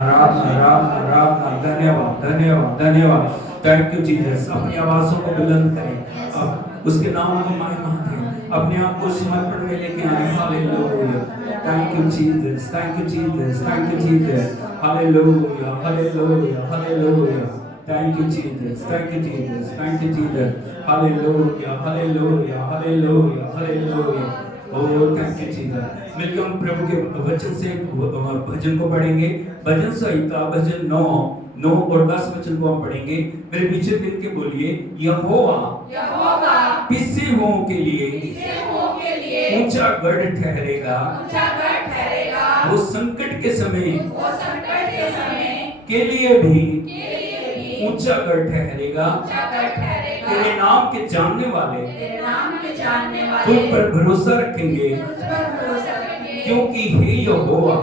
आराधना आराधना आराधना, धन्यवाद धन्यवाद धन्यवाद। Thank you Jesus. अपनी आवाजों को बुलंद करें, अब उसके नाम को महिमा दें, अपने आप को समर्पण में लेके आए। Hallelujah, thank you Jesus, thank you Jesus, thank you Jesus. Hallelujah hallelujah hallelujah, thank you Jesus, thank you Jesus, thank you Jesus. Hallelujah hallelujah hallelujah hallelujah. Oh thank you Jesus. मिलकर हम प्रभु के वचन से भजन को पढ़ेंगे। भजन संहिता भजन 9 और 10 वचन को हम पढ़ेंगे। मेरे पीछे मिल के बोलिए, यहोवा यहोवा पिसे हुओं के लिए ऊंचा गढ़ ठहरेगा। वो संकट के समय के लिए भी ऊंचा गढ़ ठहरेगा। तेरे नाम के जानने वाले तुम पर भरोसा रखेंगे, क्योंकि हे यहोवा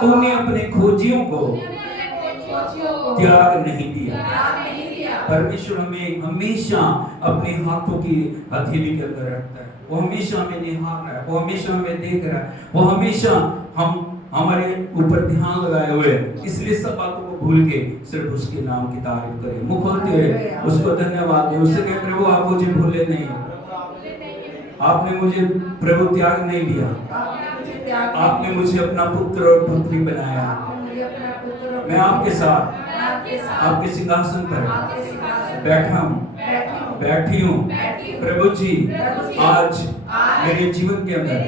तूने अपने खोजियों को त्याग नहीं दिया। परमेश्वर हमें हमेशा अपने हाथों की हथेली के अंदर रखता है। वो हमेशा हमें निहार रहा है, वो हमेशा हमें देख रहा है, वो हमेशा हम हमारे ऊपर ध्यान लगाए हुए है। इसलिए सब बातों को भूल के सिर्फ उसके नाम की तारीफ करें, मुंह खोलते हुए उसको धन्यवाद दें। उससे कहें, प्रभु आप मुझे भूले नहीं, आपने मुझे प्रभु त्याग नहीं दिया, आपने मुझे अपना पुत्र और पुत्री बनाया। मैं आपके साथ आपके सिंहासन पर बैठा हूँ, बैठी हूँ। प्रभु जी आज मेरे जीवन के अंदर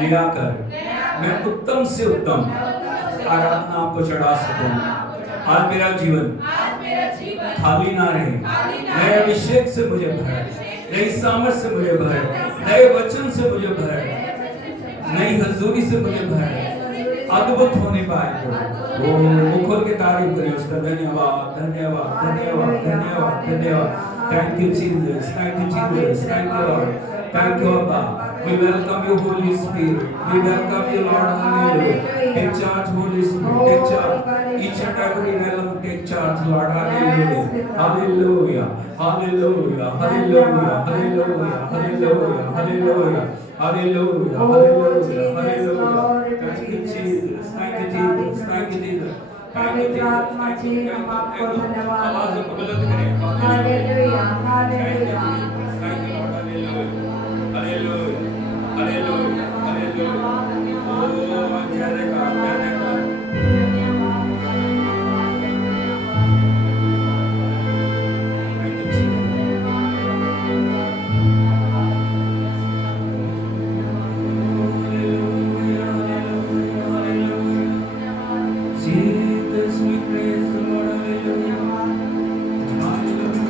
ले आकर मैं उत्तम से उत्तम आराधना आपको चढ़ा सकूं। आज मेरा जीवन खाली ना रहे, नए अभिषेक से मुझे भर, नई सामर्थ से मुझे भर, नए वचन से मुझे भर, नई हजूरी से मुझे भर, अद्भुत होने पाए। वो मुंह खोल के तारीफ करें उसका। धन्यवाद धन्यवाद धन्यवाद धन्यवाद धन्यवाद। Thank you Jesus, thank you Jesus, thank you Lord, thank you अब्बा। We welcome you, Holy Spirit. We welcome you, Lord. Hallelujah. Take charge, Holy Spirit. Take charge. Each and every realm, take charge, Lord. Hallelujah. Hallelujah. Hallelujah. Hallelujah. Hallelujah. Hallelujah. Hallelujah. Hallelujah. Hallelujah. Hallelujah. Thank you, Jesus. Thank you, Jesus. Thank you, Jesus. पवित्र आत्मा जी हम आपको धन्यवाद आवाज़ों को बुलंद करें। Hallelujah hallelujah Thank you, Lord. Hallelujah. Hallelujah. Hallelujah. Hallelujah. Oh, जयकार जयकार। Thank you, Jesus. Hallelujah. Hallelujah. Hallelujah. Jesus, we praise the Lord. Hallelujah. Hallelujah.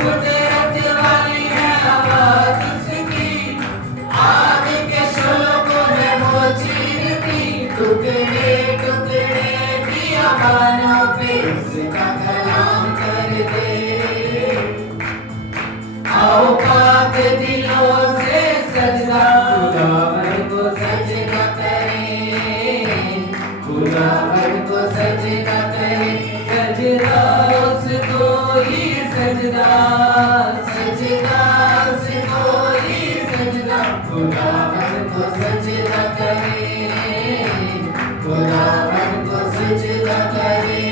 कुदरत वाली है आवाज़ आओ पाक दिलों से सजदा खुदावर को सजदा करें, खुदावर को सजदा करें, सजदा उसको ही सजदा, सजदा उसको ही सजदा, खुदावर को सजदा करें, खुदावर को सजदा करें।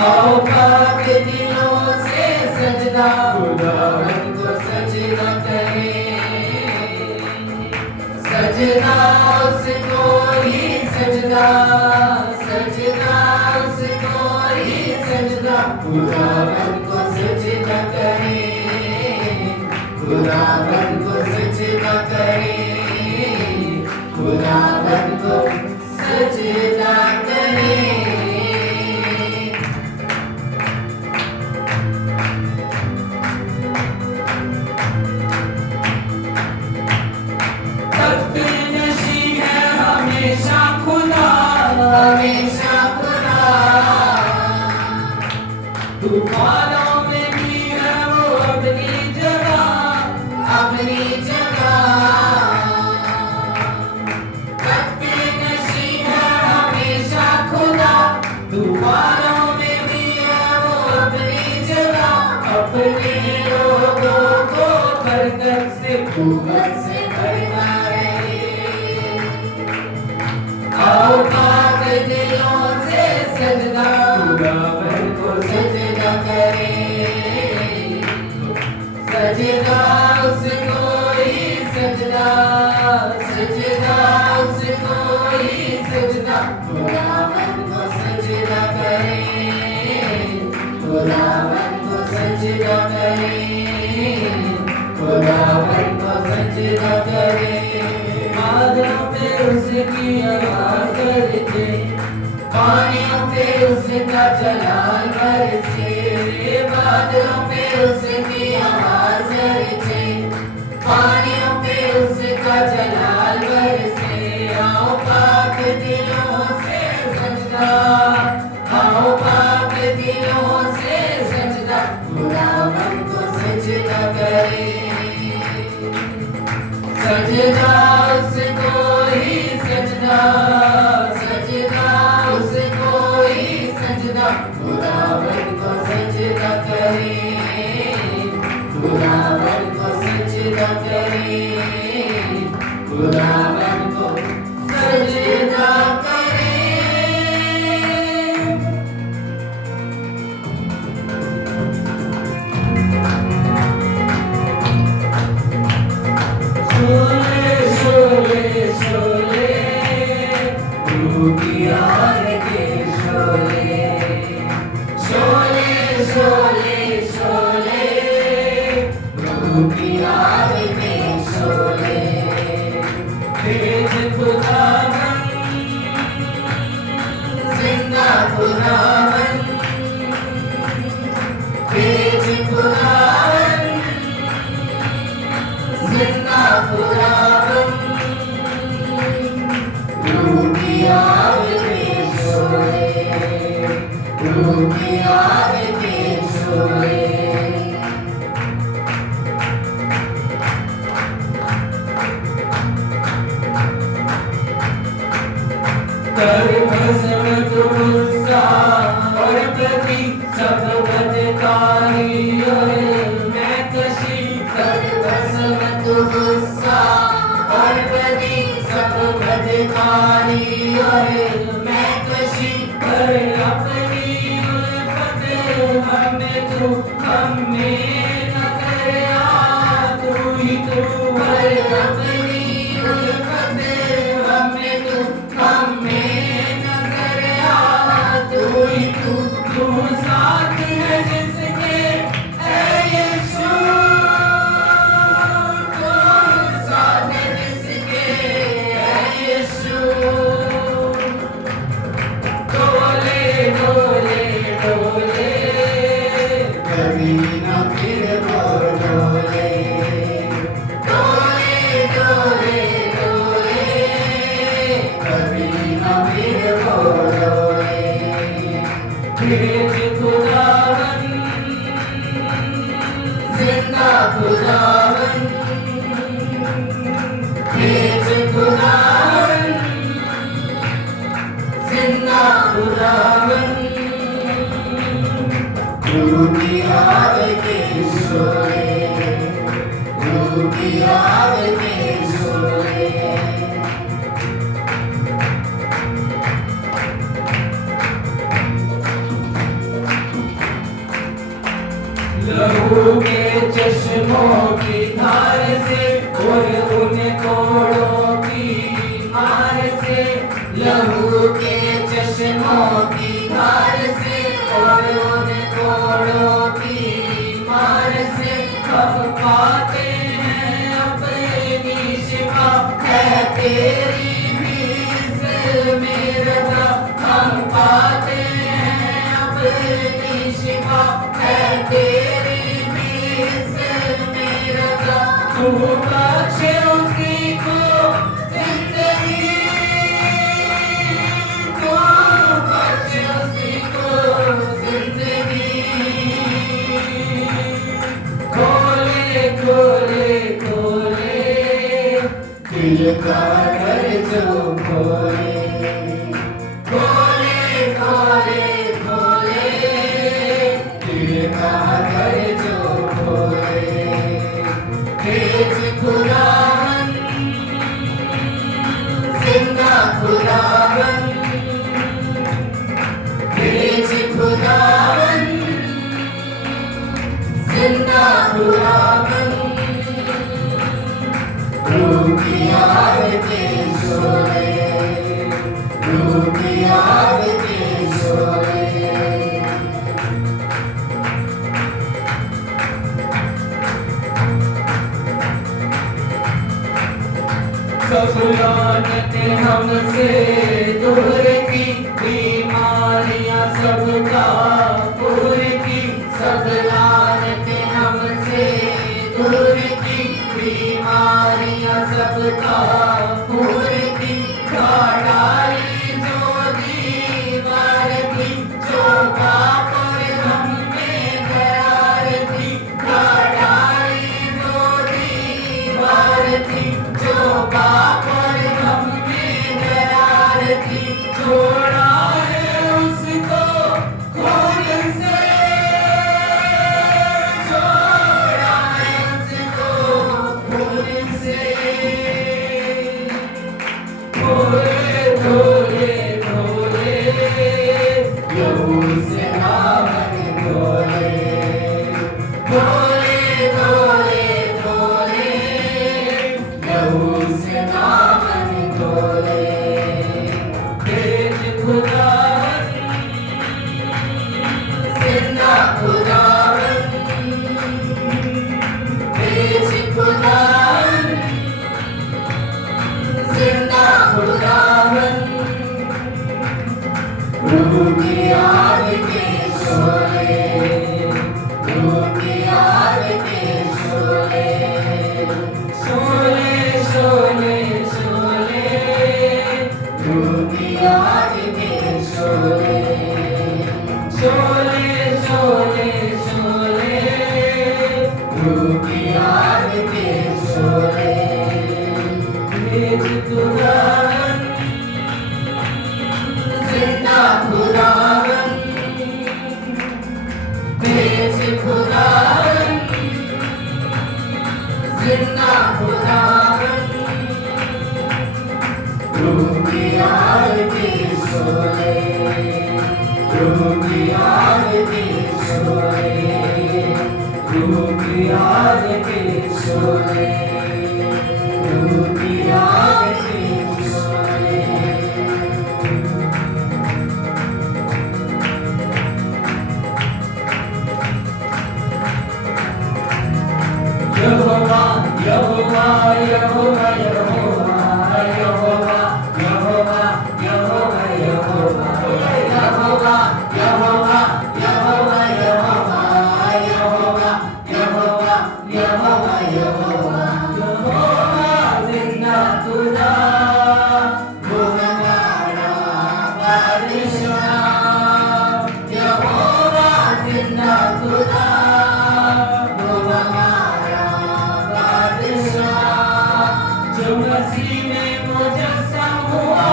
आओ पाक दिलों से सजदा खुदावन को सजदा करें, सजदा उसको ही सजदा, सजदा उसको ही सजदा, खुदावन को सजदा करें, खुदावन को सजदा करें, खुदावन को सजदा करें। हमेशा खुदा तूफानों में भी है वो अपनी जगह, अपनी जगह तख्ते नशी है हमेशा खुदा, तूफानों में भी है वो अपनी जगह, अपने लोगों को बरकत से कुव्वत से भरमाए। आओ पाक दिलों से सजदा खुदावर को सजदा करें, सजदा उसको ही सजदा, सजदा उसको ही सजदा, खुदावर को सजदा करें, खुदावर को सजदा करें, खुदावर को सजदा करें। बादलों पे उसकी आवाज़ बरसे, पानियों पे उसका जलाल बरसे, बादलों पे उसकी आवाज़ बरसे, पानियों पे उसका जलाल बरसे। आओ पाक दिलों से सजदा, आओ पाक दिलों से सजदा, खुदावन को सजदा करें, सजदा उसको ही सजदा, सजदा उसको ही सजदा, खुदावन को सजदा करें, खुदावन को सजदा करें, खुदावन को सजदा करें। शोले शोले शोले रूपियार के शोले, शोले शोले शोले रूपियार के शोले, तेज खुदावन जिंदा खुदावन, तेज खुदावन जिंदा खुदावन, रूपियार के शोले, रूपियार के शोले। कर भस्म गुस्सा और प्रति सब बदकारी और मैं कशी, कर भस्म गुस्सा और प्रति सब बदकारी और मैं कशी, कर अपनी उल्फत हमें तू हमें न कर तू ही तू, कर अपनी उल्फत भेज खुदावन जिंदा खुदावन भेज खुदावन जिंदा खुदावन रूह की आग के शोले रूह की आग के शोले लहू के चश्मों की धार से और उन कोड़ों की मार से लहू के चश्मों की धार से और उन कोड़ों की मार से हम पाते हैं अपनी शिफा है तेरी भी में रजा हम पाते हैं अपनी शिफा है तेरी भी में रजा तू बख्शे उसी को जिंदगी तू बख्शे उसी को जिंदगी खोले खोले खोले दिल का घर जो खोले खोले खोले खोले दिल का घर जो खोले भेज खुदावन जिंदा खुदावन भेज खुदावन जिंदा खुदावन रूह की आग के शोले रूह की आग के शोले सब लानतें हमसे दूर की बीमारियां सबका दूर की सब लानतें हमसे दूर की बीमारियां सबका दूर की डाली जो दीवार की जो पर हम में करार थी डाली जो दीवार थी जो पर हम में करार थी छोड़ा है उसको खून से छोड़ा है उसको खून से खोले खोले खोले लहू से दामन खोले खोले खोले खोले लहू से दामन खोले भेज खुदावन जिंदा खुदावन भेज खुदावन जिंदा खुदावन रूह की आग के शोले रूह की आग के शोले शोले शोले शोले रूह की आग के शोले शोले शोले शोले रूह की आग के शोले भेज खुदावन जिंदा खुदावन भेज खुदावन जिंदा खुदावन रूह की आग के शोले रूह की आग के शोले रूह की आग के शोले रूह की आग के शोले यहोवा यहोवा यहोवा यहोवा यहोवा यहोवा यहोवा यहोवा यहोवा यहोवा यहोवा यहोवा यहोवा यहोवा यहोवा यहोवा यहोवा जिंदा खुदा वो हमारा बादशाह धरती में मुजस्सम हुआ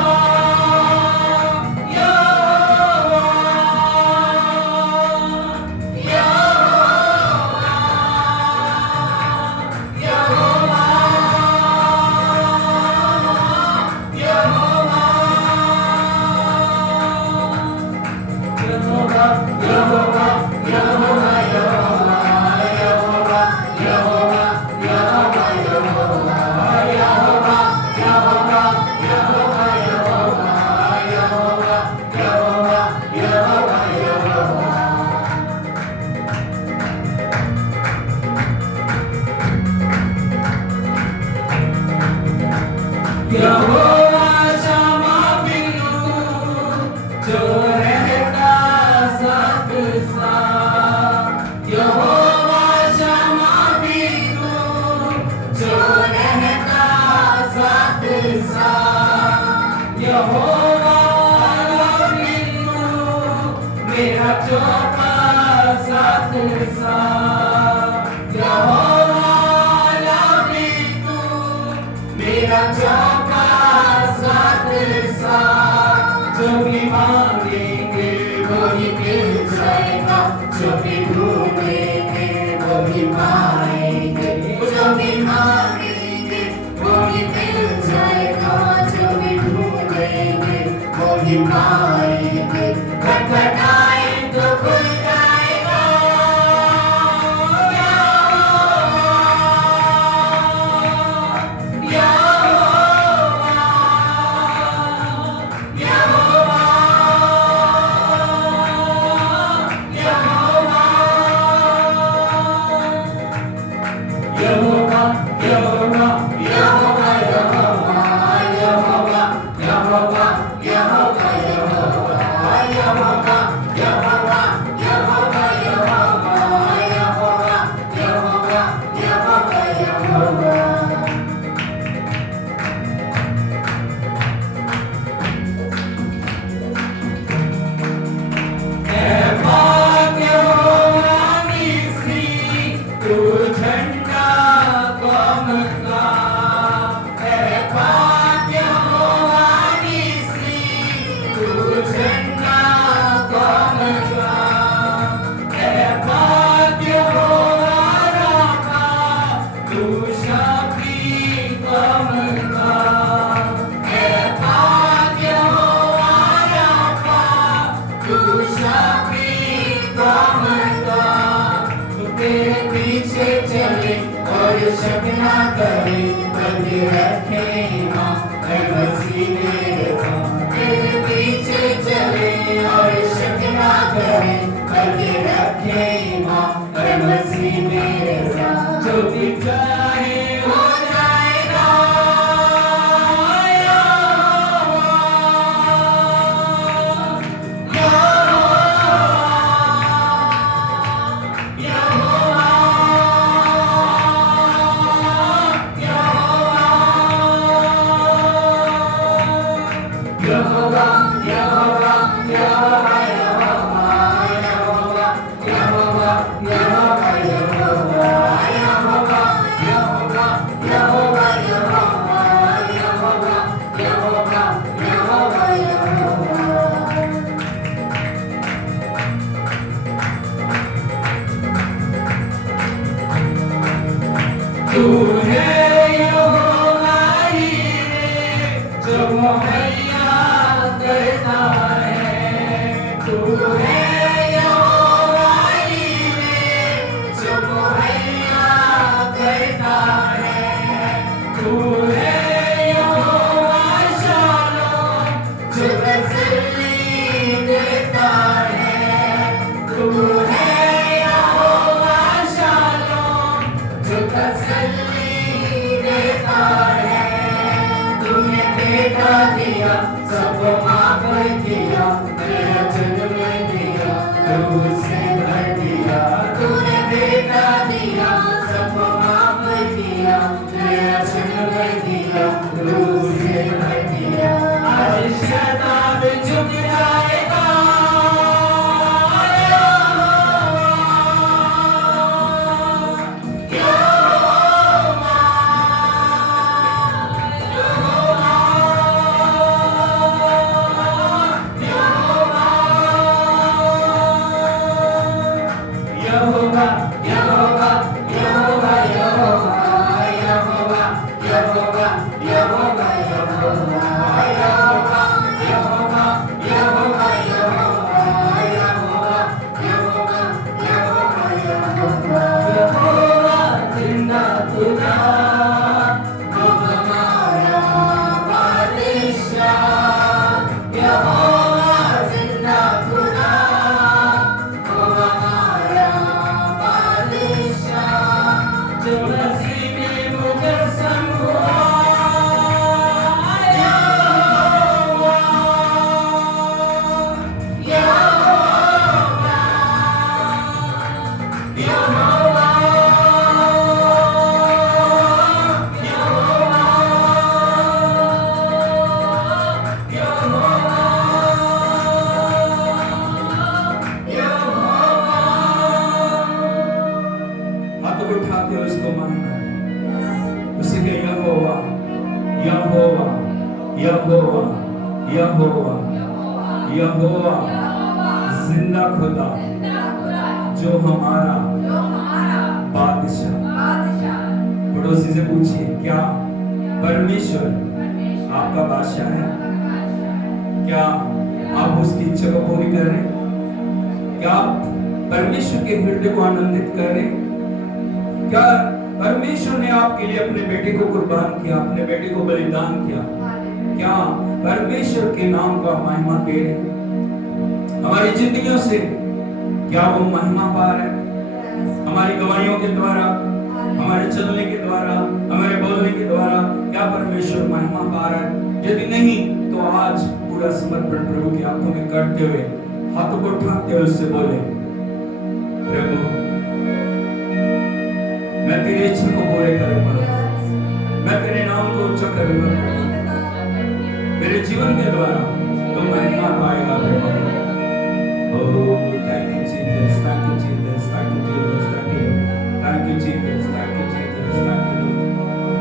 यहोवा शमा बिनु जो रहता साथ साथ यहोवा शमा बिनु जो रहता साथ साथ यहोवा बिनु मेरा चौका साथ साथ यहोवा बिनु मेरा चौका साथ साथ जो भी मांगेंगे वही मिल जाएगा जो भी ढूंढेंगे वही पाएंगे जो भी मांगेंगे वही मिल जाएगा जो भी ढूंढेंगे वही पाएंगे खटखटाए तो खुल जाएगा शक ना करे बंधे रखे हाँ मसीह मेरे साथ तेरे पीछे चले और शक ना करे बंधे रखे हाँ मसीह मेरे साथ जो भी चाहे हो जाएगा तू है यहोवा हीरे जो मुहैया करता हाथों को उठाते हो इसको मानना है। उसी के यहोवा यहोवा यहोवा यहोवा यहोवा जिंदा खुदा जो हमारा बादशाह। पड़ोसी से पूछिए, क्या परमेश्वर आपका बादशाह है? क्या आप उसकी इच्छा को पूरी कर रहे हैं? क्या आप परमेश्वर के हृदय को आनंदित कर रहे हैं? क्या परमेश्वर ने आपके लिए अपने बेटे को कुर्बान किया, अपने बेटे को बलिदान किया? क्या परमेश्वर के नाम का महिमा दे रहे? हमारी जिंदगियों से क्या वो महिमा पा रहे? हमारी गवाहियों के द्वारा, हमारे चलने के द्वारा, हमारे बोलने के द्वारा क्या परमेश्वर महिमा पा रहा है? यदि नहीं तो आज पूरा समर्पण प्रभु की आंखों में करते हुए, हाथों को उठाते हुए उससे बोले, प्रभु मैं तेरी इच्छा को पूरे करूंगा, मैं तेरे नाम को ऊंचा करूंगा, मेरे जीवन के द्वारा तो महिमा पाएगा प्रभु। Oh, thank you Jesus, thank you Jesus, thank you Jesus, thank you Jesus, thank you Jesus, thank you Lord.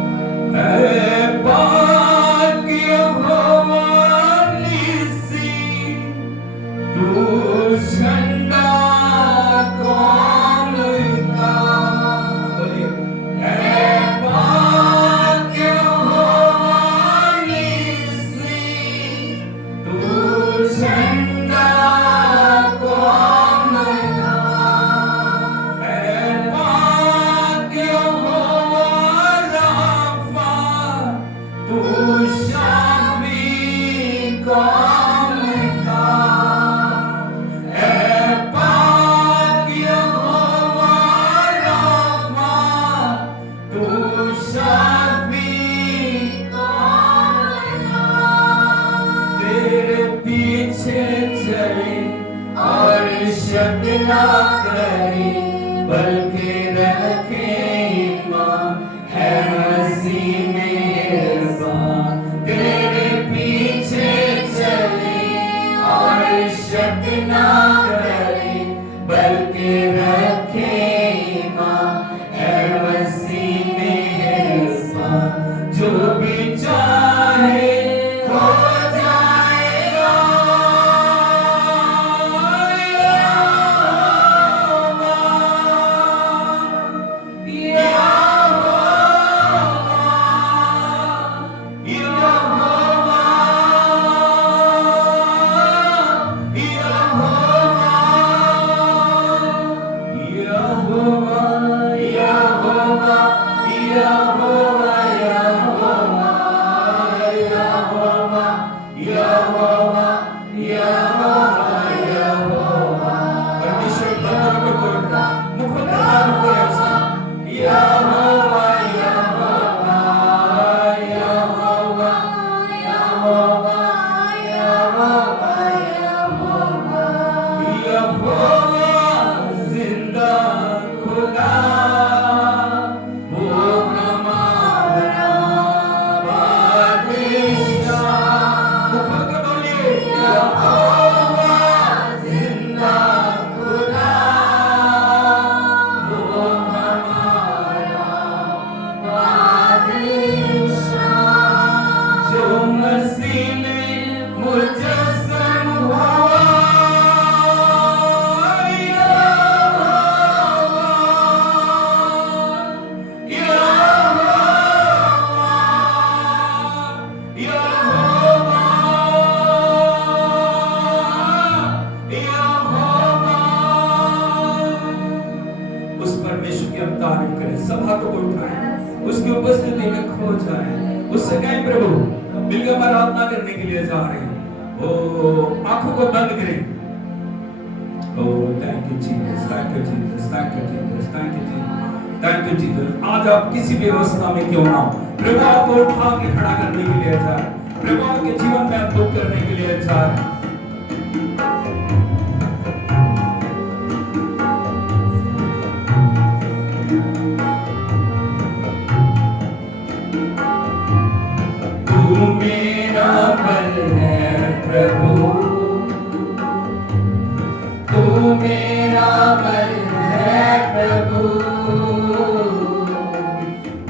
हो जाए। उससे कहें प्रभु मिलकर हम आराधना करने के लिए जा रहे हैं। ओ आंखों को बंद करें। Oh thank you Jesus, thank you Jesus, thank you Jesus, thank you Jesus, thank you Jesus. आज आप किसी भी अवस्था में क्यों ना हो, प्रभु आपको उठा के खड़ा करने के लिए जा रहे हैं। प्रभु आपके जीवन में अद्भुत करने के लिए जा रहे हैं। तू मेरा बल है प्रभु, तू मेरा बल है प्रभु,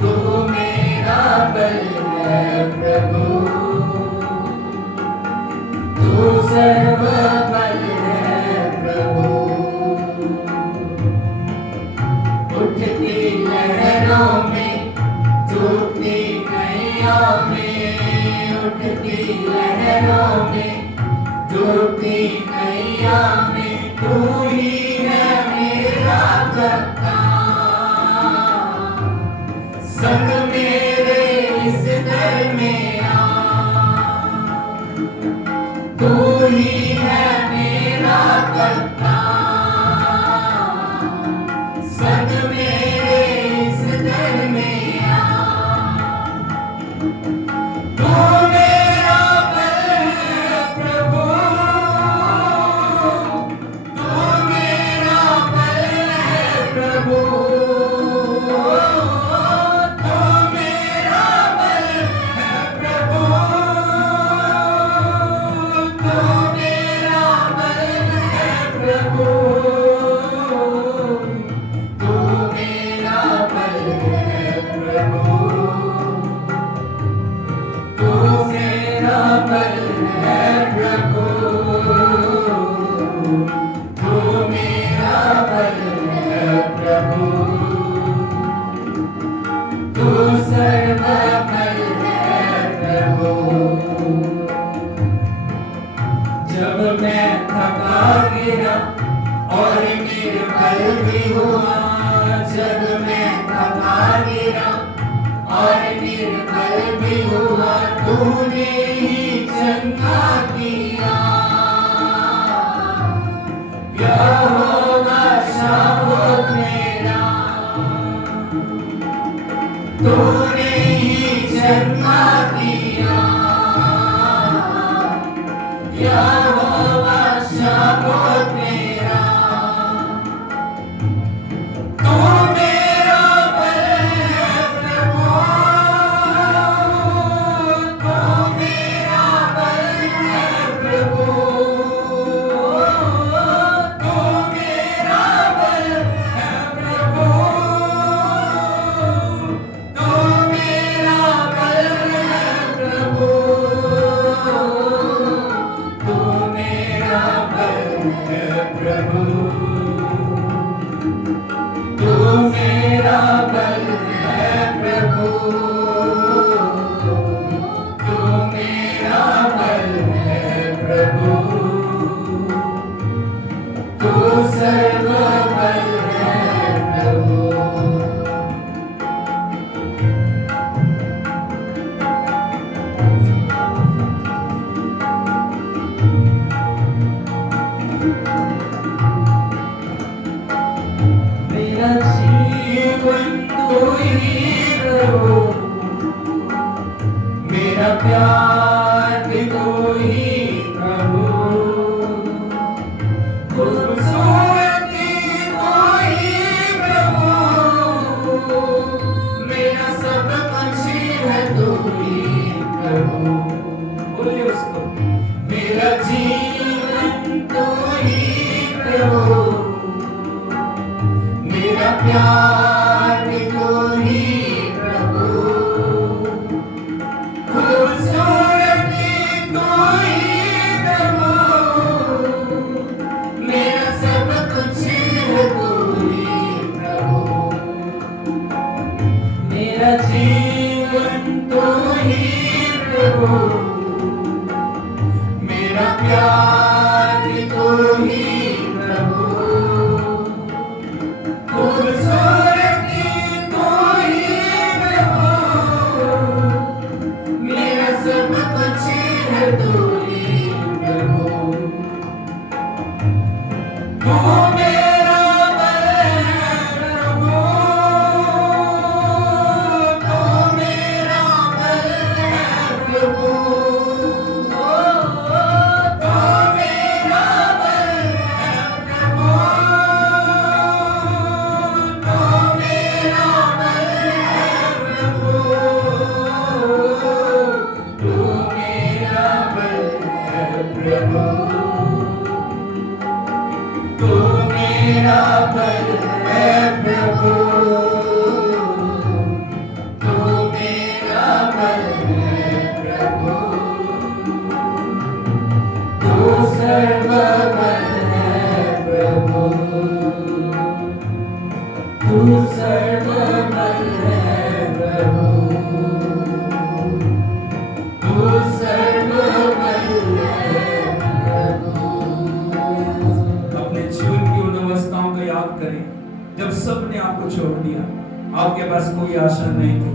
तू मेरा बल है प्रभु, तू सर्व बल है प्रभु। उठती लहरों में, डूबती नैया में, उठती लहरों में, डूबती नैया में, तू ही है मेरा कप्तान। संग मेरे इस दरमियान, तू ही है मेरा कप्तान। संग मेरे इस दरमियान, तू मेरा बल है प्रभु, तू मेरा बल है प्रभु, तू मेरा बल है प्रभु, तू मेरा बल है प्रभु, तू मेरा बल है प्रभु, तू मेरा बल है प्रभु, तू मेरा बल है प्रभु, तू सर्व बल है प्रभु। जब मैं थका गिरा और निर्बल भी हुआ, जब मैं थका गिरा और निर्बल भी हुआ, तूने ही चंगा किया। यहोवा शाबोत मेरा, तूने ही चंगा किया। यहोवा शाबोत मेरा, तू मेरा बल है प्रभु, तू मेरा बल है प्रभु, तू मेरा बल है प्रभु, तू मेरा बल है प्रभु, तू मेरा बल है प्रभु, तू मेरा बल है प्रभु, तू मेरा बल है प्रभु, तू सर्व बल है प्रभु। मेरा जीवन तू ही प्रभु, मेरा प्यार भी तू ही प्रभु, खूबसूरती तू ही प्रभु, मेरा सब पंछी है तू ही प्रभु। बोलिए उसको, मेरा जीवन तू ही प्रभु, मेरा प्यार भी तू ही प्रभु, खूबसूरत तू ही प्रभु। तू मेरा बल है प्रभु, तू मेरा बल है प्रभु। तू मेरा बल है प्रभु, तू मेरा बल है प्रभु। तू मेरा बल है प्रभु, तू मेरा बल है प्रभु। तू मेरा बल है प्रभु, तू सर्वबल है प्रभु। तू सर्वबल है प्रभु, तू सर्वबल है प्रभु। अपने जीवन की उन अवस्थाओं को याद करें जब सबने आपको छोड़ दिया, आपके पास कोई आशा नहीं थी,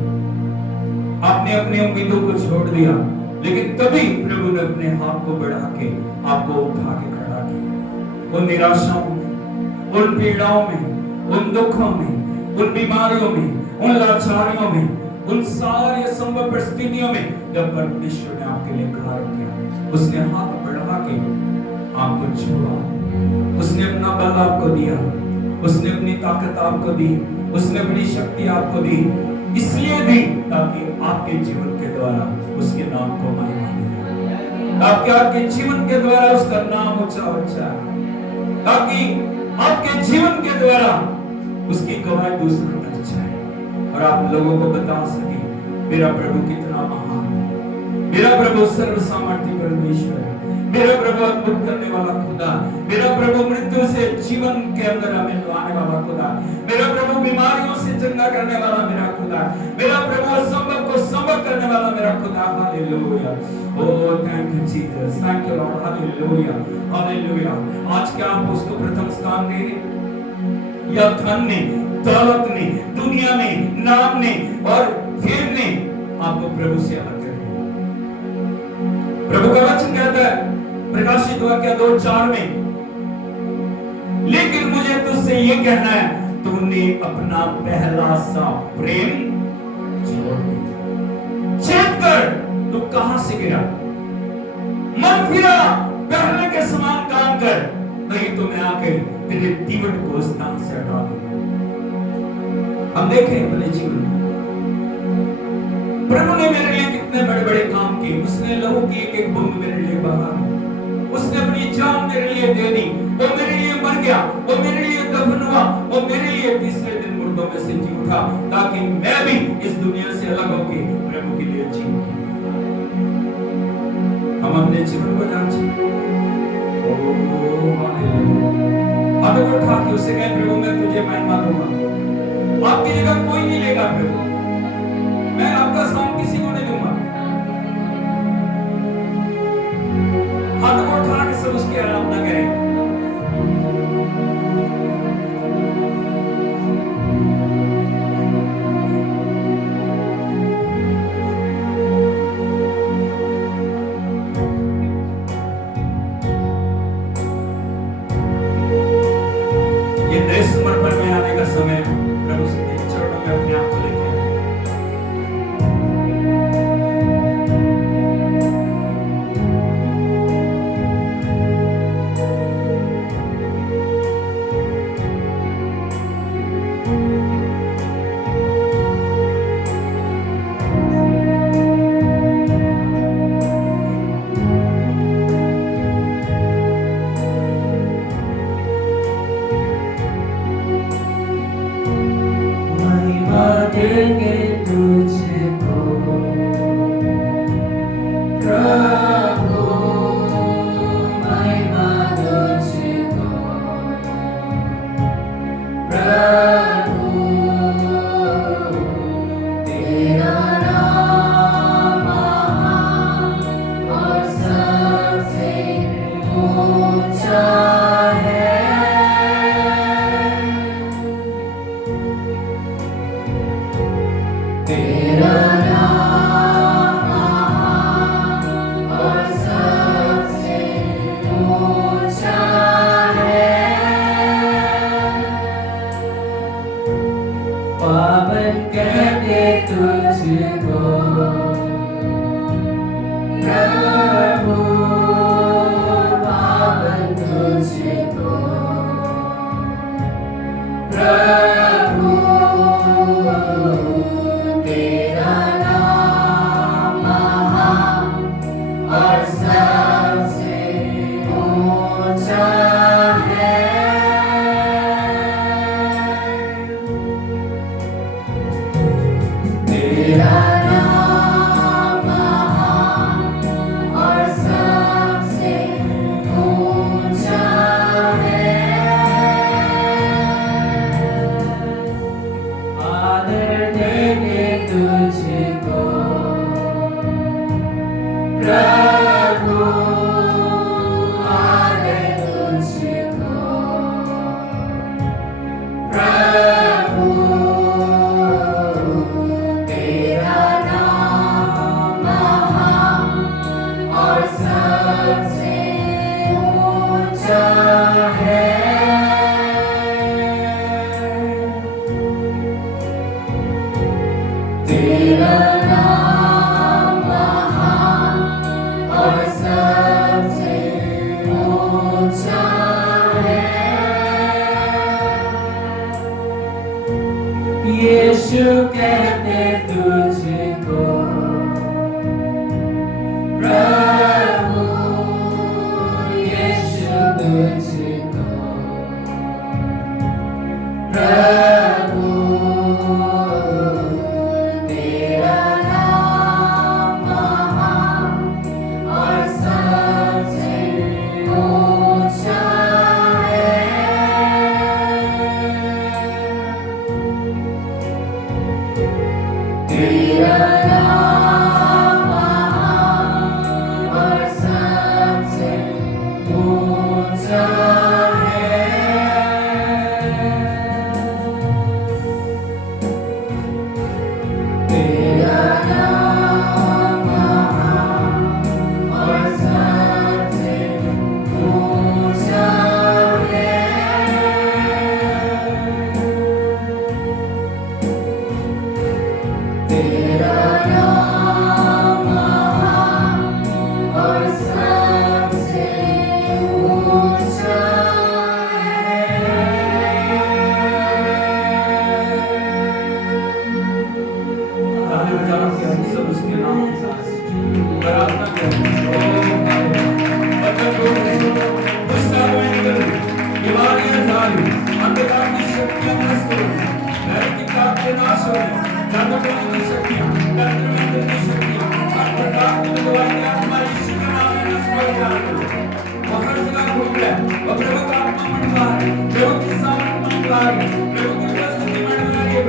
आपने अपनी उम्मीदों को छोड़ दिया, लेकिन तभी प्रभु ने अपने हाथ को बढ़ा के आपको उठा के खड़ा किया। उन निराशाओं में, उन पीड़ाओं में, उन दुखों में, उन बीमारियों में, उन लाचारियों में, उन सारी असंभव परिस्थितियों में जब परमेश्वर ने आपके लिए कार्य किया, उसने हाथ बढ़ा के आपको छुआ, उसने अपना बल आपको दिया, उसने अपनी ताकत आपको दी, उसने अपनी शक्ति आपको दी, इसलिए दी ताकि आपके जीवन के द्वारा उसके नाम को महिमा मिले, ताकि आपके जीवन के द्वारा उसका नाम ऊंचा हो जाए, ताकि आपके जीवन के द्वारा उसकी गवाही दूसरों तक जाए और आप लोगों को बता सके मेरा प्रभु कितना महान है, मेरा प्रभु सर्वसामर्थी परमेश्वर है, मेरा प्रभु अद्भुत करने वाला खुदा, मेरा प्रभु मृत्यु से जीवन के अंदर हमें लाने वाला खुदा, मेरा प्रभु बीमारियों से चंगा करने वाला मेरा खुदा, मेरा प्रभु असंभव को संभव करने वाला मेरा खुदा। Hallelujah, oh thank you Jesus, thank you Lord, hallelujah hallelujah. आज क्या आप उसको प्रथम स्थान दे रहे, या धन ने, दौलत ने, दुनिया ने, नाम ने और फेम ने आपको प्रभु से अलग कर दिया? प्रभु का वचन कहता है प्रकाशित वाक्य 2:4 में, लेकिन मुझे तुझसे ये कहना है तूने अपना पहला सा प्रेम छोड़ दिया। चेक कर तू कहां से गिरा, मन फिरा, पहले के समान काम कर, नहीं तो मैं आकर तेरे दीवट को स्थान से हटा दूंगा। हम देखें अपने जीवन में प्रभु ने मेरे लिए कितने बड़े बड़े काम किए। उसने लहू की एक एक बूंद मेरे लिए बहा, उसने अपनी जान मेरे लिए दे दी, वो मेरे लिए मर गया, वो मेरे लिए दफन हुआ, वो मेरे लिए तीसरे दिन मुर्दों में से जी उठा, ताकि मैं भी इस दुनिया से अलग होकर प्रभु के लिए जीऊं। हम अपने जीवन को जांचें। हाथ उठा के उसे कहें प्रभु मैं तुझे महिमा दूंगा, आपकी जगह कोई नहीं लेगा प्रभु, मैं आपका स्थान किसी को नहीं दूंगा। हाथ को उठा के सब उसकी आराधना करें। ये नए समर्पण में आने का समय है। प्रभु से चरणों में अपने आप को लेके देंगे तुझको प्रभु, महिमा तुझको प्रभु, तेरा नाम महान और सबसे ऊंचा है। तेरा नाम महान और प्रभु आदर तुझको, प्रभु तेरा नाम महान और सबसे ऊंचा है। तेरा नाम महान और सबसे ऊंचा है। यीशु कहते तुझको, प्रभु यीशु तुझको, प्रभु तेरा नाम महान और सबसे ऊंचा है। तेरा नाम महान और सबसे ऊंचा है। तेरा नाम महान और सबसे ऊंचा है। तेरा नाम महान और सबसे ऊंचा ताली बजाओ कि हम सब उसके नाम के साथ प्रार्थना करें। बीमारियां जारी, अंधकार की शक्तियां नष्ट हो, नैतिक ताकतें नाश हो, जादूगरों की शक्तियां, तंत्र की शक्तियां, हर प्रकार की दवाइयां हमारे यीशु के नाम में नष्ट हो जाएंगी। वो हर जगह घूम रहा है, वो प्रभु का आत्मा मंडला है, प्रभु की सामर्थ मंडला है, प्रभु की उपस्थिति मंडला है।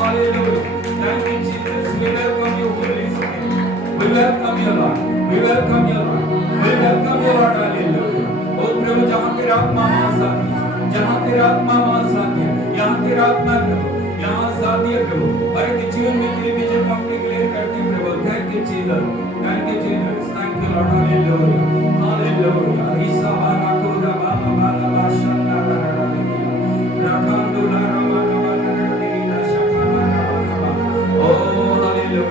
Hallelujah. Thank you, Jesus. We welcome you, Holy Spirit. We welcome you, Lord. We welcome you, Lord. We welcome you, Lord. Hallelujah. ओ प्रभु, जहाँ तेरा आत्मा वहाँ साथी है, जहाँ तेरा आत्मा वहाँ साथी है, यहाँ तेरा आत्मा प्रभु, यहाँ साथी है प्रभु। हर एक जीवन में तेरी विजय को हम डिक्लेयर करते हैं प्रभु। Thank you, Jesus. Thank you, Jesus. Thank you, Lord. Hallelujah. Hallelujah. ईसा बाला कोरा बाला बाला बाशंदा बाला दिया, राखांदो लारा बाला बाला दिया, शकाला बाला। Oh, hallelujah.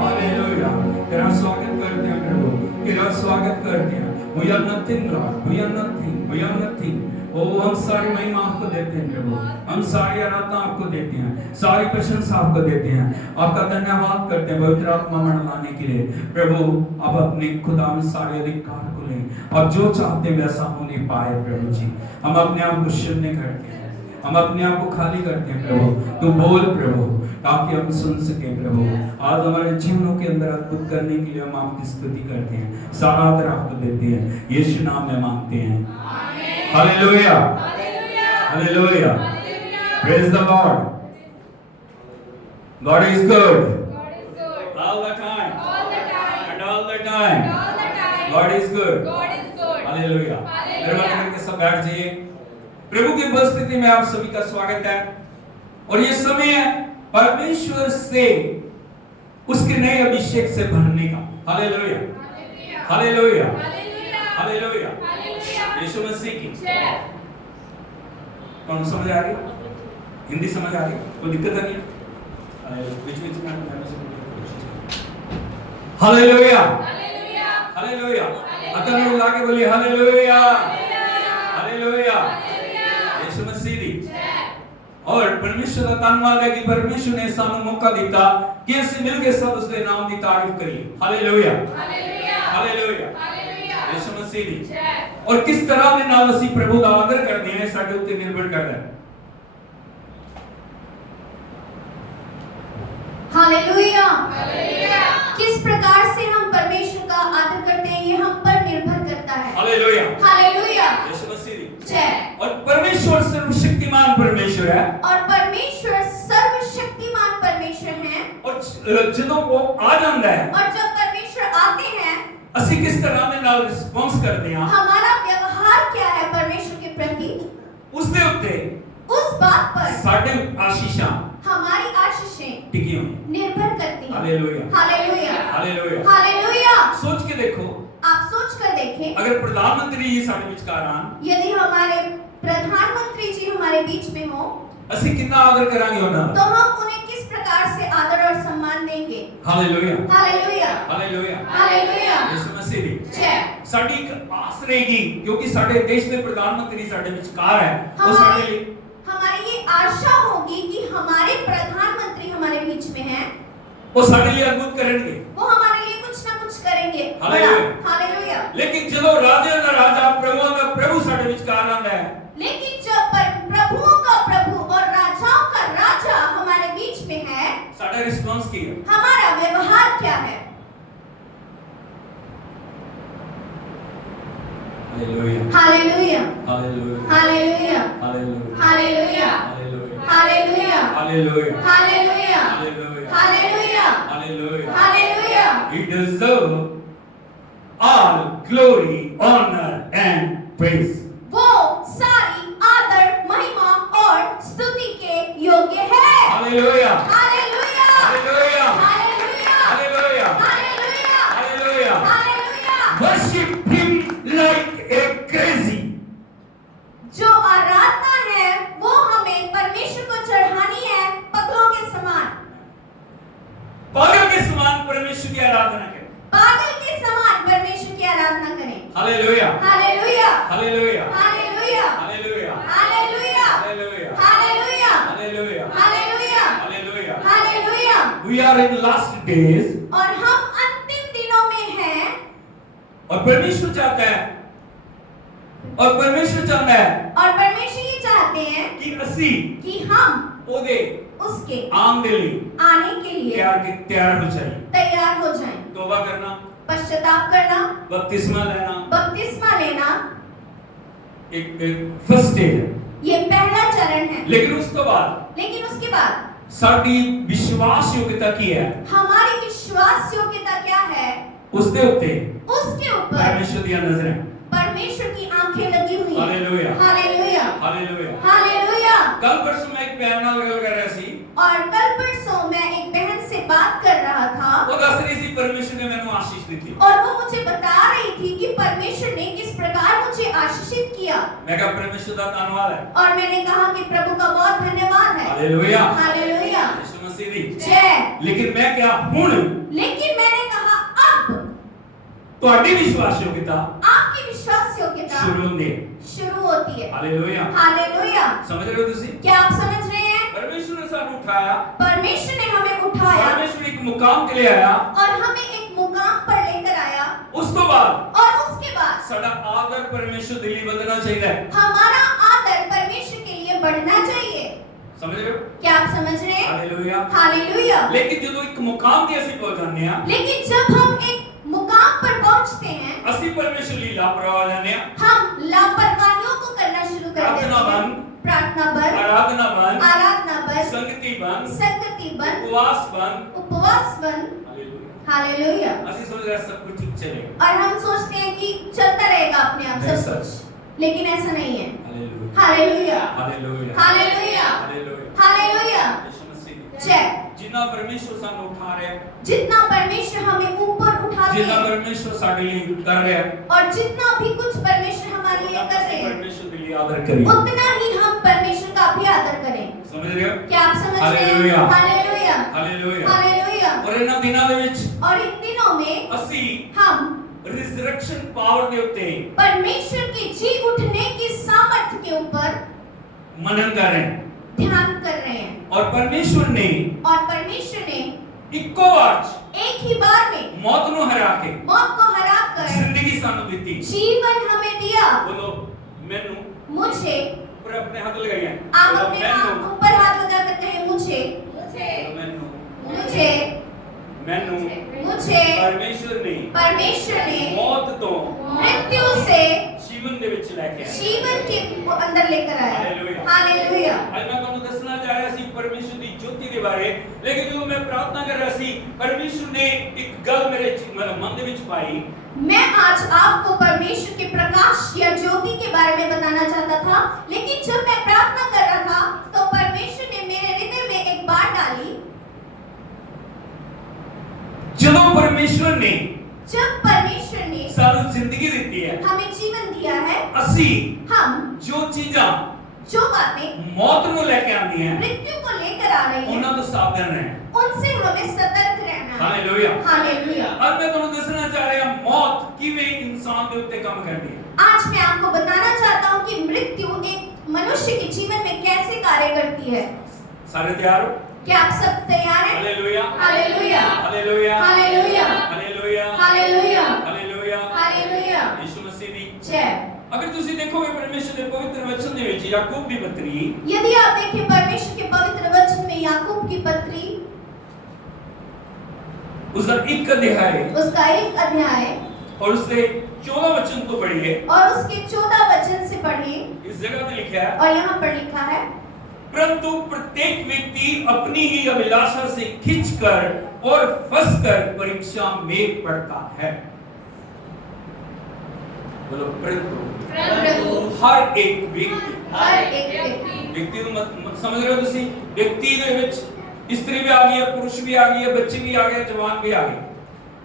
Hallelujah. तेरा स्वागत करते हैं प्रभु, तेरा स्वागत करते हैं। We are nothing, Lord. We are nothing. We are nothing. ओ हम सारी महिमा आपको देते हैं प्रभु, हम सारी आराधना आपको देते हैं, सारी प्रशंसा आपको देते हैं, आपका धन्यवाद करते हैं पवित्र आत्मा मंडलाने के लिए। प्रभु आप अपने खुदा में सारे अधिकार को लें और जो चाहते हैं वैसा होने पाए प्रभु जी। हम अपने आप को शून्य करते हैं, हम अपने आप को खाली करते हैं प्रभु। तू बोल प्रभु ताकि हम सुन सके प्रभु। आज हमारे जीवनों के अंदर अद्भुत करने के लिए हम आपकी स्तुति करते हैं, सारा आदर आपको देते हैं, यीशु नाम में मांगते हैं। Hallelujah. Hallelujah. Praise the Lord. God is good. All the time. And all the time. God is good. Hallelujah. मेरे मन करके सब बैठ जाइए। प्रभु की उपस्थिति में आप सभी का स्वागत है और ये समय है परमेश्वर से उसके नए अभिषेक से भरने का। हालेलुया। हालेलुया। हालेलुया। यीशु मसीह की कौन समझ आ रही? हिंदी समझ आ रही? कोई दिक्कत नहीं है? बीच बीच में हालेलुया। हालेलुया। अतः लोग आगे बोलिए हालेलुया। हालेलुया। यीशु मसीह दी। और परमेश्वर का धन्यवाद है कि परमेश्वर ने सानू मौका दिता कि ਅਸੀਂ मिल के सब उसके नाम की तारीफ करिए। हालेलुया। हालेलुया। यीशु मसीह दी। और किस तरह ਦੇ ਨਾਲ ਅਸੀਂ प्रभु ਦਾ ਆਦਰ ਕਰਦੇ ਹਾਂ ਸਾਡੇ ਉੱਤੇ ਨਿਰਭਰ ਕਰਦਾ ਹੈ। हालेलुया। किस प्रकार से हम परमेश्वर का आदर करते हैं ये हम पर निर्भर करता है। हालेलुया। हालेलुया। यीशु मसीह दी। जय। और परमेश्वर सर्वशक्तिमान परमेश्वर है। और परमेश्वर सर्वशक्तिमान परमेश्वर है। और ਜਦੋਂ वो आ ਜਾਂਦਾ है और जब परमेश्वर आते हैं ਅਸੀਂ ਕਿਸ ਤਰ੍ਹਾਂ ਦੇ ਨਾਲ ਰਿਸਪੌਂਸ ਕਰਦੇ ਹਾਂ हमारा व्यवहार क्या है परमेश्वर के प्रति, ਉਸ ਦੇ ਉੱਤੇ उस बात पर ਸਾਡੇ ਆਸ਼ੀਸ਼ਾਂ हमारी आशीषें ਟਿਕੀਆਂ ਹੋਈਆਂ। निर्भर करती हैं। Hallelujah hallelujah hallelujah. हालेलुया। सोच के देखो, आप सोच कर देखें, अगर प्रधानमंत्री जी ਸਾਡੇ ਵਿਚਕਾਰ ਆਣ यदि हमारे प्रधानमंत्री जी हमारे बीच में हो ਅਸੀਂ ਕਿੰਨਾ ਆਦਰ ਕਰਾਂਗੇ ਉਹਨਾਂ तो ਦਾ। हम उन्हें किस प्रकार से आदर और सम्मान देंगे। Hallelujah hallelujah hallelujah. हालेलुया। ਯਿਸੂ ਮਸੀਹ ਦੀ जय। ਸਾਡੀ ਇੱਕ ਆਸ ਰਹੇਗੀ ਕਿਉਂਕਿ ਸਾਡੇ ਦੇਸ਼ ਦੇ ਪ੍ਰਧਾਨ ਮੰਤਰੀ ਸਾਡੇ ਵਿਚਕਾਰ ਹੈ ਉਹ ਸਾਡੇ ਲਈ हमारी ये आशा होगी कि हमारे प्रधानमंत्री हमारे बीच में हैं, ਉਹ ਸਾਡੇ ਲਈ ਅਦਭੁਤ ਕਰਨਗੇ। वो हमारे लिए कुछ ना कुछ करेंगे। हालेलुया। हालेलुया। लेकिन ਜਦੋਂ ਰਾਜਿਆਂ ਦਾ ਰਾਜਾ ਪ੍ਰਭੂਆਂ ਦਾ ਪ੍ਰਭੂ ਸਾਡੇ ਵਿਚਕਾਰ ਆਉਂਦਾ ਹੈ लेकिन जब प्रभुओं का प्रभु और राजाओं का राजा हमारे बीच में है, ਸਾਡਾ ਰਿਸਪੌਂਸ ਕੀ ਹੈ? हमारा व्यवहार क्या है। Hallelujah hallelujah hallelujah hallelujah hallelujah hallelujah hallelujah hallelujah hallelujah hallelujah hallelujah hallelujah. Hallelujah. He deserves all glory, honor and praise. वो सारी आदर महिमा और स्तुति के योग्य है। Hallelujah hallelujah hallelujah hallelujah hallelujah hallelujah hallelujah. Hallelujah. Worship him like a crazy. जो आराधना है वो हमें परमेश्वर को चढ़ानी है पगलों के समान। पागल के समान परमेश्वर की आराधना करें। पागल के समान परमेश्वर की आराधना करें। Hallelujah hallelujah hallelujah hallelujah hallelujah hallelujah hallelujah hallelujah hallelujah hallelujah hallelujah. Hallelujah. We are in last days और हम अंतिम दिनों में हैं और परमेश्वर चाहता है और परमेश्वर ये चाहते हैं कि ਅਸੀਂ कि हम ਉਹਦੇ उसके आम ਦੇ ਲਈ आने के लिए ਤਿਆਰ ਹੋ ਜਾਈਏ। तैयार हो जाएं। तौबा करना, पश्चाताप करना, बपतिस्मा लेना बपतिस्मा लेना एक फर्स्ट स्टेज है। ये पहला चरण है। लेकिन उस तो बाद लेकिन उसके बाद ਸਾਡੀ ਵਿਸ਼ਵਾਸ ਯੋਗਤਾ ਕੀ ਹੈ हमारी विश्वास योग्यता क्या है, ਉਸ ਦੇ ਉੱਤੇ उसके ऊपर ਪਰਮੇਸ਼ਰ ਦੀਆਂ ਨਜ਼ਰਾਂ। परमेश्वर की आंखें लगी हुई हैं। Hallelujah hallelujah hallelujah. हालेलुया। ਕੱਲ ਪਰਸੋਂ ਮੈਂ ਇੱਕ ਭੈਣ ਨਾਲ ਗੱਲ ਕਰ ਰਿਹਾ ਸੀ। और कल परसों मैं एक बहन से बात कर रहा था ਉਹ ਦੱਸ ਰਹੀ ਸੀ ਪਰਮੇਸ਼ਰ ਨੇ ਮੈਨੂੰ ਆਸ਼ੀਸ਼ ਦਿੱਤੀ। और वो मुझे बता रही थी कि परमेश्वर ने किस प्रकार मुझे आशीषित किया। मैं कहा परमेश्वर ਦਾ ਧੰਨਵਾਦ ਹੈ। और मैंने कहा कि प्रभु का बहुत धन्यवाद है। हालेलुया हालेलुया यीशु मसीह दी। जय। लेकिन मैं क्या ਹੁਣ लेकिन मैंने कहा अब ਤੁਹਾਡੀ ਵਿਸ਼ਵਾਸ ਯੋਗਤਾ आपकी विश्वास योग्यता शुरू ਹੁੰਦੀ है। शुरू होती है। Hallelujah hallelujah. समझ रहे हो ਤੁਸੀਂ? क्या आप समझ रहे हैं? परमेश्वर ने ਸਾਨੂੰ उठाया, परमेश्वर ने हमें उठाया परमेश्वर एक मुकाम के लिए आया। और हमें एक मुकाम पर लेकर आया ਉਸ ਤੋਂ ਬਾਅਦ और उसके बाद ਸਾਡਾ ਆਦਰ ਪਰਮੇਸ਼ਰ ਦੇ ਲਈ ਵਧਣਾ ਚਾਹੀਦਾ ਹੈ। हमारा आदर परमेश्वर के लिए बढ़ना चाहिए। समझ रहे हो? क्या आप समझ रहे हैं? हालेलुया। हालेलुया। लेकिन ਜਦੋਂ ਇੱਕ ਮੁਕਾਮ ਤੇ ਅਸੀਂ ਪਹੁੰਚ ਜਾਂਦੇ ਹਾਂ लेकिन जब हम एक मुकाम पर पहुंचते हैं ਅਸੀਂ ਪਰਮੇਸ਼ਰ ਲਈ ਲਾਪਰਵਾਹ ਹੋ ਜਾਂਦੇ ਹਾਂ। हम लापरवाहियों को करना शुरू कर देते प्रार्थना हैं। बंद, प्रार्थना बंद, आराधना बंद, आराधना बंद, संगति बंद, संगति बंद, उपवास बंद। उपवास बंद। हालेलुया। हालेलुया। ਅਸੀਂ सोच रहे हैं सब कुछ ठीक चलेगा। और हम सोचते हैं कि चलता रहेगा अपने आप नहीं सब सर। कुछ, लेकिन ऐसा नहीं है। Hallelujah hallelujah hallelujah hallelujah hallelujah. Hallelujah Yeshu Masih जय। जितना परमेश्वर ਸਾਨੂੰ ਉਠਾ ਰਿਹਾ ਹੈ, जितना परमेश्वर हमें ऊपर उठाते जितना हैं परमेश्वर ਸਾਡੇ ਲਈ ਕਰ ਰਿਹਾ ਹੈ, और जितना भी कुछ परमेश्वर हमारे लिए कर रहे हैं परमेश्वर के लिए आदर करिए। उतना ही हम परमेश्वर का भी आदर करें। समझ रहे हो? क्या आप समझ रहे हैं? हालेलुया। Hallelujah hallelujah. हालेलुया। और ਇਹਨਾਂ ਦਿਨਾਂ ਦੇ ਵਿੱਚ और इन दिनों में ਅਸੀਂ हम रिजरेक्शन पावर ਦੇ ਉੱਤੇ परमेश्वर के जी उठने की सामर्थ्य के ऊपर मनन कर रहे हैं ध्यान कर रहे हैं और परमेश्वर ने और परमेश्वर ने ਇੱਕੋ ਵਾਰ 'ਚ एक ही बार में मौत ਨੂੰ हरा के मौत को हरा कर जिंदगी ਸਾਨੂੰ ਦਿੱਤੀ। जीवन हमें दिया। बोलो ਮੈਨੂੰ मुझे ऊपर अपने हाथ लगाइए। आप बोलो अपने ਮੈਨੂੰ ऊपर हाथ लगा करते हैं मुझे मुझे बोलो ਮੈਨੂੰ मुझे ਮੈਨੂੰ मुझे परमेश्वर ने परमेश्वर ने मौत ਤੋਂ मृत्यु से ਜੀਵਨ ਦੇ ਵਿੱਚ ਲੈ ਕੇ ਆਇਆ। जीवन के अंदर लेकर आया। हालेलुया। हालेलुया। ਅੱਜ ਮੈਂ ਤੁਹਾਨੂੰ ਦੱਸਣਾ ਚਾਹ ਰਿਹਾ ਸੀ ਪਰਮੇਸ਼ਰ ਦੀ ਜੋਤੀ ਦੇ बारे, लेकिन जो मैं प्रार्थना कर रहा सी परमेश्वर ने एक गल मेरे मन दे विच पाई। मैं आज आपको परमेश्वर के प्रकाश या ज्योति के बारे में बताना चाहता था, लेकिन जब मैं प्रार्थना कर रहा था तो परमेश्वर ने मेरे हृदय में एक बात डाली। जब परमेश्वर ने सानू जिंदगी दी है, हमें जीवन दिया है, असी हम जो चीज़ां जो बातें मौत को लेके आती हैं, मृत्यु को लेकर आ रही हैं, उन्हां तो सावधान रहना, उनसे हमें सतर्क रहना है। Hallelujah, hallelujah. अब मैं तुहानू दसना चाह रहा मौत किवें इंसान के उत्ते काम करती है। आज मैं आपको बताना चाहता हूँ कि मृत्यु एक मनुष्य के जीवन में कैसे कार्य करती है। सारे तैयार हो? क्या आप सब तैयार हैं? Hallelujah, hallelujah, hallelujah, hallelujah, hallelujah, hallelujah, hallelujah, hallelujah. Yeshu Masih दी जय। अगर तुसी देखोगे परमेश्वर के पवित्र वचन दे विच याकूब दी पत्री, यदि आप देखें परमेश्वर के पवित्र वचन में याकूब की पत्री, उसका एक अध्याय उसका एक अध्याय और उससे 14 वचन को पढ़िए, और उसके 14 वचन से पढ़िए। इस जगह पे लिखा है, और यहाँ पर लिखा है, परंतु प्रत्येक व्यक्ति अपनी ही अभिलाषा से खिंचकर और फंसकर परीक्षा में पड़ता है। बोलो परंतु हर एक व्यक्ति, हर एक व्यक्ति मत समझ रहे हो तुसी, व्यक्ति दे विच स्त्री भी आ गई है, पुरुष भी आ गई है, बच्चे भी आ गए, जवान भी आ गए।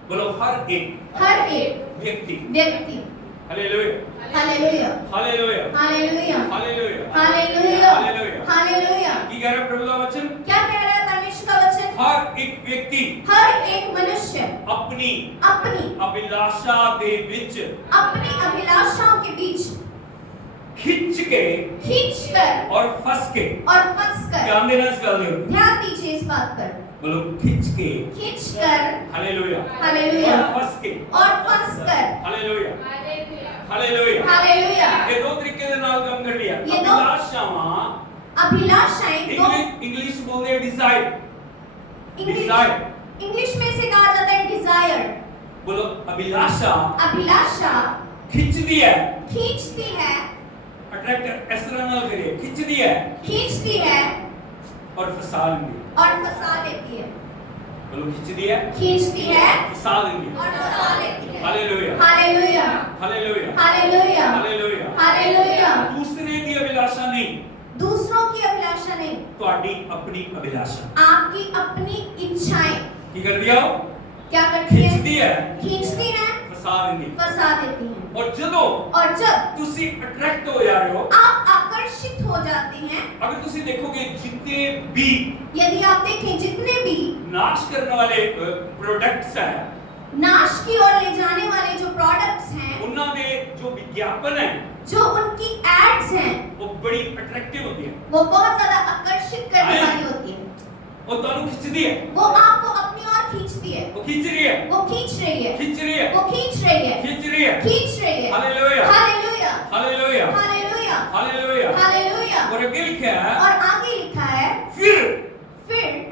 बोलो हर एक व्यक्ति। Hallelujah, hallelujah, hallelujah, hallelujah, hallelujah, hallelujah, hallelujah. Hallelujah. की कह रहा है प्रभु का वचन? क्या कह रहा है परमेश्वर का वचन? हर एक व्यक्ति, हर एक मनुष्य अपनी अभिलाषा दे विच, अपनी अभिलाषाओं के बीच खींचकर और फंस के, फंसकर। ध्यान देना इस गल दे, ध्यान दीजिए इस बात पर। बोलो खींचकर, हालेलुया, और फंसकर, हालेलुया, हालेलुया, हालेलुया। ये दो तरीके से नाल काम कर लिया। ये दो अभिलाषाएं दो, इंग्लिश बोलते हैं डिजायर, इंग्लिश में से कहा जाता है डिजायर। बोलो अभिलाषा खींचती है, अट्रैक्ट एक्सटर्नल करिए, खींचती है और फंसा देती है। बोलो खींचती है फंसा देंगे। और फंसा देती है। Hallelujah, hallelujah, hallelujah, hallelujah, hallelujah, hallelujah. दूसरे की अभिलाषा नहीं, दूसरों की अभिलाषा नहीं, तुम्हारी अपनी अभिलाषा, आपकी अपनी इच्छाएं की कर दिया हो, क्या करती है? खींचती है, फंसा देती हैं। और जब तुसी अट्रैक्ट हो जा रहे हो, आप आकर्षित हो जाते हैं। अगर तुसी देखोगे जितने भी यदि आप देखें जितने भी नाश करने वाले प्रोडक्ट्स हैं, नाश की ओर ले जाने वाले जो प्रोडक्ट्स हैं, उन्होंने जो विज्ञापन है, जो उनकी एड्स हैं, वो बड़ी अट्रैक्टिव होती है, वो बहुत ज्यादा आकर्षित करने वाली होती है। वो तानु खींचती है, वो आपको अपनी ओर खींचती है, वो खींच रही है, वो खींच रही है, खींच रही है, वो खींच रही है, खींच रही है, खींच रही है। Hallelujah, hallelujah, hallelujah, hallelujah, hallelujah, hallelujah. और आगे लिखा है, और आगे लिखा है, फिर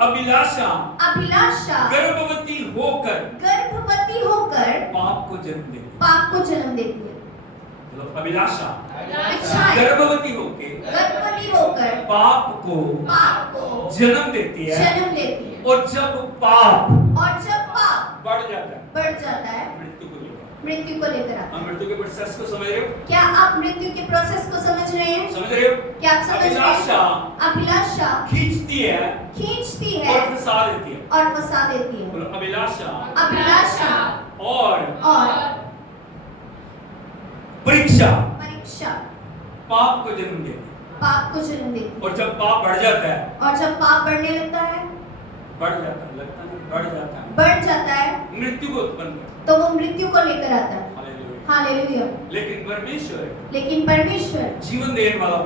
अभिलाषा गर्भवती होकर पाप को जन्म देती है। मतलब अभिलाषा गर्भवती होकर पाप को जन्म देती है, और जब पाप बढ़ जाता है मृत्यु को लेकर आता है। हम मृत्यु के प्रोसेस को समझ रहे हो? क्या आप मृत्यु के प्रोसेस को समझ रहे हैं? समझ रहे हो? क्या आप समझ रहे हैं? अभिलाषा खींचती है और फंसा देती है। बोलो अभिलाषा और परीक्षा पाप को जन्म देती है। और जब पाप बढ़ जाता है, और जब पाप बढ़ने लगता है, बढ़ जाता है, मृत्यु को उत्पन्न करता तो वो मृत्यु को लेकर आता है। है। हालेलुया। लेकिन परमेश्वर जीवन देने वाला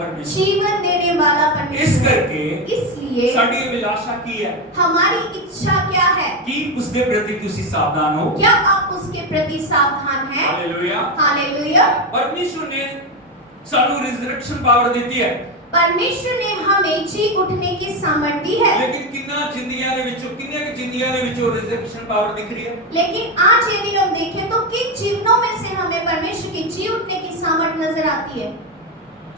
परमेश्वर, इस करके इसलिए साड़ी अभिलाषा की है हमारी इच्छा क्या है कि उसके प्रति तुसी सावधान हो। क्या आप उसके प्रति सावधान हैं? हालेलुया। हालेलुया। परमेश्वर ने सानू रिजरेक्शन पावर देती है, परमेश्वर ने हमें जी उठने की सामर्थ्य दी है। लेकिन किन्ना जिंदगियां दे विचों रिजरेक्शन पावर दिख रही है। लेकिन आज यदि हम देखें तो किन जीवनों में से हमें परमेश्वर की जी उठने की सामर्थ्य नजर आती है?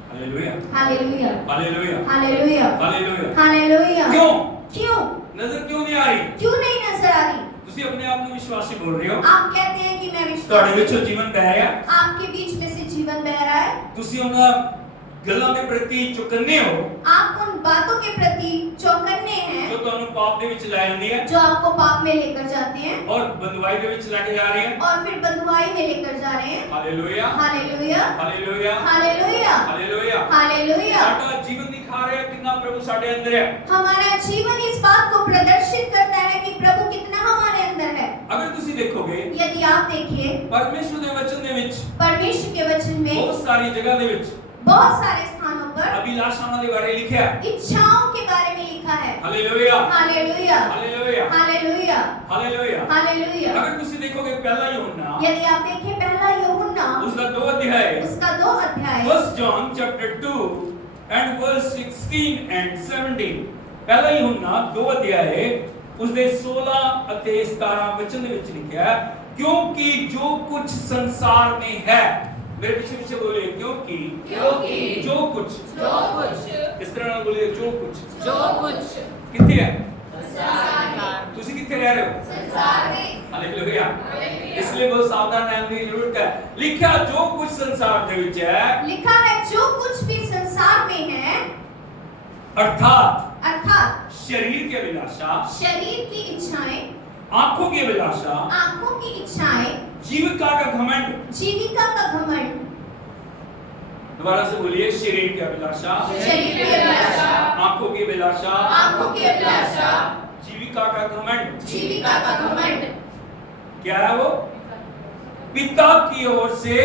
Hallelujah, hallelujah, hallelujah, hallelujah, hallelujah, hallelujah. क्यों? क्यों नजर क्यों नहीं आ रही? क्यों नहीं नजर आ रही? ਤੁਸੀਂ ਆਪਣੇ ਆਪ ਨੂੰ ਵਿਸ਼ਵਾਸੀ ਬੋਲ ਰਹੇ ਹੋ। आप कहते हैं कि मैं ਤੁਹਾਡੇ विश्वासी ਵਿੱਚੋਂ हूं। ਜੀਵਨ ਬਹਿ ਰਿਹਾ। आपके बीच में से जीवन बह रहा है। ਤੁਸੀਂ ਉਹਨਾਂ ਗੱਲਾਂ ਦੇ ਪ੍ਰਤੀ ਚੁਕੰਨੇ ਹੋ आप उन बातों के प्रति चौकन्ने हैं ਜੋ ਤੁਹਾਨੂੰ ਪਾਪ ਦੇ ਵਿੱਚ ਲੈ ਜਾਂਦੀ ਹੈ जो आपको पाप में लेकर जाते हैं ਔਰ ਬੰਦਵਾਈ ਦੇ ਵਿੱਚ ਲੈ ਕੇ ਜਾ ਰਹੀ ਹੈ। और फिर बंधुआई में लेकर जा रहे हैं। Hallelujah, hallelujah, hallelujah, hallelujah, hallelujah. Hallelujah. ਸਾਡਾ ਜੀਵਨ ਦਿਖਾ ਰਿਹਾ ਕਿੰਨਾ ਪ੍ਰਭੂ ਸਾਡੇ ਅੰਦਰ ਹੈ। हमारा जीवन इस बात को प्रदर्शित करता है कि प्रभु कितना हमारे अंदर है। ਅਗਰ ਤੁਸੀਂ ਦੇਖੋਗੇ यदि आप देखिए ਪਰਮੇਸ਼ਵਰ ਦੇ ਵਚਨ ਦੇ ਵਿੱਚ परमेश्वर के वचन में ਬਹੁਤ ਸਾਰੀ ਜਗ੍ਹਾ ਦੇ ਵਿੱਚ बहुत सारे स्थानों पर ਅਭਿਲਾਸ਼ਾਵਾਂ ਦੇ ਬਾਰੇ ਲਿਖਿਆ ਹੈ। इच्छाओं के बारे में लिखा है। Hallelujah, hallelujah, hallelujah, hallelujah, hallelujah. Hallelujah. अगर ਤੁਸੀਂ ਦੇਖੋਗੇ ਪਹਿਲਾ यूहन्ना यदि आप देखें पहला यूहन्ना उसका 2 अध्याय उसका 2 अध्याय 1 John chapter 2 and verse 16 and 17 ਪਹਿਲਾ यूहन्ना 2 ਅਧਿਆਏ ਉਸਦੇ 16 ਅਤੇ 17 ਵਚਨ ਦੇ ਵਿੱਚ ਲਿਖਿਆ ਹੈ क्योंकि जो कुछ संसार में है मेरे पीछे पीछे बोलिए क्योंकि जो कुछ इस तरह ना बोलिए जो कुछ कितने है ਤੁਸੀਂ ਕਿੱਥੇ ਰਹਿ ਰਹੇ ਹੋ संसार में। हालेलुया। इसलिए बहुत सावधान रहने की जरूरत है। लिखा जो कुछ संसार ਦੇ ਵਿੱਚ ਹੈ लिखा है जो कुछ भी संसार में है अर्थात अर्थात शरीर की अभिलाषा, शरीर की इच्छाएं, आंखों की अभिलाषा, आंखों की इच्छाएं, जीविका का घमंड। जीविका का घमंड। दोबारा से बोलिए शरीर की अभिलाषा, शरीर की अभिलाषा, आंखों की अभिलाषा, आंखों की अभिलाषा, जीविका का घमंड। जीविका का घमंड। क्या है वो? पिता की ओर से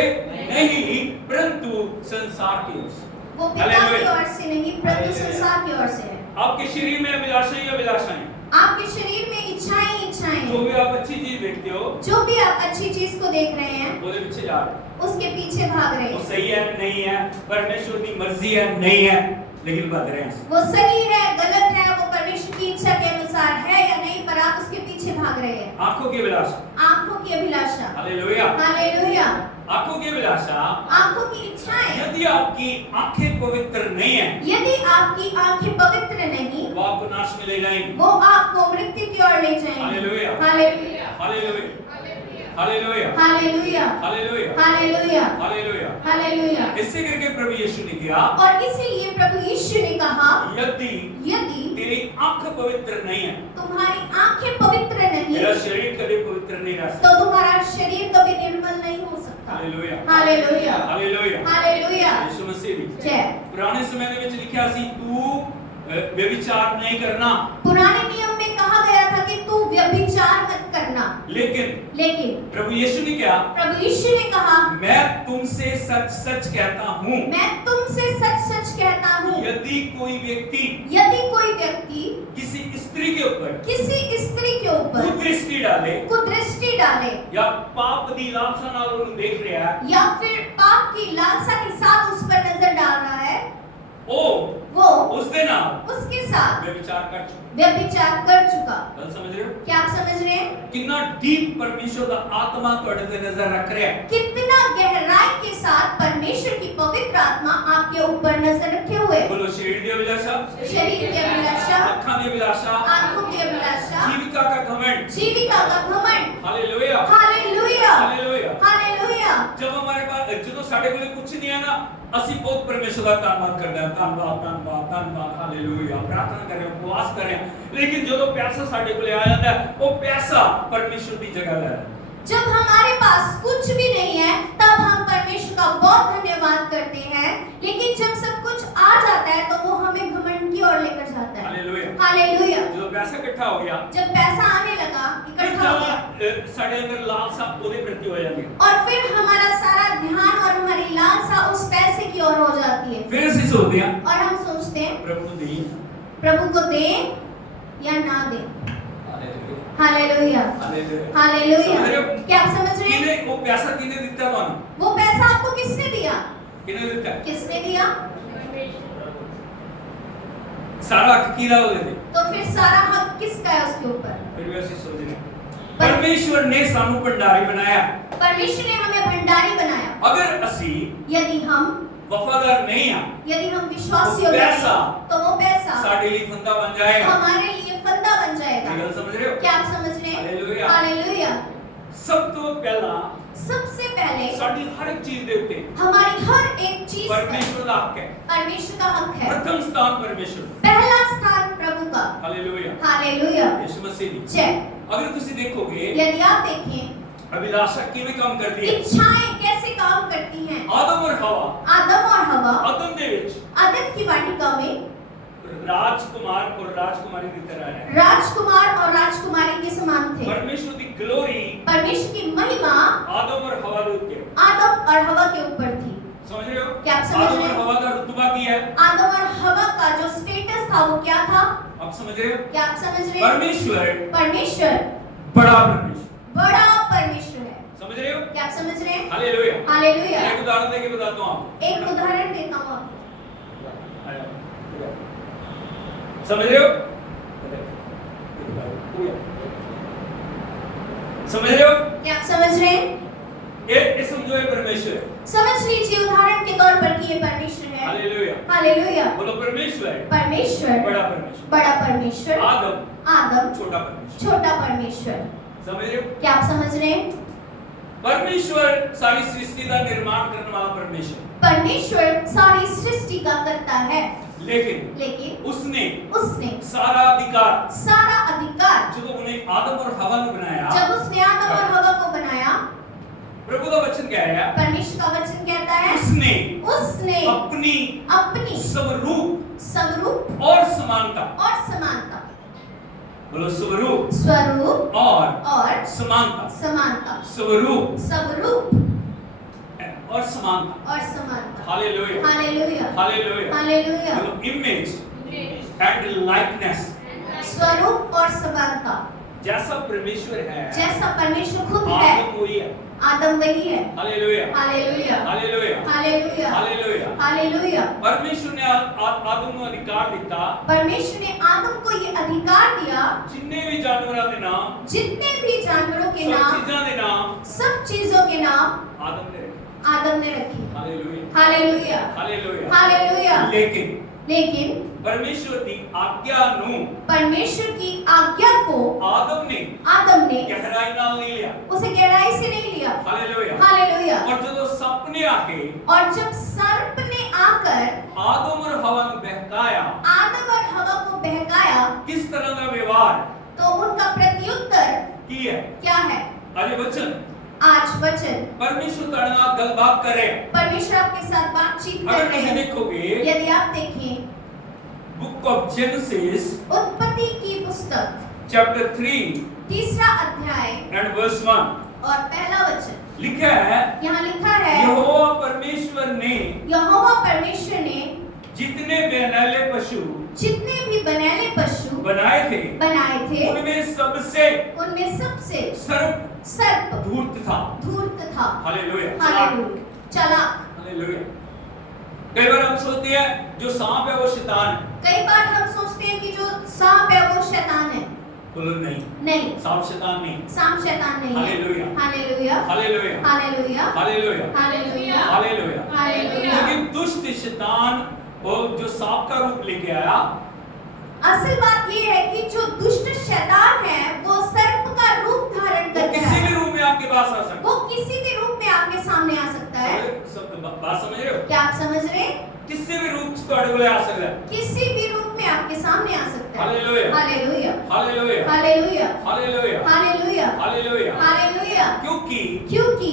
नहीं परंतु संसार की ओर से। वो पिता की ओर से नहीं परंतु संसार की ओर से है। आपके शरीर में अभिलाषाएं ही अभिलाषाएं। आपके शरीर में इच्छाएं ही इच्छाएं जो हैं। भी आप अच्छी चीज देखते हो जो भी आप अच्छी चीज को देख रहे हैं वो पीछे जा रहे हो। उसके पीछे भाग रहे वो हैं। सही है नहीं है, परमेश्वर की मर्जी है नहीं है, लेकिन भाग रहे हैं। वो सही है गलत है, वो परमेश्वर की इच्छा के अनुसार है या नहीं, पर आप उसके पीछे भाग रहे हैं। आंखों की अभिलाषा, आंखों की अभिलाषा, हालेलुया। हालेलुया, आंखों की अभिलाषा, आंखों की इच्छाएं। यदि आपकी आंखें पवित्र नहीं है यदि आपकी आंखें पवित्र नहीं, वो आपको नाश में ले जाएंगी। वो आपको मृत्यु की ओर ले जाएंगे। Hallelujah, hallelujah, hallelujah, hallelujah, hallelujah, hallelujah, hallelujah, hallelujah. Hallelujah. इससे करके प्रभु यीशु ने किया, और इसीलिए प्रभु यीशु ने कहा यदि तेरी आंख पवित्र नहीं है, तुम्हारी आंखें पवित्र नहीं, तेरा शरीर कभी पवित्र नहीं रह सकता। तो तुम्हारा शरीर कभी निर्मल नहीं हो सकता। Hallelujah, hallelujah, hallelujah. Hallelujah. Yeshu Masih दी जय। पुराने समय ਦੇ ਵਿੱਚ ਲਿਖਿਆ ਸੀ तू व्यभिचार नहीं करना, पुराने नियम में कहा गया था कि तू व्यभिचार मत करना, लेकिन प्रभु यीशु ने क्या? प्रभु यीशु ने कहा मैं तुमसे सच सच कहता हूँ, मैं तुमसे सच सच कहता हूँ, यदि कोई व्यक्ति किसी स्त्री के ऊपर स्त्री के ऊपर कुदृष्टि डाले या पाप दी लालसा नाल ਉਹਨੂੰ देख रहा है या फिर पाप की लालसा के साथ उस पर नजर डाल रहा है, वो उसके नाल उसके साथ व्यभिचार कर चुका। गल समझ रहे हो? क्या आप समझ रहे हैं? कितना डीप परमेश्वर का आत्मा ਤੁਹਾਡੇ ਤੇ नजर रख रहा है। कितना गहराई के साथ परमेश्वर की पवित्र आत्मा आपके ऊपर नजर रखे हुए है। बोलो शरीर की अभिलाषा, शरीर की अभिलाषा, आंखों की अभिलाषा, आंखों की अभिलाषा, जीविका का घमंड। जीविका का घमंड। Hallelujah, hallelujah, hallelujah. हालेलुया। जब हमारे पास ਜਦੋਂ ਸਾਡੇ ਕੋਲ ਕੁਝ ਨਹੀਂ ਹੈ ਨਾ, ਅਸੀਂ ਬਹੁਤ परमेश्वर ਦਾ ਧੰਨਵਾਦ ਕਰਦੇ ਹਾਂ, ਧੰਨਵਾਦ ਧੰਨਵਾਦ ਧੰਨਵਾਦ, ਹਾਲੇਲुया, प्रार्थना कर रहे हैं, उपवास कर रहे हैं, लेकिन ਜਦੋਂ पैसा ਸਾਡੇ ਕੋਲ आ जाता है, वो पैसा परमेश्वर की जगह ले रहा है। जब हमारे पास कुछ भी नहीं है तब हम परमेश्वर का बहुत धन्यवाद करते हैं, लेकिन जब सब कुछ आ जाता है तो वो हमें घमंड की ओर लेकर जाता है। Hallelujah, hallelujah. ਜਦੋਂ पैसा इकट्ठा हो गया, जब पैसा आने लगा, इकट्ठा हो गया, ਸਾਡੇ ਅੰਦਰ ਲਾਲਸਾ ਉਹਦੇ ਪ੍ਰਤੀ ਹੋ ਜਾਂਦੀ ਹੈ। और फिर हमारा सारा ध्यान और हमारी लालसा उस पैसे की ओर हो जाती है। फिर ਅਸੀਂ ਸੋਚਦੇ ਹਾਂ और हम सोचते हैं प्रभु ਨੂੰ ਦੇਈਏ। प्रभु को दें या ना दें। Hallelujah, hallelujah, hallelujah. समझ रहे हालेलुया। हो? क्या आप समझ रहे हैं? किने वो पैसा किने ਦਿੱਤਾ ਤੁਹਾਨੂੰ? वो पैसा आपको किसने दिया? किने ਦਿੱਤਾ? किसने दिया? सारा हक किला ਉਹਦੇ ਤੇ। तो फिर सारा हक किसका है उसके ऊपर? फिर भी ਅਸੀਂ ਸੋਚਦੇ ਹਾਂ परमेश्वर ने सानू भंडारी बनाया। परमेश्वर ने हमें भंडारी बनाया। अगर ਅਸੀਂ यदि हम वफादार नहीं हैं, यदि हम विश्वासी हो पैसा तो वो पैसा ਸਾਡੇ ਲਈ फंदा बन जाएगा। हमारे लिए बन जाएगा। ये गल समझ रहे हो? क्या आप समझ रहे हैं? हालेलुया। हालेलुया। सब तो पहला सबसे पहले साड़ी हर एक चीज दे उत्ते हमारी हर एक चीज पर परमेश्वर का हक है। परमेश्वर का हक है। प्रथम स्थान परमेश्वर। पहला स्थान प्रभु का। हालेलुया। हालेलुया। यीशु मसीह दी। जय। अगर तुसी देखोगे यदि आप देखें अभिलाषा किਵੇਂ काम करती है? इच्छाएं कैसे काम करती हैं। आदम और हवा आदम और हवा आदम दे विच आदम की वाटिका में राजकुमार और राजकुमारी की तरह है। राजकुमार और राजकुमारी के समान थे। परमेश्वर की ग्लोरी परमेश्वर की महिमा आदम और हवा के ऊपर आदम और हवा के ऊपर थी। समझ रहे हो? क्या आप समझ आदम रहे और हो? हवा का रुतबा क्या है? आदम और हवा का जो स्टेटस था वो क्या था? आप समझ रहे हो? क्या आप समझ रहे हैं? परमेश्वर परमेश्वर बड़ा परमेश्वर। बड़ा परमेश्वर है। समझ रहे हो? क्या आप समझ रहे हैं? हालेलुया। हालेलुया। एक उदाहरण देके बताता हूं आपको। एक उदाहरण देता हूँ आपको। समझ रहे हो? समझ रहे हो? क्या आप समझ रहे हैं? ये समझो ये परमेश्वर है। समझ लीजिए उदाहरण के तौर पर कि ये परमेश्वर है। हालेलुया। हालेलुया। बोलो परमेश्वर है। परमेश्वर बड़ा परमेश्वर। बड़ा परमेश्वर। आदम आदम छोटा परमेश्वर। छोटा परमेश्वर। समझ रहे हो? क्या आप समझ रहे हैं? परमेश्वर सारी सृष्टि का निर्माण करने वाला परमेश्वर। परमेश्वर सारी सृष्टि का करता है। लेकिन उसने सारा अधिकार जब उन्हें आदम और हवा ने बनाया, जब उसने आदम और हवा को बनाया, प्रभु का वचन क्या है? परमेश्वर का वचन कहता है उसने अपनी स्वरूप और समानता बोलो स्वरूप और समानता स्वरूप और समानता हालेलुया हालेलुया बोलो इमेज एंड लाइकनेस स्वरूप और समानता जैसा परमेश्वर है जैसा परमेश्वर खुद है आदम वही है hallelujah hallelujah hallelujah hallelujah hallelujah hallelujah परमेश्वर ने आदम को अधिकार दिता परमेश्वर ने आदम को ये अधिकार दिया जितने भी जानवरों के नाम सब चीजों के नाम आदम ने रखे हालेलुया हालेलुया हालेलुया लेकिन परमेश्वर की आज्ञा को आदम ने गहराई नाल नहीं लिया उसे गहराई से नहीं लिया हालेलुया हालेलुया और जब सर्प ने आकर आदम और हवा को बहकाया किस तरह का व्यवहार तो उनका प्रत्युत्तर क्या है आज वचन परमेश्वर तारे नाल गलबात करे परमेश्वर आपके साथ बातचीत कर अगर रहे तुम हैं देखोगे यदि आप देखें बुक ऑफ जेनेसिस उत्पत्ति की पुस्तक चैप्टर 3 तीसरा अध्याय एंड वर्स 1 और पहला वचन लिखा है यहाँ लिखा है यहोवा परमेश्वर ने जितने भी बनैले पशु बनाए थे उनमें सबसे सर्प धूर्त था हालेलुया चालाक हालेलुया कई बार हम सोचते हैं जो सांप है वो शैतान है कई बार हम सोचते हैं कि जो सांप है वो शैतान है बोलो नहीं सांप शैतान नहीं है hallelujah hallelujah hallelujah hallelujah hallelujah hallelujah hallelujah लेकिन दुष्ट शैतान वो जो सांप का रूप लेके आया असल बात ये है कि जो दुष्ट शैतान है वो सर्प का रूप धारण करता किसी है भी रूप में आपके पास आ सकता वो किसी भी रूप में आपके सामने आ सकता है बात समझ रहे हो क्या आप समझ रहे हैं किसी भी रूप से ਤੁਹਾਡੇ ਕੋਲੇ आ सकता है किसी भी रूप में आपके सामने आ सकता है hallelujah hallelujah hallelujah hallelujah hallelujah hallelujah hallelujah hallelujah क्योंकि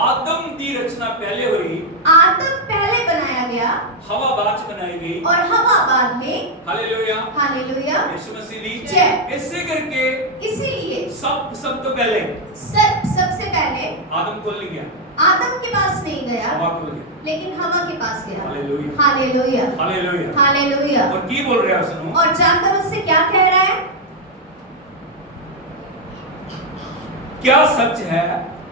आदम की रचना पहले हुई आदम पहले बनाया गया हवा बाद में बनाई गई और हवा बाद में हालेलुया हालेलुया यीशु मसीह दी जय। इससे करके इसीलिए सब तो पहले सबसे पहले आदम को ले गया आदम के पास नहीं गया हवा को ले गया लेकिन हवा के पास गया हालेलुया हालेलुया हालेलुया हालेलुया और की बोल रहा है सुनो और जानकर उससे क्या कह रहा है क्या सच है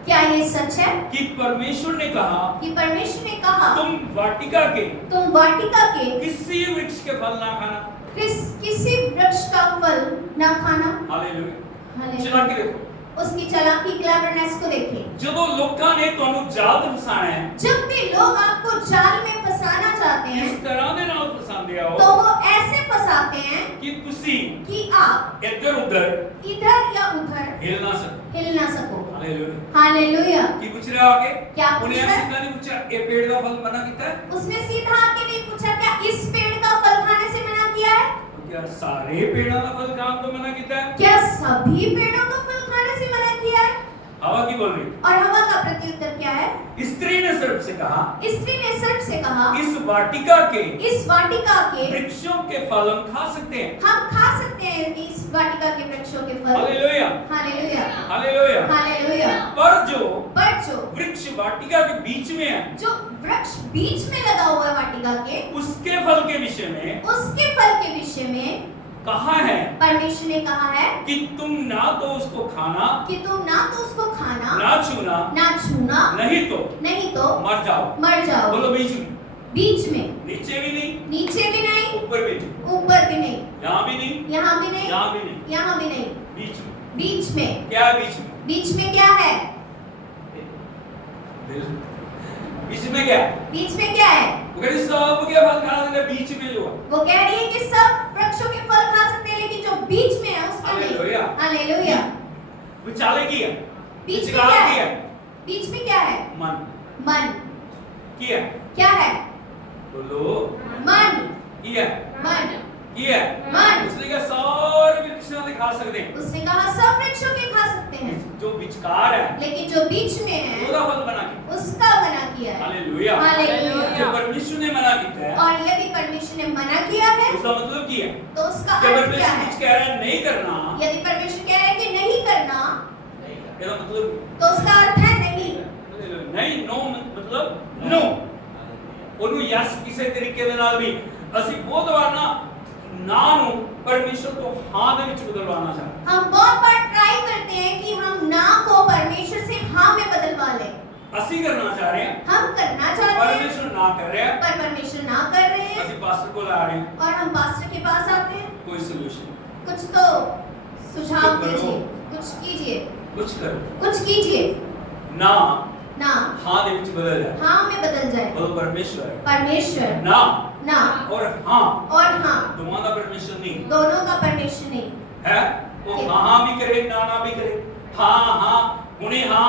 क्या ये सच है कि परमेश्वर ने कहा तुम वाटिका के किसी वृक्ष के फल ना खाना किसी वृक्ष का फल ना खाना हालेलुया चला के देखो उसकी चालाकी क्लेवरनेस को देखिए ਜਦੋਂ ਲੋਕਾਂ ਨੇ ਤੁਹਾਨੂੰ ਜਾਲ ਤੇ ਫਸਾਣਾ ਹੈ जब भी लोग आपको जाल में फंसाना चाहते हैं इस तरह ਦੇ ਨਾਲ ਫਸਾਉਂਦੇ फसाते हो तो वो ऐसे फंसाते हैं कि तुसी कि आप इधर उधर इधर या उधर हिल ना सको। हिल ना सको। हालेलुया। हालेलुया। की पूछ रहे हो आगे? क्या पूछ उन्हें रहा है? सीधा नहीं पूछा ये पेड़ का फल मना किया है? उसने सीधा आके नहीं पूछा क्या इस पेड़ का फल खाने से मना किया है? तो क्या सारे पेड़ों का फल खाने को मना किया है? क्या सभी पेड़ों का फल खाने से मना किया है? हवा की बोल रही। और हवा का प्रत्युत्तर क्या है? स्त्री ने सर्प से कहा, स्त्री ने सर्प से कहा, इस वाटिका के इस वाटिका के वृक्षों के फल हम खा सकते हैं। हम खा सकते हैं इस वाटिका के वृक्षों के फल। हालेलुया। हालेलुया। हालेलुया। हालेलुया। पर जो वृक्ष वाटिका के बीच में है, जो वृक्ष बीच में लगा हुआ है वाटिका के, उसके फल के विषय में उसके फल के विषय में कहा है परमेश्वर ने कहा है कि तुम ना तो उसको खाना, कि तुम ना तो उसको खाना, ना छूना, ना छूना, नहीं तो मर मर जाओ। बोलो जाओ। बीच में, बीच में, नीचे भी नहीं, नीचे भी नहीं, ऊपर भी नहीं, ऊपर भी नहीं, यहाँ भी नहीं, यहाँ भी नहीं, यहाँ भी नहीं, यहाँ भी नहीं, बीच में। बीच में। क्या है बीच में? बीच में क्या है? बीच में क्या है? बीच में क्या है? वो कहती सब के फल खा सकते हैं, बीच में जो है। वो कह रही है कि सब वृक्षों के फल खा सकते हैं लेकिन जो बीच में है उसका नहीं। हालेलुया। हालेलुया। विचाले की है, बीच में विचकार क्या की है? है, बीच में क्या है? मन मन। की है। क्या है? बोलो मन। की है, मन। की है। मन। उसने कहा सारे वृक्षों के खा सकते हैं, उसने कहा सब वृक्षों के खा सकते हैं जो विचकार है लेकिन जो बीच में है पूरा फल बना के। उसका मना किया है। हालेलुया। हालेलुया। जो परमेश्वर ने मना किया है, और यदि परमेश्वर ने मना किया है उसका मतलब की है तो उसका कि अर्थ क्या परमेश्वर है? कुछ कह रहा है नहीं करना, यदि परमेश्वर कह रहा है कि नहीं करना इसका मतलब तो उसका अर्थ है नहीं। नहीं, नो मतलब नो। ਉਹਨੂੰ ਯਸ ਕਿਸੇ ਤਰੀਕੇ ਦੇ ਨਾਲ ਵੀ ਅਸੀਂ ਬਹੁਤ ਵਾਰ ਨਾ ਨੂੰ ਪਰਮੇਸ਼ਰ ਤੋਂ ਹਾਂ ਦੇ ਵਿੱਚ ਬਦਲਵਾਉਣਾ ਚਾਹੁੰਦੇ। हम बहुत बार ट्राई करते हैं कि हम ना को परमेश्वर से हाँ में बदलवा लें। ਅਸੀਂ ਕਰਨਾ ਚਾਹ ਰਹੇ ਹਾਂ, हम करना चाहते हैं ਪਰਮੇਸ਼ਰ ਨਾ ਕਰ ਰਿਹਾ, पर परमेश्वर ना कर रहे हैं ਅਸੀਂ ਪਾਸਟਰ ਕੋਲ ਆ ਰਹੇ ਹਾਂ। और हम पास्टर के पास आते हैं। ਕੋਈ ਸੋਲੂਸ਼ਨ, कुछ तो सुझाव कुछ करो। दीजिए, कुछ कीजिए, ਕੁਝ ਕਰੋ कुछ कीजिए। ਨਾ ना ਹਾਂ ਦੇ ਵਿੱਚ ਬਦਲ ਜਾ। हाँ में बदल जाए। ਬੋਲੋ ਪਰਮੇਸ਼ਰ परमेश्वर ਨਾ ना और हाँ, और हाँ दोनों का परमेश्वर नहीं दोनों का परमेश्वर नहीं है। वो हाँ भी करे ना भी करे, हाँ उन्हें हाँ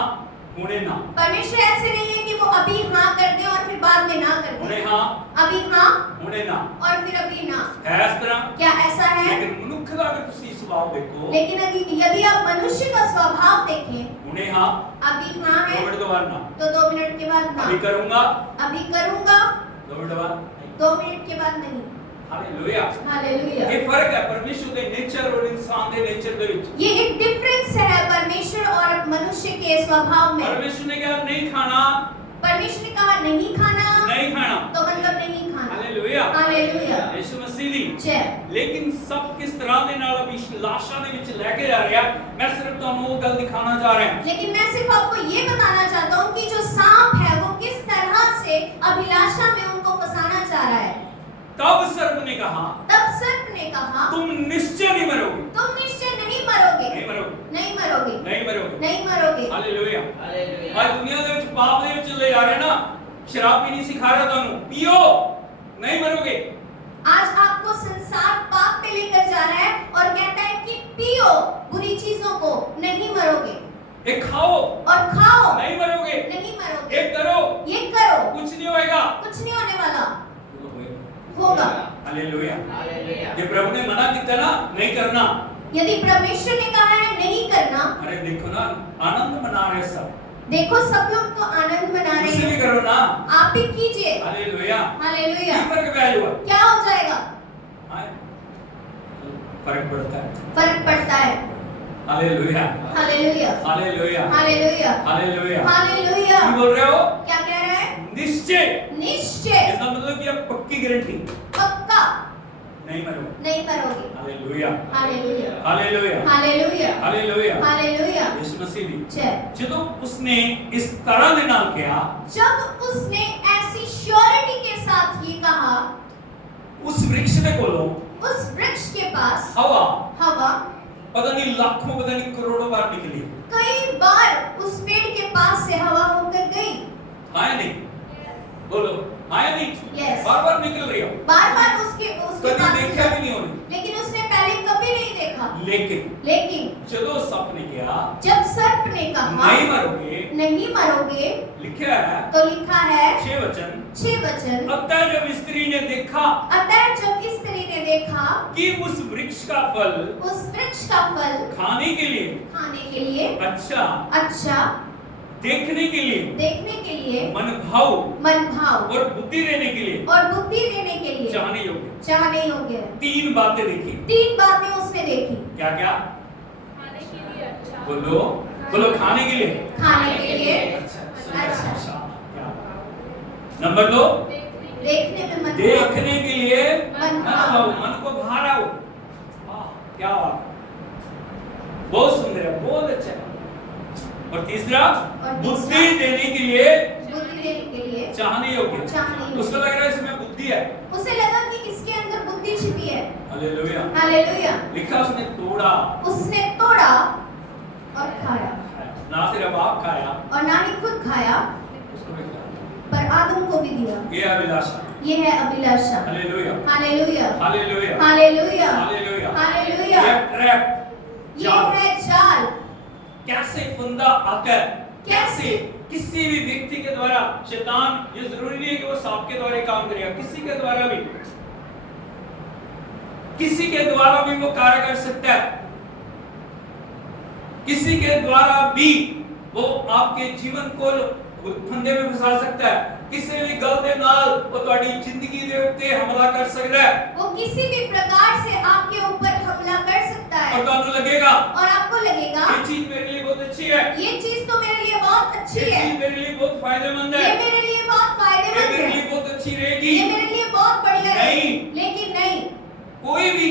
उन्हें ना, परमेश्वर ऐसे नहीं है कि वो अभी हाँ कर दे और फिर बाद में ना कर दे। उन्हें हाँ अभी हाँ उन्हें ना और फिर अभी ना। है इस तरह। क्या ऐसा है? लेकिन मनुष्य का अगर तुसी स्वभाव देखो, लेकिन यदि आप मनुष्य का स्वभाव देखें, उन्हें हाँ अभी हाँ 2 है मिनट के बाद ना, तो 2 मिनट के बाद ना, अभी करूंगा अभी करूंगा 2 मिनट बाद। 2 मिनट के बाद नहीं। हालेलुया। हालेलुया। ये फर्क है परमेश्वर के नेचर और इंसान के नेचर के बीच। ये एक डिफरेंस है परमेश्वर और मनुष्य के स्वभाव में। परमेश्वर ने कहा नहीं खाना, परमेश्वर ने कहा नहीं खाना नहीं खाना, तो मतलब नहीं खाना। हालेलुया। हालेलुया। यीशु मसीह दी। जय। लेकिन सब किस तरह ਦੇ ਨਾਲ ਅਭੀ ਲਾਸ਼ਾਂ ਦੇ ਵਿੱਚ ਲੈ ਕੇ ਜਾ ਰਿਹਾ, मैं सिर्फ ਤੁਹਾਨੂੰ ਉਹ ਗੱਲ ਦਿਖਾਣਾ ਚਾਹ ਰਿਹਾ ਹਾਂ। लेकिन मैं सिर्फ आपको ये बताना चाहता हूँ कि जो सांप है वो किस तरह से अभिलाषा में उनको फंसाना चाह रहा है। तब सर्प ने कहा तब सर्प ने कहा तुम निश्चय नहीं मरोगे, तुम निश्चय नहीं मरोगे, नहीं मरोगे, नहीं मरोगे, नहीं मरोगे। नहीं मरोगे। हालेलुया। आज दुनिया ਦੇ ਵਿੱਚ ਪਾਪ ਦੇ ਵਿੱਚ ਲੈ ਜਾ ਰਹੇ ਨਾ, शराब पीनी सिखा रहा ਤੁਹਾਨੂੰ, पियो नहीं मरोगे। आज आपको संसार पाप पे लेकर जा रहा है और कहता है कि पियो बुरी चीजों को, नहीं मरोगे। ये खाओ और खाओ, नहीं मरोगे। नहीं मरोगे। ये करो ये करो, कुछ नहीं होएगा। कुछ नहीं होने वाला, होगा। हालेलुया। ये प्रभु ने मना किया ना नहीं करना, यदि परमेश्वर ने कहा है नहीं करना, अरे देखो ना आनंद मना रहे सब, देखो सब लोग तो आनंद मना रहे उसे भी हैं, करो ना। आप भी कीजिए। हालेलुया। हालेलुया। क्या फर्क क्या हुआ? क्या हो जाएगा? हाँ, फर्क पड़ता है। फर्क पड़ता है। Hallelujah. Hallelujah. Hallelujah. Hallelujah. Hallelujah. Hallelujah. क्या बोल रहे हो? क्या कह रहा है? निश्चय। निश्चय, इसका मतलब कि अब पक्की गारंटी पक्का नहीं मरोगे। नहीं मरोगे। Hallelujah. Hallelujah. Hallelujah. Hallelujah. Hallelujah. Hallelujah. Yeshu Masih भी जय। ਜਦੋਂ उसने इस तरह ਦੇ ਨਾਲ किया, जब उसने ऐसी श्योरिटी के साथ ये कहा, उस वृक्ष ਦੇ ਕੋਲੋਂ उस वृक्ष के पास हवा हवा पता नहीं लाखों पता नहीं करोड़ों बार निकली। कई बार उस पेड़ के पास से हवा होकर गई। हाँ या नहीं? बोलो आया नहीं? Yes. बार बार निकल रही हो, बार-बार उसके कभी पास देखा भी नहीं होने। लेकिन उसने पहले कभी नहीं देखा। लेकिन चलो सर्प ने किया, जब सर्प ने कहा नहीं मरोगे, नहीं मरोगे, लिखा है तो लिखा है 6 वचन, 6 वचन। अतः जब स्त्री ने देखा अतः जब स्त्री ने देखा कि उस वृक्ष का फल उस वृक्ष का फल खाने के लिए अच्छा, अच्छा, देखने के लिए, देखने के लिए, मन भाव और बुद्धि देने के लिए, बुद्धि देने के लिए चाहने योग्य 3 बातें देखी। 3 बातें उसने देखी। क्या क्या? बोलो बोलो, खाने के लिए, अच्छा। नंबर 2, देखने में मन देखने के लिए मन भाव। मन को भारा हो। क्या बात, बहुत सुंदर है, बहुत अच्छा है। और तीसरा, बुद्धि देने के लिए चाहने योग्य। उसको लग रहा है इसमें बुद्धि है, उसे लगा कि इसके अंदर बुद्धि छिपी है। Hallelujah, hallelujah. लिखा उसने तोड़ा और खाया, ना सिर्फ आप खाया, और ना ही खुद खाया, उसको भी खिलाया। पर आदम को भी दिया। ये अभिलाषा, ये है अभिलाषा। Hallelujah, hallelujah, hallelujah, hallelujah, hallelujah, hallelujah. ये ट्रैप, ये है जाल। कैसे फंदा आता है, कैसे किसी भी व्यक्ति के द्वारा शैतान, ये जरूरी नहीं है कि वो सांप के द्वारा काम करेगा, किसी के द्वारा भी वो कार्य कर सकता है। किसी के द्वारा भी वो आपके जीवन को फंदे में फंसा सकता है। किसी भी गलती नाल वो तुम्हारी जिंदगी दे उत्ते हमला कर सकता है। वो किसी भी प्रकार से आपके ऊपर हमला कर सकता है। और आपको लगेगा ये चीज मेरे लिए बहुत अच्छी है, ये चीज तो मेरे लिए बहुत अच्छी ये है, चीज मेरे लिए बहुत फायदेमंद है, ये मेरे लिए बहुत ये फायदेमंद मेरे है, लिए बहुत अच्छी ये रहेगी। मेरे लिए बहुत बढ़िया है। नहीं। लेकिन नहीं, कोई भी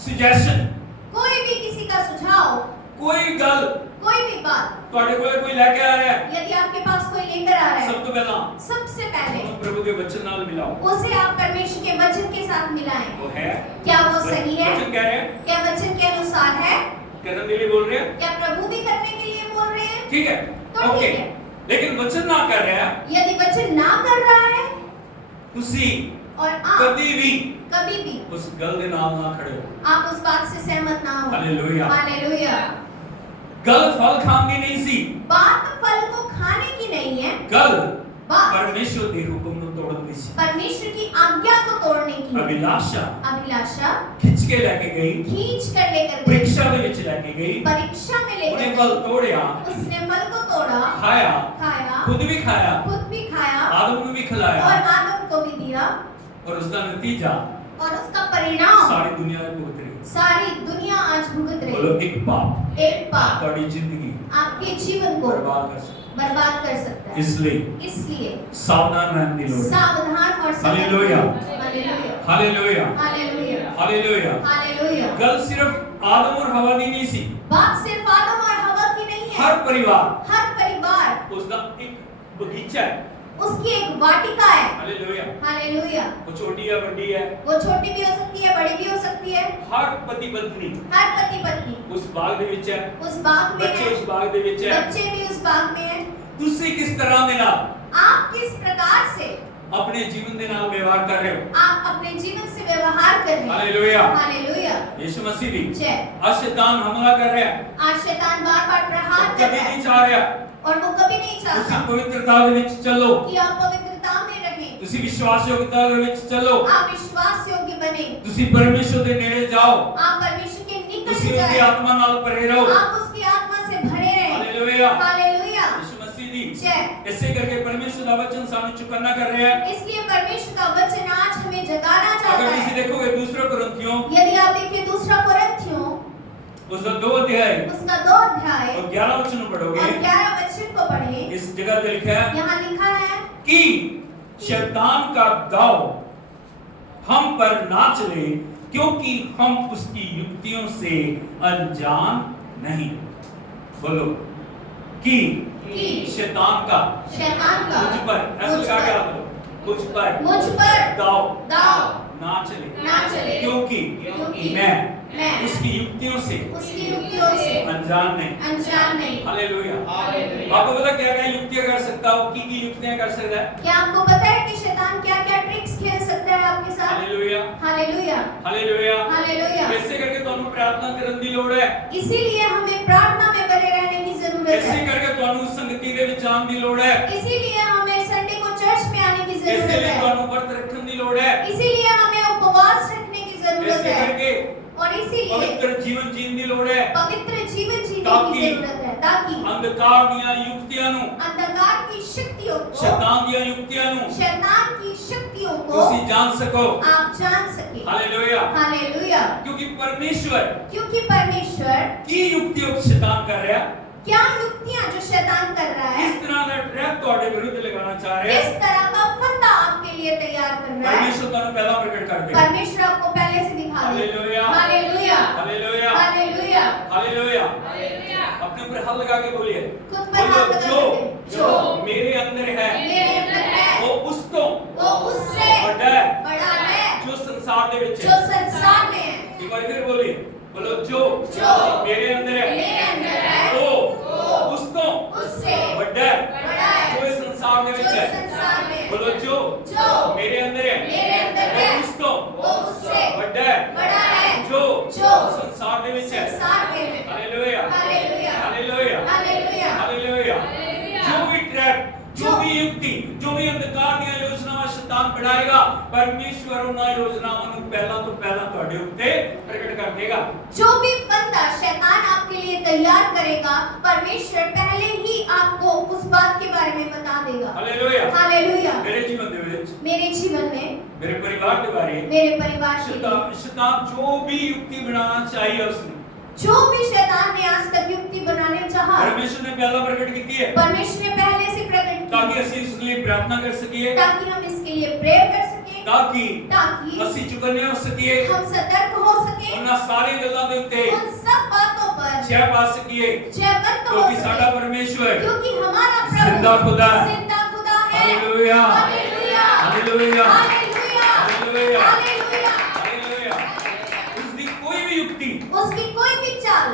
सजेशन, कोई भी किसी का सुझाव, कोई गल कोई भी बात ਤੁਹਾਡੇ ਕੋਲੇ ਕੋਈ ਲੈ ਕੇ ਆ ਰਿਹਾ ਹੈ, यदि आपके पास कोई लेकर आ रहा सब है, तो पहला सबसे पहले प्रभु के वचन नाल मिलाओ। उसे आप परमेश्वर के वचन के साथ मिलाएं। वो है, क्या वो सही है? वचन कह रहे हैं, क्या वचन के अनुसार है? करने के लिए बोल रहे हैं, क्या प्रभु भी करने के लिए बोल रहे हैं? ठीक है, तो ओके। ठीक है। लेकिन वचन ना कर रहे हैं, यदि वचन ना कर रहा है तुसी और आप कभी भी उस गल दे नाल ना खड़े हो। आप उस बात से सहमत ना हो। हालेलुया। हालेलुया। गल फल खाने नहीं सी, बात फल को खाने की नहीं है, गल बात परमेश्वर के हुक्म को तोड़ने सी। परमेश्वर की आज्ञा को तोड़ने की है। अभिलाषा खींच के लेके गई, कर लेकर गई, परीक्षा दे विच लेके गई, परीक्षा में लेकर उन्हें गई। फल तोड़या, उसने फल को तोड़ा, खाया, खुद भी खाया, आदम को भी खिलाया, और आदम को भी दिया, और उसका नतीजा और उसका परिणाम सारी दुनिया में भुगत रही। सारी दुनिया आज भुगत रही। बोलो एक पाप तुम्हारी जिंदगी आपके जीवन को बर्बाद कर सकता है। इसलिए सावधान रहने की लोड़ है। सावधान और hallelujah, hallelujah, hallelujah, hallelujah, hallelujah. Hallelujah. गल सिर्फ आदम और हवा की नहीं सी, बात सिर्फ आदम और हवा की नहीं है। हर परिवार उसका एक बगीचा है, उसकी एक वाटिका है। Hallelujah, hallelujah. वो छोटी है बड़ी है, वो छोटी भी हो सकती है, बड़ी भी हो सकती है। हर पति पत्नी उस बाग दे विच है, उस बाग में बच्चे है, उस बाग दे विच है। बच्चे भी उस बाग में हैं। तुसी किस तरह दे नाल आप किस प्रकार से अपने जीवन दे नाल व्यवहार कर रहे हो? आप अपने जीवन से व्यवहार कर रहे हैं। Hallelujah, hallelujah. यीशु मसीह भी जय। आज शैतान हमला कर रहा है, आज शैतान बार-बार प्रहार कर कभी रहा नहीं है, चाह रहा और वो कभी नहीं उसी चाहता पवित्रता दे विच चलो, कि आप पवित्रता में रहें, उसी विश्वास योग्यता दे विच चलो, आप विश्वास योग्य बने, तुसी परमेश्वर दे नेड़े जाओ, आप परमेश्वर के निकट तुसी उसकी जाएं, आत्मा नाल भरे रहो। आप उसकी आत्मा से भरे रहें। Hallelujah, hallelujah. यीशु मसीह दी जय। ऐसे करके परमेश्वर का वचन सामने चुकाना कर रहे हैं। इसलिए परमेश्वर का वचन आज हमें जगाना चाहता अगर किसी है। देखोगे दूसरा कुरिन्थियों यदि आप देखिए दूसरा कुरिन्थियों उसका 2 अध्याय उसका 2 अध्याय और 11 वचन पढ़ोगे, और 11 वचन को पढ़े। इस जगह पे लिखा है यहाँ लिखा है कि शैतान का दाव हम पर ना चले, क्योंकि हम उसकी युक्तियों से अनजान नहीं। बोलो कि शैतान का मुझ पर ऐसा लगा क्या बोलो, मुझ पर दाव ना चले, क्योंकि मैं मैं उसकी युक्तियों से उसकी युक्तियों से अनजान नहीं। अनजान नहीं। हालेलुया। आपको पता क्या क्या युक्तियां कर सकता हो, की युक्तियां कर सकता है? क्या आपको पता है कि शैतान क्या क्या ट्रिक्स खेल सकता है आपके साथ? Hallelujah, hallelujah, hallelujah. हालेलुया। कैसे करके ਤੁਹਾਨੂੰ प्रार्थना ਕਰਨ ਦੀ ਲੋੜ ਹੈ? इसीलिए हमें प्रार्थना में बने रहने की जरूरत कैसे है। करके ਤੁਹਾਨੂੰ ਸੰਗਤੀ ਦੇ ਵਿੱਚ ਆਉਣ ਦੀ ਲੋੜ ਹੈ? इसीलिए हमें संडे को चर्च में आने की कैसे जरूरत ਲਈ है। ਤੁਹਾਨੂੰ ਵਰਤ ਰੱਖਣ ਦੀ ਲੋੜ ਹੈ? इसीलिए हमें उपवास रखने की जरूरत कैसे है करके और इसीलिए पवित्र जीवन जीने ਦੀ ਲੋੜ ਹੈ? पवित्र जीवन जीने ताकि की जरूरत है ताकि ਅੰਧਕਾਰ ਦੀਆਂ ਯੁਕਤੀਆਂ ਨੂੰ, अंधकार की शक्तियों को, शैतान ਦੀਆਂ ਯੁਕਤੀਆਂ ਨੂੰ शैतान की शक्तियों को ਤੁਸੀਂ ਜਾਣ ਸਕੋ। आप जान सके। हालेलुया। हालेलुया। क्योंकि परमेश्वर क्योंकि परमेश्वर की युक्तियों को शैतान कर रहा है, क्या युक्तियां जो शैतान कर रहा है, इस तरह का ट्रैप ਤੁਹਾਡੇ ਵਿਰੁੱਧ ਲਗਾਉਣਾ ਚਾਹ ਰਿਹਾ इस है। तरह का फंदा आपके लिए तैयार कर रहा है। परमेश्वर ਤੁਹਾਨੂੰ ਪਹਿਲਾਂ ਪ੍ਰਗਟ ਕਰ ਦੇਗਾ। परमेश्वर आपको पहले से दिखा दे। Hallelujah, hallelujah, hallelujah, hallelujah, hallelujah. Hallelujah. अपने ऊपर हाथ लगा के बोलिए, खुद पर हाथ लगा जो के जो मेरे अंदर है मेरे अंदर है वो उसको वो उससे बड़ा है बड़ा है जो संसार दे विच जो है। संसार में है। एक बार फिर बोलिए, बोलो जो मेरे अंदर है मेरे अंदर है वो उसको उससे बड़ा है बड़ा है जो इस संसार में जो विच है। संसार में है। बोलो जो मेरे अंदर है मेरे अंदर है उसको वो उससे बड़ा है बड़ा है जो जो संसार दे विच है। संसार में है। Hallelujah, hallelujah, hallelujah, hallelujah, hallelujah. Hallelujah. जो भी ट्रैप, जो भी युक्ति, जो भी अंधकार ਦੀਆਂ ਯੋਜਨਾਵਾਂ ਸ਼ੈਤਾਨ ਬਣਾਏਗਾ, ਪਰਮੇਸ਼ਵਰ ਉਹਨਾਂ ਯੋਜਨਾਵਾਂ ਨੂੰ ਪਹਿਲਾਂ ਤੋਂ ਪਹਿਲਾਂ ਤੁਹਾਡੇ ਉੱਤੇ ਪ੍ਰਗਟ ਕਰ ਦੇਗਾ। जो भी फंदा शैतान आपके लिए तैयार करेगा, परमेश्वर पहले ही आपको उस बात के बारे में बता देगा। हालेलुया। हालेलुया। ਮੇਰੇ ਜੀਵਨ ਦੇ ਵਿੱਚ, मेरे जीवन में, ਮੇਰੇ ਪਰਿਵਾਰ ਦੇ ਬਾਰੇ मेरे परिवार के लिए शैतान जो भी युक्ति बनाना चाहिए उसने जो भी शैतान ने आज तक युक्ति बनाने चाहा, परमेश्वर ने पहला प्रकट की है परमेश्वर ने पहले से प्रकट की ताकि ਅਸੀਂ ਇਸ ਲਈ प्रार्थना कर सकिए, ताकि हम इसके लिए प्रेयर कर सके, ताकि ਅਸੀਂ ਚੁਕੰਨੇ ਹੋ ਸਕੀਏ, हम सतर्क हो सके, ਉਹਨਾਂ ਸਾਰੀ ਗੱਲਾਂ ਦੇ ਉੱਤੇ उन सब बातों पर जय पा सकिए, जयवंत हो क्योंकि साडा सके, परमेश्वर क्योंकि हमारा जिंदा प्रभु खुदा है। जिंदा खुदा है। Hallelujah, hallelujah, hallelujah, hallelujah, hallelujah, hallelujah. Hallelujah. उसकी कोई भी युक्ति उसकी कोई भी चाल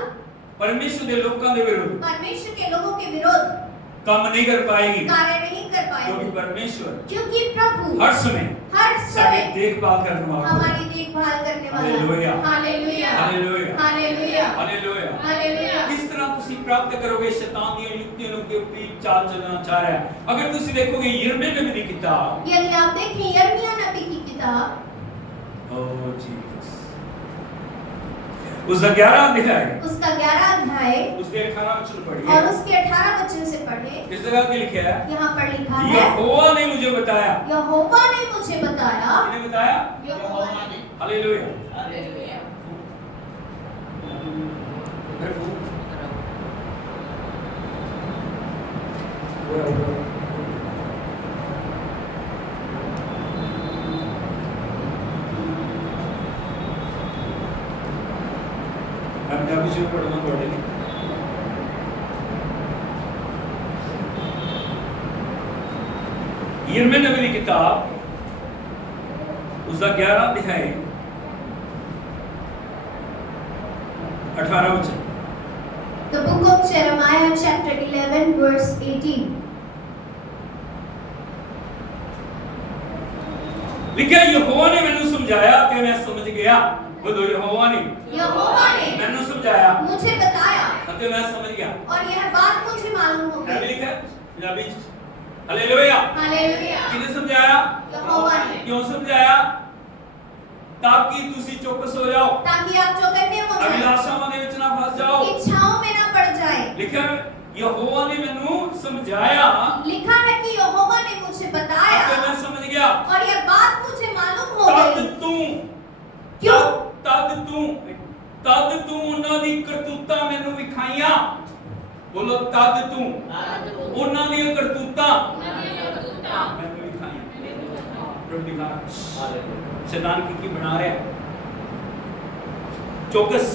परमेश्वर के लोगों के विरुद्ध परमेश्वर के लोगों के विरोध काम नहीं कर पाएगी, कार्य नहीं कर क्योंकि पाएगी, परमेश्वर क्योंकि प्रभु हर समय हर साडी समय देखभाल करने वाला है। हमारी देखभाल करने वाला हालेलुया, है। Hallelujah, hallelujah, hallelujah, hallelujah. Hallelujah. किस तरह ਤੁਸੀਂ प्राप्त करोगे शैतान ਦੀਆਂ युक्तियों ਨੂੰ ਕਿ ਵੀ ਚਾਲ ਚੱਲਣਾ ਚਾਹ ਰਿਹਾ ਹੈ? अगर ਤੁਸੀਂ देखोगे यिर्मयाह नबी की किताब, यदि आप देखें यिर्मयाह नबी की किताब, ओह जीसस, उसका 11 अध्याय, उसका 11 अध्याय उसके 18 वचन और पढ़िए। उसके 18 वचन से पढ़े। इस जगह पे लिखा है, यहाँ पर लिखा है, यहोवा ने मुझे बताया। यहोवा ने मुझे बताया, किसने बताया? यहोवा ने। हालेलुया। हालेलुया। मैं कुछ पढ़ना पड़ेगा। यिर्मयाह नबी की किताब, उसका 11 अध्याय 18 वचन। The book of Jeremiah chapter 11 verse 18. लिखा यहोवा ने मैंने समझाया कि मैं समझ गया। बोलो यहोवा ने मैंने समझाया मुझे बताया कि मैं समझ गया। और यह बात मुझे मालूम हो क्या गई। लिखा है पंजाबी? हालेलुया। हालेलुया। किसने समझाया? यहोवा ने। क्यों समझाया? ताकि तुसी चौकस हो जाओ, ताकि आप चौकन्ने हो जाएं, अभिलाषावां दे विच ना फंस जाओ। इच्छाओं में ना पड़ जाए। लिखा है यहोवा ने मैनू समझाया लिखा है कि यहोवा ने मुझे बताया कि मैं समझ गया। और यह बात मुझे मालूम हो तद गई। तू क्यों? तद तू उन्हां दी करतूतां मैनू विखाईयां। बोलो तद तू उन्हां दी करतूतां मैनू विखाईयां। प्रभु दिखा शैतान की बना रहा है। चौकस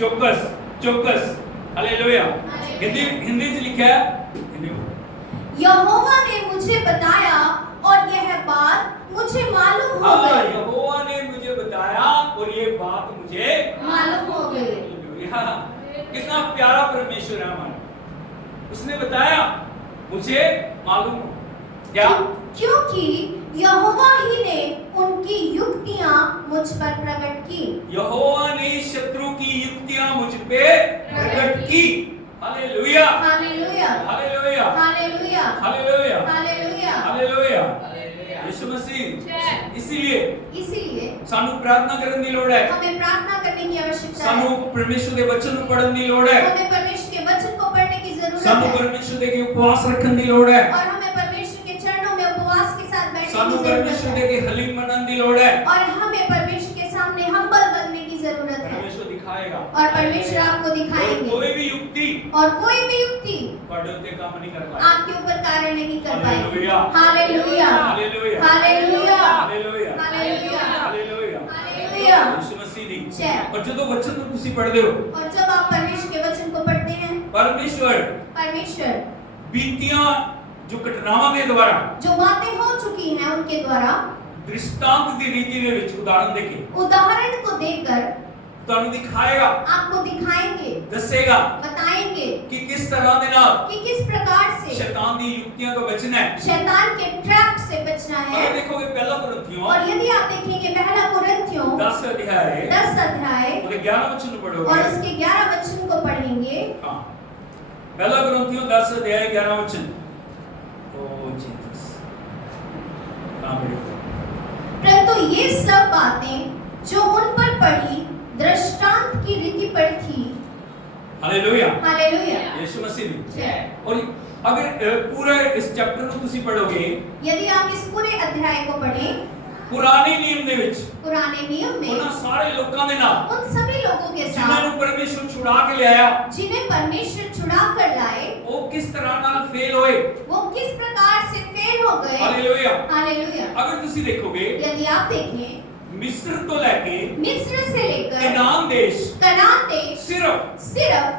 चौकस चौकस। हालेलुया। हिंदी से लिखा है, हिंदी में यहोवा ने मुझे बताया और यह बात मुझे मालूम हो गई। यहोवा ने मुझे बताया और ये बात मुझे मालूम हो गई। हालेलुया। कितना प्यारा परमेश्वर है हमारा। उसने बताया मुझे मालूम हो क्या, क्योंकि यहोवा ही ने उनकी युक्तियां मुझ पर प्रकट की। यहोवा ने शत्रु की युक्तियां मुझ पे प्रकट की। Hallelujah hallelujah hallelujah hallelujah hallelujah hallelujah hallelujah. Yeshu Masih, इसीलिए इसीलिए सानू प्रार्थना करने की लोड़ है, हमें प्रार्थना करने की आवश्यकता सानू है। परमेश्वर के वचन को पढ़ने की लोड़ है, हमें परमेश्वर के वचन को पढ़ने की जरूरत सानू है परमेश्वर के उपवास रखने की लोड़ है, और हमें परमेश्वर के चरणों में उपवास के साथ बैठने सानू की जरूरत परमेश्वर है के हलीम बनने की लोड़ है। और हमें परमेश्वर के सामने हम्बल बनने की जरूरत है परमेश्वर दिखाएगा और परमेश्वर आपको और दिखाएंगे कोई भी युक्ति और कोई भी युक्ति पढ़ते काम नहीं कर पाएगा। आपके ऊपर कार्य नहीं कर पाएगी। Hallelujah hallelujah hallelujah hallelujah hallelujah hallelujah hallelujah. Hallelujah. Yeshu Masih दी जय। और जो वचन को तुसी पढ़दे हो, और जब आप परमेश्वर के वचन को पढ़ते हैं, परमेश्वर बीतियां जो घटनावां के द्वारा जो बातें हो चुकी हैं उनके द्वारा दृष्टांत की रीति में विच उदाहरण देके उदाहरण को देकर ਤੁਹਾਨੂੰ दिखाएगा, आपको दिखाएंगे, दसेगा बताएंगे कि किस तरह दे नाल कि किस प्रकार से शैतान दी युक्तियां तो बचना है। शैतान के ट्रैप से बचना है। अगर देखोगे पहला कुरिन्थियों और यदि आप देखेंगे पहला कुरिन्थियों 10 अध्याय 10 अध्याय और 11 वचन और पढ़ोगे। उसके 11 वचन को पढ़ेंगे। हां, पहला कुरिन्थियों 10 अध्याय 11 वचन। ओ जीसस, हां बेटा। परंतु ये सब बातें जो उन पर पड़ी दृष्टांत की रीति पर थी। Hallelujah hallelujah. यीशु मसीह दी। जय। और अगर पूरे इस चैप्टर को तुसी पढ़ोगे, यदि आप इस पूरे अध्याय को पढ़ें पुराने नियम दे विच पुराने नियम में उन्हां सारे लोकां दे नाल उन सभी लोगों के जिन्हां साथ नु परमेश्वर छुड़ा के ले आया, जिन्हें परमेश्वर छुड़ा कर लाए, वो किस तरह नाल फेल होए। वो किस प्रकार से फेल हो गए। हालेलुया। हालेलुया। अगर तुसी देखोगे यदि आप देखें मिस्र तो लेके मिस्र से लेकर कनान देश कनान देश सिर्फ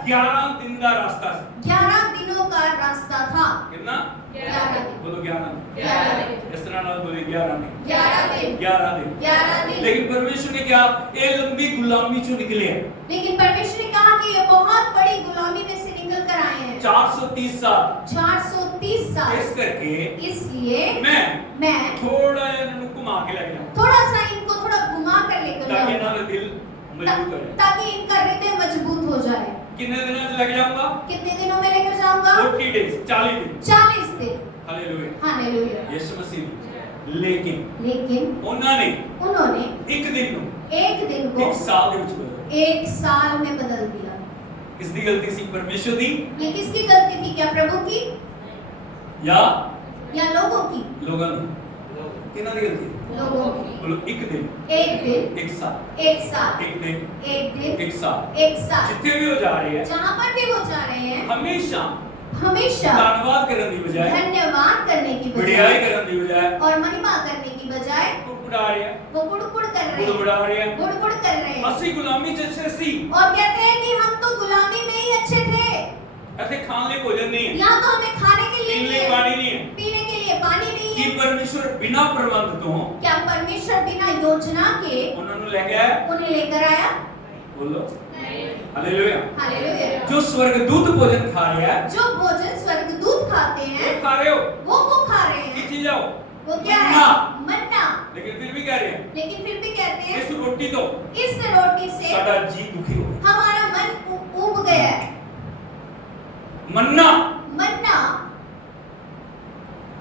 11 दिन का रास्ता था। 11 दिनों का रास्ता था। कितना? 11 दिन। बोलो 11 11 दिन। इस तरह ना बोले 11 दिन। 11 दिन। 11 दिन। 11 दिन। लेकिन परमेश्वर ने क्या ये लंबी गुलामी चो निकले हैं। लेकिन परमेश्वर ने कहा कि ये बहुत बड़ी गुलामी में से निकल कर आए हैं। 430 साल। 430 साल। इस करके इसलिए मैं थोड़ा इनको घुमा के लेके जाऊं थोड़ा सा इनको थोड़ा घुमा कर लेकर ताकि जाऊं इनका दिल मजबूत हो जाए। ताकि इनका हृदय मजबूत हो जाए। कितने दिनों में लेके जाऊंगा? कितने दिनों में लेकर जाऊंगा? 40 डेज, 40 दिन। 40 दिन। हालेलुया। हालेलुया। यीशु मसीह। लेकिन उन्होंने एक दिन को एक साल के विच बदल। एक साल में बदल दिया। किसकी गलती सी? परमेश्वर दी ये किसकी गलती थी? क्या प्रभु की या लोगों की? लोगों की? कितना दी गलती? लोगों की। बोलो एक दिन, एक दिन, एक साल, एक साल, एक दिन, एक दिन, एक साल, एक साल। जितने भी हो जा रहे हैं जहाँ पर भी वो जा रहे हैं हमेशा हमेशा धन्यवाद करने की बजाय, धन्यवाद करने की बढ़ियाई बजाय करने की बजाय और महिमा करने की बजाय कुड़कुड़ा रहे हैं, वो गुड़गुड़ कर रहे हैं। बुड़बुड़ा रहे हैं। गुड़गुड़ कर रहे हैं असली गुलामी जैसे सी और कहते हैं कि हम तो गुलामी में ही अच्छे थे। ऐसे खाने भोजन नहीं है, यहाँ तो हमें खाने के लिए पीने नहीं है, पानी नहीं है पीने के लिए पानी नहीं कि है। परमेश्वर बिना प्रबंध तो क्या परमेश्वर बिना योजना के उन्होंने ले गया है। उन्हें लेकर आया? बोलो हालेलुया। हालेलुया। जो स्वर्गदूत भोजन खा रहे हैं, जो भोजन स्वर्गदूत खाते हैं वो खा रहे हो, वो खा रहे ये हैं। चीज आओ वो क्या है? मन्ना। मन्ना। लेकिन फिर भी कह रहे हैं लेकिन फिर भी कहते हैं इस रोटी तो इस रोटी से साडा जी दुखी हो। हमारा मन ऊब गया है। मन्ना। मन्ना।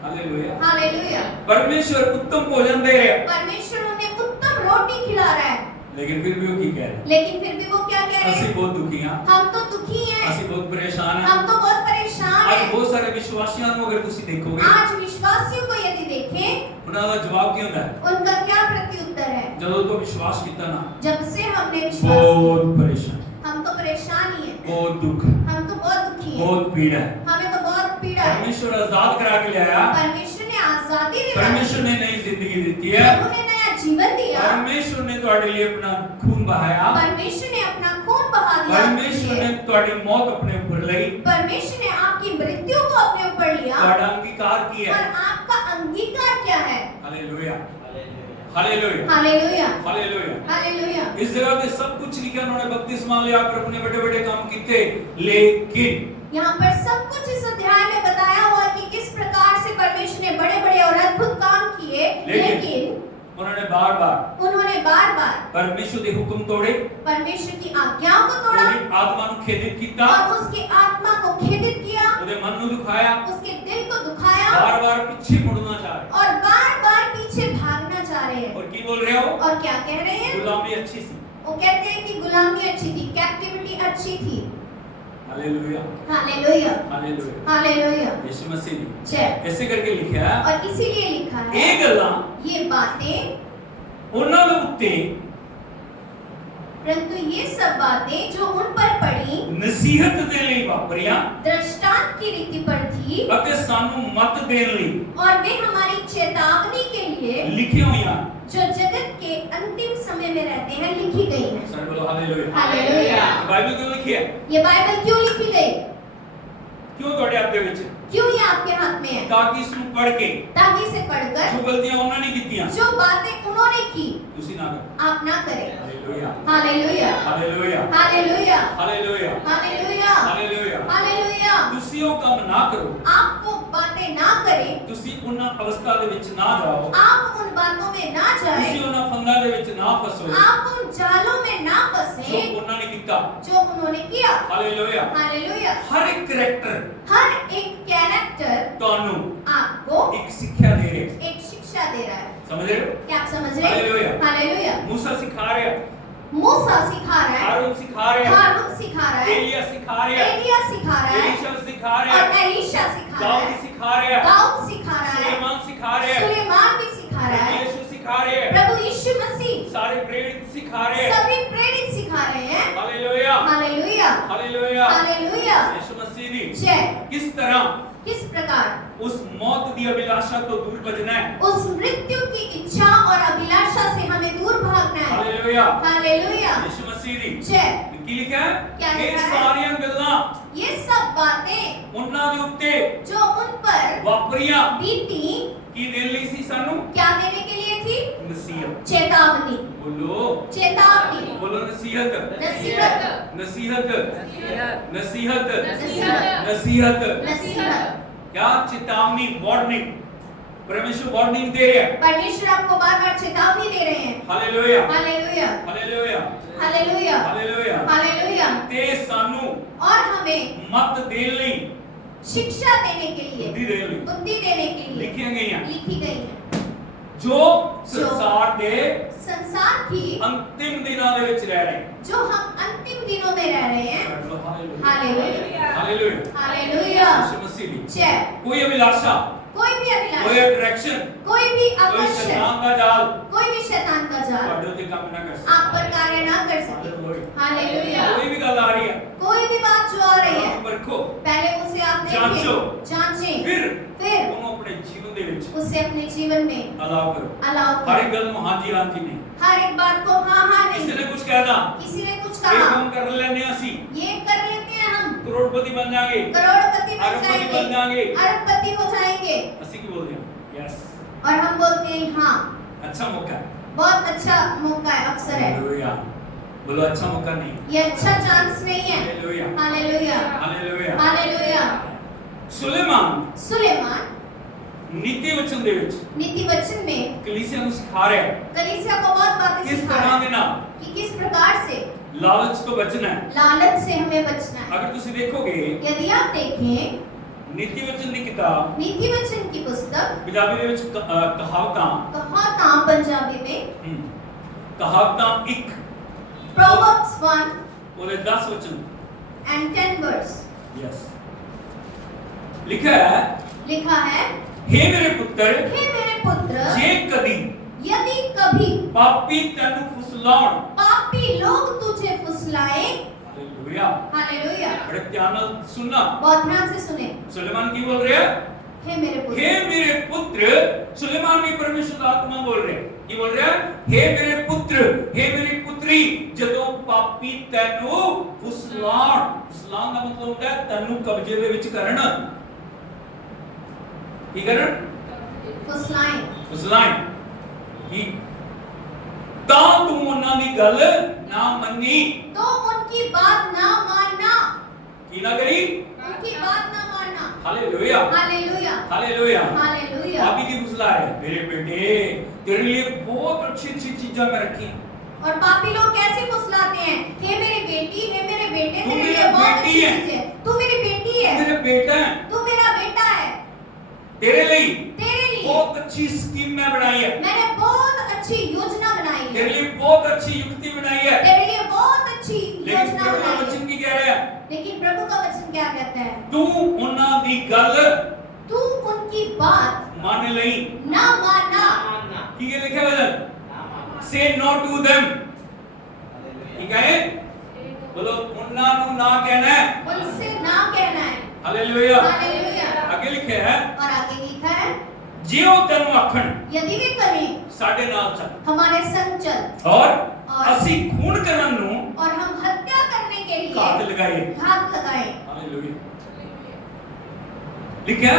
हालेलुया। हालेलुया। परमेश्वर उत्तम भोजन दे रहे हैं, परमेश्वर उन्हें उत्तम रोटी खिला रहा है। लेकिन फिर भी वो की कह रहे हैं लेकिन फिर भी वो क्या कह रहे ਅਸੀਂ हैं? बहुत दुखी हैं, हम तो दुखी हैं। ਅਸੀਂ बहुत परेशान हैं। हम तो बहुत परेशान आज हैं। बहुत सारे विश्वासियों को अगर ਤੁਸੀਂ देखोगे आज विश्वासियों को यदि देखें ਉਹਨਾਂ ਦਾ ਜਵਾਬ ਕੀ ਹੁੰਦਾ ਹੈ? उनका क्या प्रत्युत्तर है? ਜਦੋਂ ਤੋਂ ਵਿਸ਼ਵਾਸ ਕੀਤਾ ਨਾ जब से हमने विश्वास बहुत परेशान, हम तो परेशान ही हैं। बहुत दुख, हम तो बहुत दुखी हैं। बहुत पीड़ा है। हमें तो बहुत पीड़ा है। परमेश्वर आजाद करा के ले आया, परमेश्वर ने आजादी दिलाई। परमेश्वर ने नई जिंदगी दी है, प्रभु ने नया जीवन दिया। परमेश्वर ने ਤੁਹਾਡੇ लिए अपना खून बहाया, परमेश्वर ने अपना खून बहा दिया। परमेश्वर ने ਤੁਹਾਡੀ मौत अपने ऊपर ਲਈ, परमेश्वर ने आपकी मृत्यु को अपने ऊपर लिया। ਤੁਹਾਡਾ अंगीकार किया और है। आपका अंगीकार क्या है? Hallelujah hallelujah hallelujah hallelujah. Hallelujah. इस जगह पे सब कुछ लिखा, उन्होंने बपतिस्मा लिया, फिर अपने बड़े बड़े काम किए, लेकिन यहाँ पर सब कुछ इस अध्याय में बताया हुआ है कि किस प्रकार से परमेश्वर ने बड़े बड़े और अद्भुत काम किए, लेकिन उन्होंने बार बार परमेश्वर के हुक्म तोड़े, परमेश्वर की आज्ञाओं को तोड़ा, उसकी आत्मा को खेदित किया, और उसकी आत्मा को खेदित किया, उसके मन को दुखाया, उसके दिल को दुखाया, बार बार पीछे मुड़ना चाह रहे, और बार बार पीछे भागना चाह रहे हैं। और की बोल रहे हो? और क्या कह रहे हैं? गुलामी अच्छी सी। वो कहते हैं कि गुलामी अच्छी थी, कैप्टिविटी अच्छी थी। Hallelujah hallelujah hallelujah. Hallelujah. Yeshu Masih ने जय। ऐसे करके लिखा है, और इसीलिए लिखा है ये गल्लां ये बातें, उन्हां दे उत्ते परंतु ये सब बातें जो उन पर पड़ी नसीहत दे लई वापरियां, दृष्टांत की रीति पर थी, अते सानू मत देन लई और वे हमारी चेतावनी के लिए लिखी हुईयां, जो जगत के अंतिम समय में रहते हैं लिखी गई हैं। सर बोलो हालेलुया। हालेलुया। बाइबल क्यों लिखी है? ये बाइबल क्यों लिखी गई? क्यों ਤੁਹਾਡੇ ਹੱਥ ਦੇ ਵਿੱਚ? क्यों ये आपके हाथ में है? ताकि इसਨੂੰ पढ़ के ताकि इसे पढ़कर जो गलतियां ਉਹਨਾਂ ਨੇ ਕੀਤੀਆਂ जो बातें उन्होंने की ਤੁਸੀਂ ना करो। आप ना करें। Hallelujah hallelujah hallelujah hallelujah hallelujah hallelujah hallelujah. Hallelujah. ਤੁਸੀਂ ਉਹ ਕੰਮ ਨਾ ਕਰੋ, आप वो बातें ना करें, ਤੁਸੀਂ ਉਹਨਾਂ ਅਵਸਥਾ ਦੇ ਵਿੱਚ ਨਾ ਜਾਓ, आप उन बातों में ना जाएं, ਤੁਸੀਂ ਉਹਨਾਂ ਫੰਦਾਂ ਦੇ ਵਿੱਚ ਨਾ ਫਸੋ आप उन जालों में ना ਜੋ फंसे ਉਹਨਾਂ ने ਕੀਤਾ। जो उन्होंने किया। हालेलुया। हालेलुया। हर एक करैक्टर हर एक कैरेक्टर ਤੁਹਾਨੂੰ आपको एक शिक्षा दे रहे हैं, एक शिक्षा दे रहा है। समझ रहे हो? क्या आप समझ रहे हैं? हालेलुया। हालेलुया। मूसा सिखा रहे हैं, मूसा सिखा रहा है, हारून सिखा रहे हैं, हारून सिखा रहा है, एलिया सिखा रहे हैं, एलिया सिखा रहा है, एलीशा सिखा रहे और हैं, एलीशा सिखा रहा दाऊद है, सिखा रहे हैं, दाऊद सिखा रहा है, सुलेमान सिखा रहे हैं, सुलेमान भी सिखा रहा है, यीशु सिखा रहे हैं, प्रभु यीशु मसीह सारे प्रेरित सिखा रहे हैं। सभी प्रेरित सिखा रहे हैं। Hallelujah hallelujah hallelujah. Hallelujah. Yeshu Masih ने जय। किस तरह किस प्रकार उस मौत की अभिलाषा तो दूर भजना है। उस मृत्यु की इच्छा और अभिलाषा से हमें दूर भागना है। Hallelujah hallelujah. यीशु मसीह ने जय। की लिखा है, क्या ये लिखा है? सारियां गल्लां ये सब बातें उन्हां दे उत्ते जो उन पर वापरियां बीती की देन लई सी सानू क्या देने के लिए थी? नसीहत। चेतावनी। बोलो चेतावनी। बोलो नसीहत नसीहत। नसीहत नसीहत नसीहत। नसीहत। नसीहत। क्या? चेतावनी, वार्निंग। परमेश्वर वार्निंग दे रहे हैं। परमेश्वर आपको बार बार चेतावनी दे रहे हैं। Hallelujah hallelujah hallelujah hallelujah hallelujah. Hallelujah. ते सानू और हमें मत देन लई, शिक्षा देने के लिए, बुद्धि देन लई बुद्धि देने के लिए लिखियां गईयां, लिखी गई है, जो संसार दे संसार की अंतिम दिनों दे विच रह रहे हैं। जो हम अंतिम दिनों में रह रहे हैं। Hallelujah hallelujah hallelujah. Hallelujah. Yeshu Masih ने जय। कोई अभिलाषा, कोई भी कोई अभिलाषा, अट्रैक्शन, कोई भी कोई आकर्षण, शैतान का जाल कोई भी शैतान का जाल ਤੁਹਾਡੇ ਉੱਤੇ ਕੰਮ ना कर आप पर सके। कार्य ना कर सके। हालेलुया। कोई भी गल आ रही है, कोई भी बात जो आ रही है, परखो, पहले उसे आप जांचो। देखें, जांचें, फिर फिर ਉਹਨੂੰ ਆਪਣੇ ਜੀਵਨ ਦੇ ਵਿੱਚ उसे अपने जीवन में ਅਲਾਉ ਕਰੋ। अलाउ हर करें। एक गल ਨੂੰ ਹਾਂਜੀ ਹਾਂਜੀ ਨਹੀਂ। हर एक बात को हाँ हाँ ਕਿਸੇ नहीं। ਨੇ ਕੁਝ ਕਹਿਦਾ, किसी ने कुछ ਇਹ कहा, ਕੰਮ ਕਰ ਲੈਣੇ ਅਸੀਂ, ये कर लेते हैं हम, ਕਰੋੜਪਤੀ ਬਣ ਜਾਾਂਗੇ, करोड़पति बन अरबपति बन जाएंगे, जाएंगे। अरबपति हो जाएंगे, ਅਸੀਂ ਕੀ ਬੋਲਦੇ ਹਾਂ? यस, और हम बोलते हैं हाँ, अच्छा मौका है। बहुत अच्छा मौका है, अवसर है, हालेलुया। बोलो अच्छा मौका नहीं। ये अच्छा चांस नहीं है। Hallelujah hallelujah hallelujah. हालेलुया। सुलेमान सुलेमान नीति वचन ਦੇ ਵਿੱਚ नीति वचन में कलीसिया ਨੂੰ ਸਿਖਾ ਰਿਹਾ ਹੈ कलीसिया को बहुत बातें किस सिखा तरह रहा ਦੇ है ਨਾਲ कि किस प्रकार से लालच ਤੋਂ बचना है। लालच से हमें बचना है। अगर ਤੁਸੀਂ ਦੇਖੋਗੇ यदि आप देखें नीति वचन ਦੀ किताब नीति वचन की पुस्तक ਪੰਜਾਬੀ ਦੇ ਵਿੱਚ ਕਹਾਵਤਾਂ कहावतां पंजाबी में कहावतां 1 Proverbs 1 ਉਹਦੇ 10 वचन and 10 verse यस लिखा है, लिखा है, हे मेरे पुत्र, हे मेरे पुत्र, जे कदी यदि कभी पापी तैਨੂੰ फुसलाउण, पापी लोग तुझे फुसलाएं, हालेलुया, हालेलुया, बड़े ध्यान ਨਾਲ सुनना। बहुत ध्यान से सुने, सुलेमान की बोल रहे हैं? हे मेरे पुत्र, हे मेरे पुत्र। सुलेमान भी परमेश्वर का आत्मा बोल रहे हैं। ਕੀ बोल रहे हैं? हे मेरे पुत्र, हे मेरी पुत्री, ਜਦੋਂ ਪਾਪੀ ਤੈਨੂੰ ਫੁਸਲਾਉਣ, ਫੁਸਲਾਉਣ ਦਾ ਮਤਲਬ ਹੁੰਦਾ ਹੈ ਤੈਨੂੰ ਕਬਜ਼ੇ ਦੇ ਵਿੱਚ ਕਰਨ। ਕੀ ਕਰਨ? फुसलाएं, फुसलाएं। कि ਤਾਂ ਤੂੰ ਉਹਨਾਂ ਦੀ ਗੱਲ ਨਾ ਮੰਨੀ। तो उनकी बात ना मानना, ਕੀ ਨਾ ਕਰੀ? उनकी बात ना मानना। Hallelujah, hallelujah, hallelujah. हालेलुया। अभी की फुसला है, मेरे बेटे तेरे लिए बहुत अच्छी अच्छी चीजें मैं रखी हैं। और पापी लोग कैसे फुसलाते हैं, हे मेरी बेटी, हे मेरे बेटे, तू तेरे मेरी लिए बहुत बेटी अच्छी है। चीज है। तू मेरी बेटी है, मेरे बेटा है, तू मेरा बेटा है। तेरे लिए तेरे लिए बहुत अच्छी स्कीम मैं बनाई है, मैंने बहुत अच्छी योजना बनाई है, तेरे लिए बहुत अच्छी युक्ति बनाई है। तेरे लिए बहुत अच्छी लेकिन योजना प्रभु का बनाई है। वचन की कह रहा है, लेकिन प्रभु का वचन क्या कहता है, तू उन्हां दी गल तू उनकी बात मान लई। ना मानना। की ये लिखा वचन? से नो टू देम। ठीक है, बोलो उन्हां नु ना कहना है। उनसे ना कहना है। हालेलुया। हालेलुया। आगे लिखे है, और आगे लिखा है, जियो तेनु आखण यदि वे करें साडे नाल चल, हमारे संग चल, और ਅਸੀਂ खून करन नु और हम हत्या करने के घात लिए लगाए। घात लगाए। हालेलुया। लिखा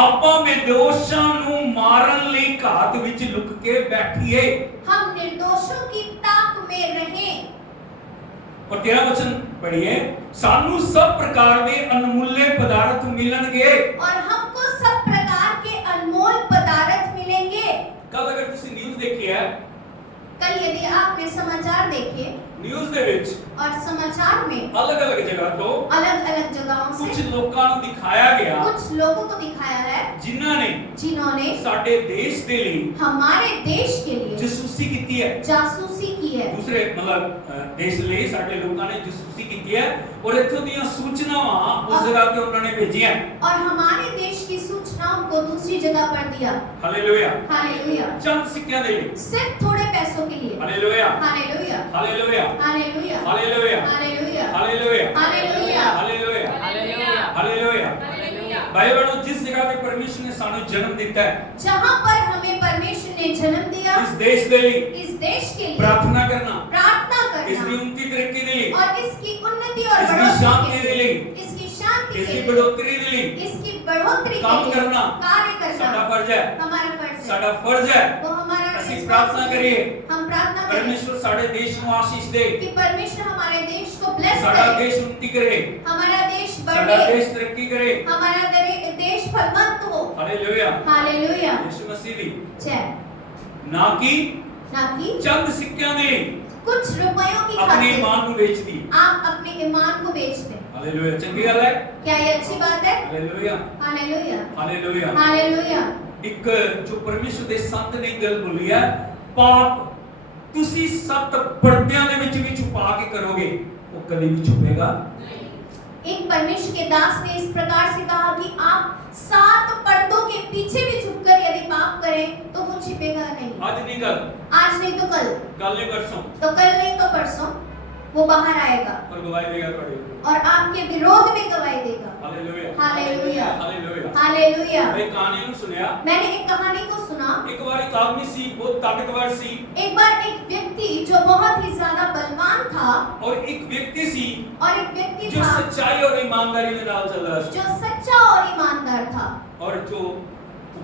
ਆਪਾਂ निर्दोषां नु मारन ਲਈ घात ਵਿੱਚ ਲੁਕ ਕੇ बैठिए। हम निर्दोषों की ताक में रहें। और 13 वचन पढ़िए, सानू सब प्रकार के अनमूल्य पदार्थ मिलणगे। और हमको सब प्रकार के अनमोल पदार्थ मिलेंगे। कल अगर तुसी न्यूज़ देखी है, कल यदि आपने समाचार देखे न्यूज़ दे विच और समाचार में अलग-अलग जगह तो अलग-अलग जगहों कुछ से लोगों को दिखाया गया कुछ लोगों को दिखाया है जिन्होंने जिन्होंने देश के लिए हमारे देश के लिए जासूसी की है। जासूसी की है। दूसरे मतलब देश लिए साडे लोगों ने जासूसी की है और इत्थों दी सूचनावां उस जगह ते उन्होंने भेजी हैं। और हमारे देश की सूचनाओं को दूसरी जगह पर दिया। हालेलुया। हालेलुया। चंद सिक्कियां दे लिए। सिर्फ थोड़े पैसों के लिए। Hallelujah, hallelujah, hallelujah, hallelujah, hallelujah, hallelujah, hallelujah, hallelujah, hallelujah, hallelujah, hallelujah. भाई बहनों, जिस जगह पे परमेश्वर ने सानू जन्म दिता है, जहाँ पर हमें परमेश्वर ने जन्म दिया, इस देश के लिए इस देश के लिए प्रार्थना करना, प्रार्थना इसकी करना उन्नति तरक्की के लिए, और इसकी उन्नति और इसकी बढ़ोतरी शांति के के लिए, लिए, इसकी शांति के इसकी लिए, बढ़ोतरी के लिए इसकी बढ़ोतरी के काम लिए करना कार्य साडा करना फर्ज है। हमारा फर्ज है। साडा फर्ज है। वो हमारा ਅਸੀਂ responsibility प्रार्थना है। करिए, हम प्रार्थना करें परमेश्वर साडे देश ਨੂੰ आशीष दे, कि परमेश्वर हमारे देश को ब्लेस साडा करे, देश उन्नति करे, हमारा देश साडा बढ़े, देश तरक्की करे। हमारा देश फलवंत हो। हालेलुया। हालेलुया। यीशु मसीह दी जय। ना कि ना कि चंद सिक्कियां ने कुछ रुपयों की अपने खातिर ईमान को बेच दी। आप अपने ईमान को बेच दें। हालेलुया। चंगी गल है। क्या ये अच्छी बात है? Hallelujah, hallelujah, hallelujah. हालेलुया। एक जो परमेश्वर ਦੇ ਸੰਤ ਨੇ ਗੱਲ ਬੋਲੀ ਹੈ, ਪਾਪ ਤੁਸੀਂ ਸੱਤ ਪਰਦਿਆਂ ਦੇ ਵਿੱਚ ਵੀ ਛੁਪਾ ਕੇ ਕਰੋਗੇ, ਉਹ ਕਦੇ ਵੀ ਛੁਪੇਗਾ एक परमेश्वर के दास ने इस प्रकार से कहा कि आप 7 पर्दों के पीछे भी छुपकर यदि पाप करें तो वो छिपेगा नहीं। ਅੱਜ ਨਹੀਂ ਗੱਲ, आज नहीं तो कल, ਗੱਲ ਨਹੀਂ परसों, तो कल नहीं तो परसों वो बाहर आएगा पर गवाही देगा ਤੁਹਾਡੇ ਉੱਪਰ। और आपके विरोध में गवाही देगा। Hallelujah, hallelujah, hallelujah. हालेलुया। मैं कहानी ਨੂੰ सुनया, मैंने एक कहानी को सुना। एक बार एक आदमी सी बहुत ताकतवर सी एक बार एक व्यक्ति जो बहुत ही ज्यादा बलवान था और एक व्यक्ति सी और एक व्यक्ति जो था सच्चाई और ईमानदारी में नाल चल रहा था। जो सच्चा और ईमानदार था, और जो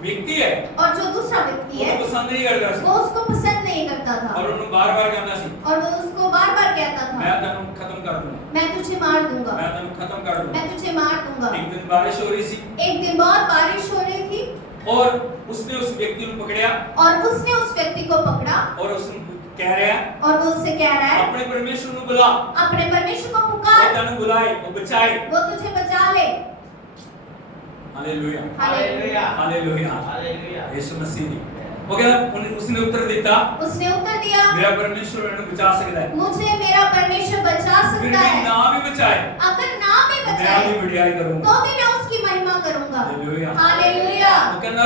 व्यक्ति है और जो दूसरा व्यक्ति वो है पसंद नहीं करता सी वो उसको पसंद नहीं करता था और उन्होंने बार-बार कहना सी, और वो उसको बार बार कहता मैं था, तेनू खत्म कर दूंगा, मैं तुझे मार दूंगा, मैं तेनू खत्म कर दूंगा। मैं तुझे मार दूंगा। एक दिन बारिश हो रही सी एक दिन बहुत बारिश हो रही थी और उसने उस व्यक्ति को पकड़ा और उसने उस व्यक्ति को पकड़ा और उसने कह रहा है, और वो उससे कह रहा है, अपने परमेश्वर को बुला, अपने परमेश्वर को वो पुकार, तेनू बुलाए, वो बचाए। वो तुझे बचा ले। Hallelujah, hallelujah, hallelujah, hallelujah. Yeshu Masih ने वो क्या उसने उत्तर दिया, उसने उत्तर दिया, मेरा परमेश्वर मैंने बचा सकता है, मुझे मेरा परमेश्वर बचा फिर सकता भी है, ना भी बचाए अगर ना भी मैं बचाए भी बढ़ियाई करूंगा। तो भी मैं उसकी महिमा करूंगा। हालेलुया। हालेलुया। वो कहना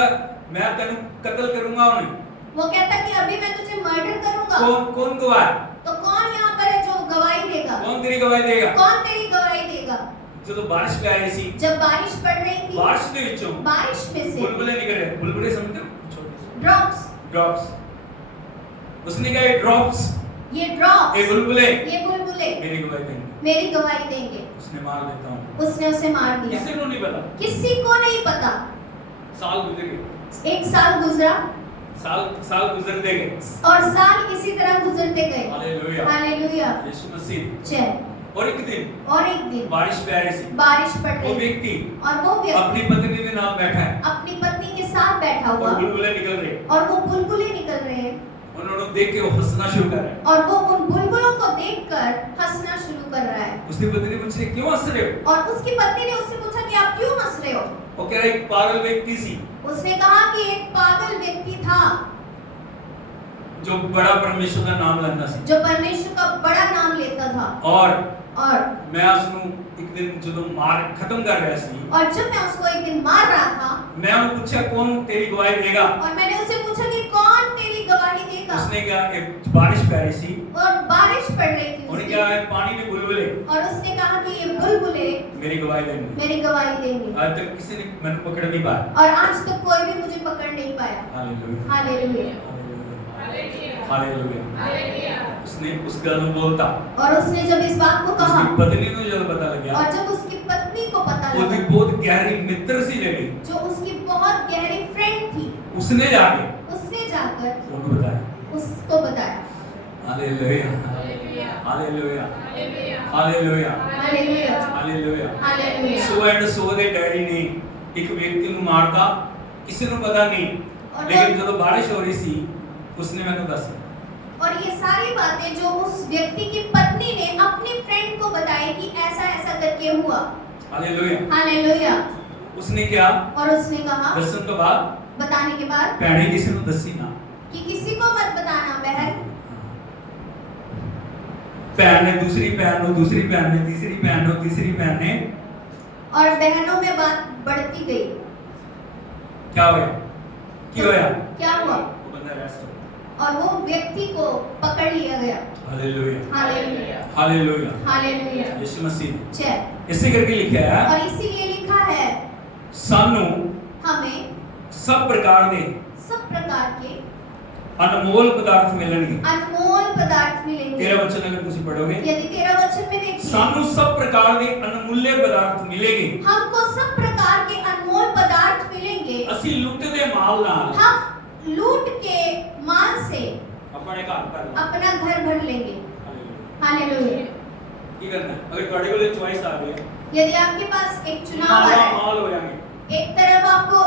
मैं तेनू कत्ल करूंगा उन्हें। वो कहता कि अभी मैं तुझे मर्डर करूंगा। कौन कौन गवाह है? तो कौन यहाँ पर है जो गवाही देगा? कौन तेरी गवाही देगा? कौन तेरी गवाही देगा? जो बारिश पे आई सी, जब बारिश पड़ रही थी, बारिश ਦੇ ਵਿੱਚੋਂ बारिश में से बुलबुले निकल रहे, बुलबुले समझते हो? छोटे ड्रॉप्स, ड्रॉप्स। उसने कहा ये ड्रॉप्स, ये ड्रॉप्स, ये बुलबुले ये बुलबुले मेरी गवाही देंगे। मेरी गवाही देंगे। उसने मार देता हूँ। उसने उसे मार दिया। किसी को नहीं पता। किसी को नहीं पता। साल गुजर गए, 1 साल गुजरा, साल गुजरते गए। और साल इसी तरह गुजरते गए। Hallelujah, hallelujah. यीशु मसीह। जय। और एक दिन बारिश पड़ वो रही व्यक्ति और वो व्यक्ति अपनी पत्नी के नाम बैठा है अपनी पत्नी के साथ बैठा हुआ और बुलबुलें निकल रहे हैं। और वो बुलबुलें निकल रहे हैं उन्होंने देख के वो हंसना शुरू कर रहा है। और वो उन बुलबुलों को देखकर हंसना शुरू कर रहा है। उसकी पत्नी पूछे क्यों हंस रहे हो? और उसकी पत्नी ने उससे पूछा कि आप क्यों हंस रहे हो? वो कह रहा एक पागल व्यक्ति सी उसने कहा कि एक पागल व्यक्ति था जो बड़ा परमेश्वर का नाम लेना सी जो परमेश्वर का बड़ा नाम लेता था। और मैं उसनु एक दिन जो मार खत्म कर रहा सी और जब मैं उसको एक दिन मार रहा था मैं उन्हें पूछा कौन तेरी गवाही देगा? और मैंने उससे पूछा कि कौन तेरी गवाही देगा? उसने कहा एक बारिश पड़ रही सी और बारिश पड़ रही थी उन्होंने कहा पानी में बुलबुले और उसने कहा कि ये बुलबुले मेरी गवाही देंगे। मेरी गवाही देंगे। आज तक किसी ने मैंने पकड़ नहीं पाया। और आज तक कोई भी मुझे पकड़ नहीं पाया। Hallelujah, hallelujah, hallelujah. उसने उस गल बोलता और उसने जब इस बात को कहा उसकी पत्नी को जब पता लगा और जब उसकी पत्नी को पता वो लगा बहुत गहरी मित्र सी लगी जो उसकी बहुत गहरी फ्रेंड थी उसने जाके उसने जाकर उनको बताया। उसको बताया। Hallelujah, hallelujah, hallelujah, hallelujah, hallelujah. Hallelujah. So and so they daddy ने एक व्यक्ति ਨੂੰ ਮਾਰਤਾ ਕਿਸੇ ਨੂੰ ਪਤਾ ਨਹੀਂ लेकिन ਜਦੋਂ बारिश हो रही थी उसने मैंने दसा और ये सारी बातें जो उस व्यक्ति की पत्नी ने अपनी फ्रेंड को बताई कि ऐसा ऐसा करके हुआ। Hallelujah, hallelujah. उसने क्या और उसने कहा दसन तो बाद बताने के बाद भैणी किसी ਨੂੰ दसी ना कि किसी को मत बताना बहन। भैन ने दूसरी भैन ने तीसरी भैन ने और बहनों में बात बढ़ती गई। क्या होया? क्या हुआ? वो बंदा अरेस्ट हो और वो व्यक्ति को पकड़ लिया गया। Hallelujah, hallelujah, hallelujah, hallelujah. Yeshu Masih जय। इसे करके लिखा है और इसीलिए लिखा है सानू हमें सब प्रकार के अनमोल पदार्थ मिलेंगे। अनमोल पदार्थ मिलेंगे। 13 वचन अगर तुम पढ़ोगे यदि 13 वचन में देखिए सानू सब प्रकार के अनमूल्य पदार्थ मिलेंगे। हमको सब प्रकार के अनमोल पदार्थ मिलेंगे। ਅਸੀਂ लुटदे माल नाल हम लूट के माल से अपने घर पर अपना घर भर लेंगे। हालेलुया। की करना अगर ਤੁਹਾਡੇ ਕੋਲ चॉइस आ गई यदि आपके पास एक चुनाव आ रहा है माल हो जाएंगे एक तरफ आपको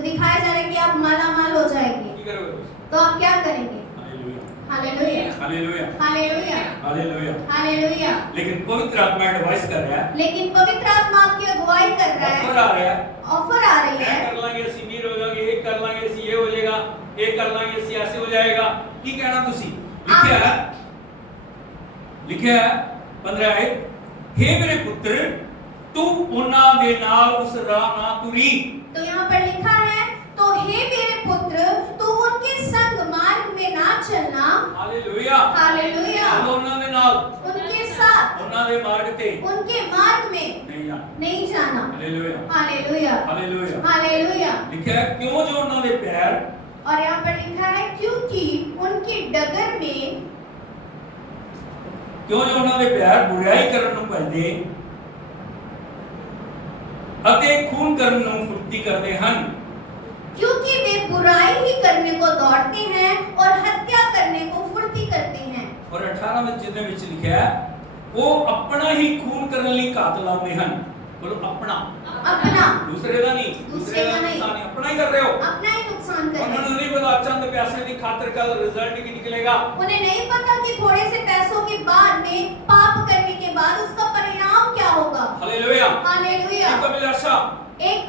दिखाया जा रहा है कि आप मालामाल हो जाएंगे की करोगे तो आप क्या करेंगे? Hallelujah, hallelujah, hallelujah, hallelujah. Hallelujah. लेकिन पवित्र आत्मा एडवाइस कर रहा है लेकिन पवित्र आत्मा आपकी अगुवाई कर रहा ऑफर है। आ रहा है ऑफर आ रही है। कर लांगे ਅਸੀਂ ਅਮੀਰ ਹੋ ਜਾਵਾਂਗੇ ਇਹ ਕਰ ਲਾਂਗੇ ਅਸੀਂ ਇਹ ਹੋ ਜਾਏਗਾ ਇਹ ਕਰ ਲਾਂਗੇ ਅਸੀਂ ऐसे हो जाएगा ਕੀ ਕਹਿਣਾ ਤੁਸੀਂ ਲਿਖਿਆ ਹੈ 15 ਆਇਤ हे मेरे पुत्र तू ਉਹਨਾਂ ਦੇ ਨਾਲ ਉਸ ਰਾਹ ਨਾ ਤੁਰੀ। तो यहाँ पर लिखा है तो हे मेरे पुत्र तू उनके संग मार्ग में ना चलना। Hallelujah, hallelujah. ਉਹਨਾਂ ਦੇ ਨਾਲ उनके साथ ਉਹਨਾਂ ਦੇ मार्ग ਤੇ उनके मार्ग में नहीं जाना। नहीं जाना। Hallelujah, hallelujah, hallelujah, hallelujah. लिखा है क्यों जो ਉਹਨਾਂ ਦੇ पैर और यहाँ पर लिखा है क्योंकि उनकी डगर में क्यों जो ਉਹਨਾਂ ਦੇ ਪੈਰ ਬੁਰਾਈ ਕਰਨ ਨੂੰ ਭਜਦੇ ਅਤੇ ਖੂਨ ਕਰਨ ਨੂੰ ਫੁਰਤੀ ਕਰਦੇ ਹਨ। क्योंकि वे बुराई ही करने को दौड़ते हैं और हत्या करने को फुर्ती करते हैं। और 18 वचन ਦੇ ਵਿੱਚ ਲਿਖਿਆ ਹੈ ਉਹ ਆਪਣਾ ਹੀ ਖੂਨ ਕਰਨ ਲਈ ਘਾਤ ਲਾਉਂਦੇ ਹਨ। बोलो अपना अपना दूसरे का नहीं दूसरे का नहीं नुकसान अपना ही कर रहे हो। अपना ही नुकसान कर रहे उन्होंने हो। नहीं पता चंद पैसे की खातिर कल रिजल्ट की निकलेगा। उन्हें नहीं पता कि थोड़े से पैसों के बाद में पाप करने के बाद उसका परिणाम क्या होगा। Hallelujah, hallelujah. एक अभिलाषा एक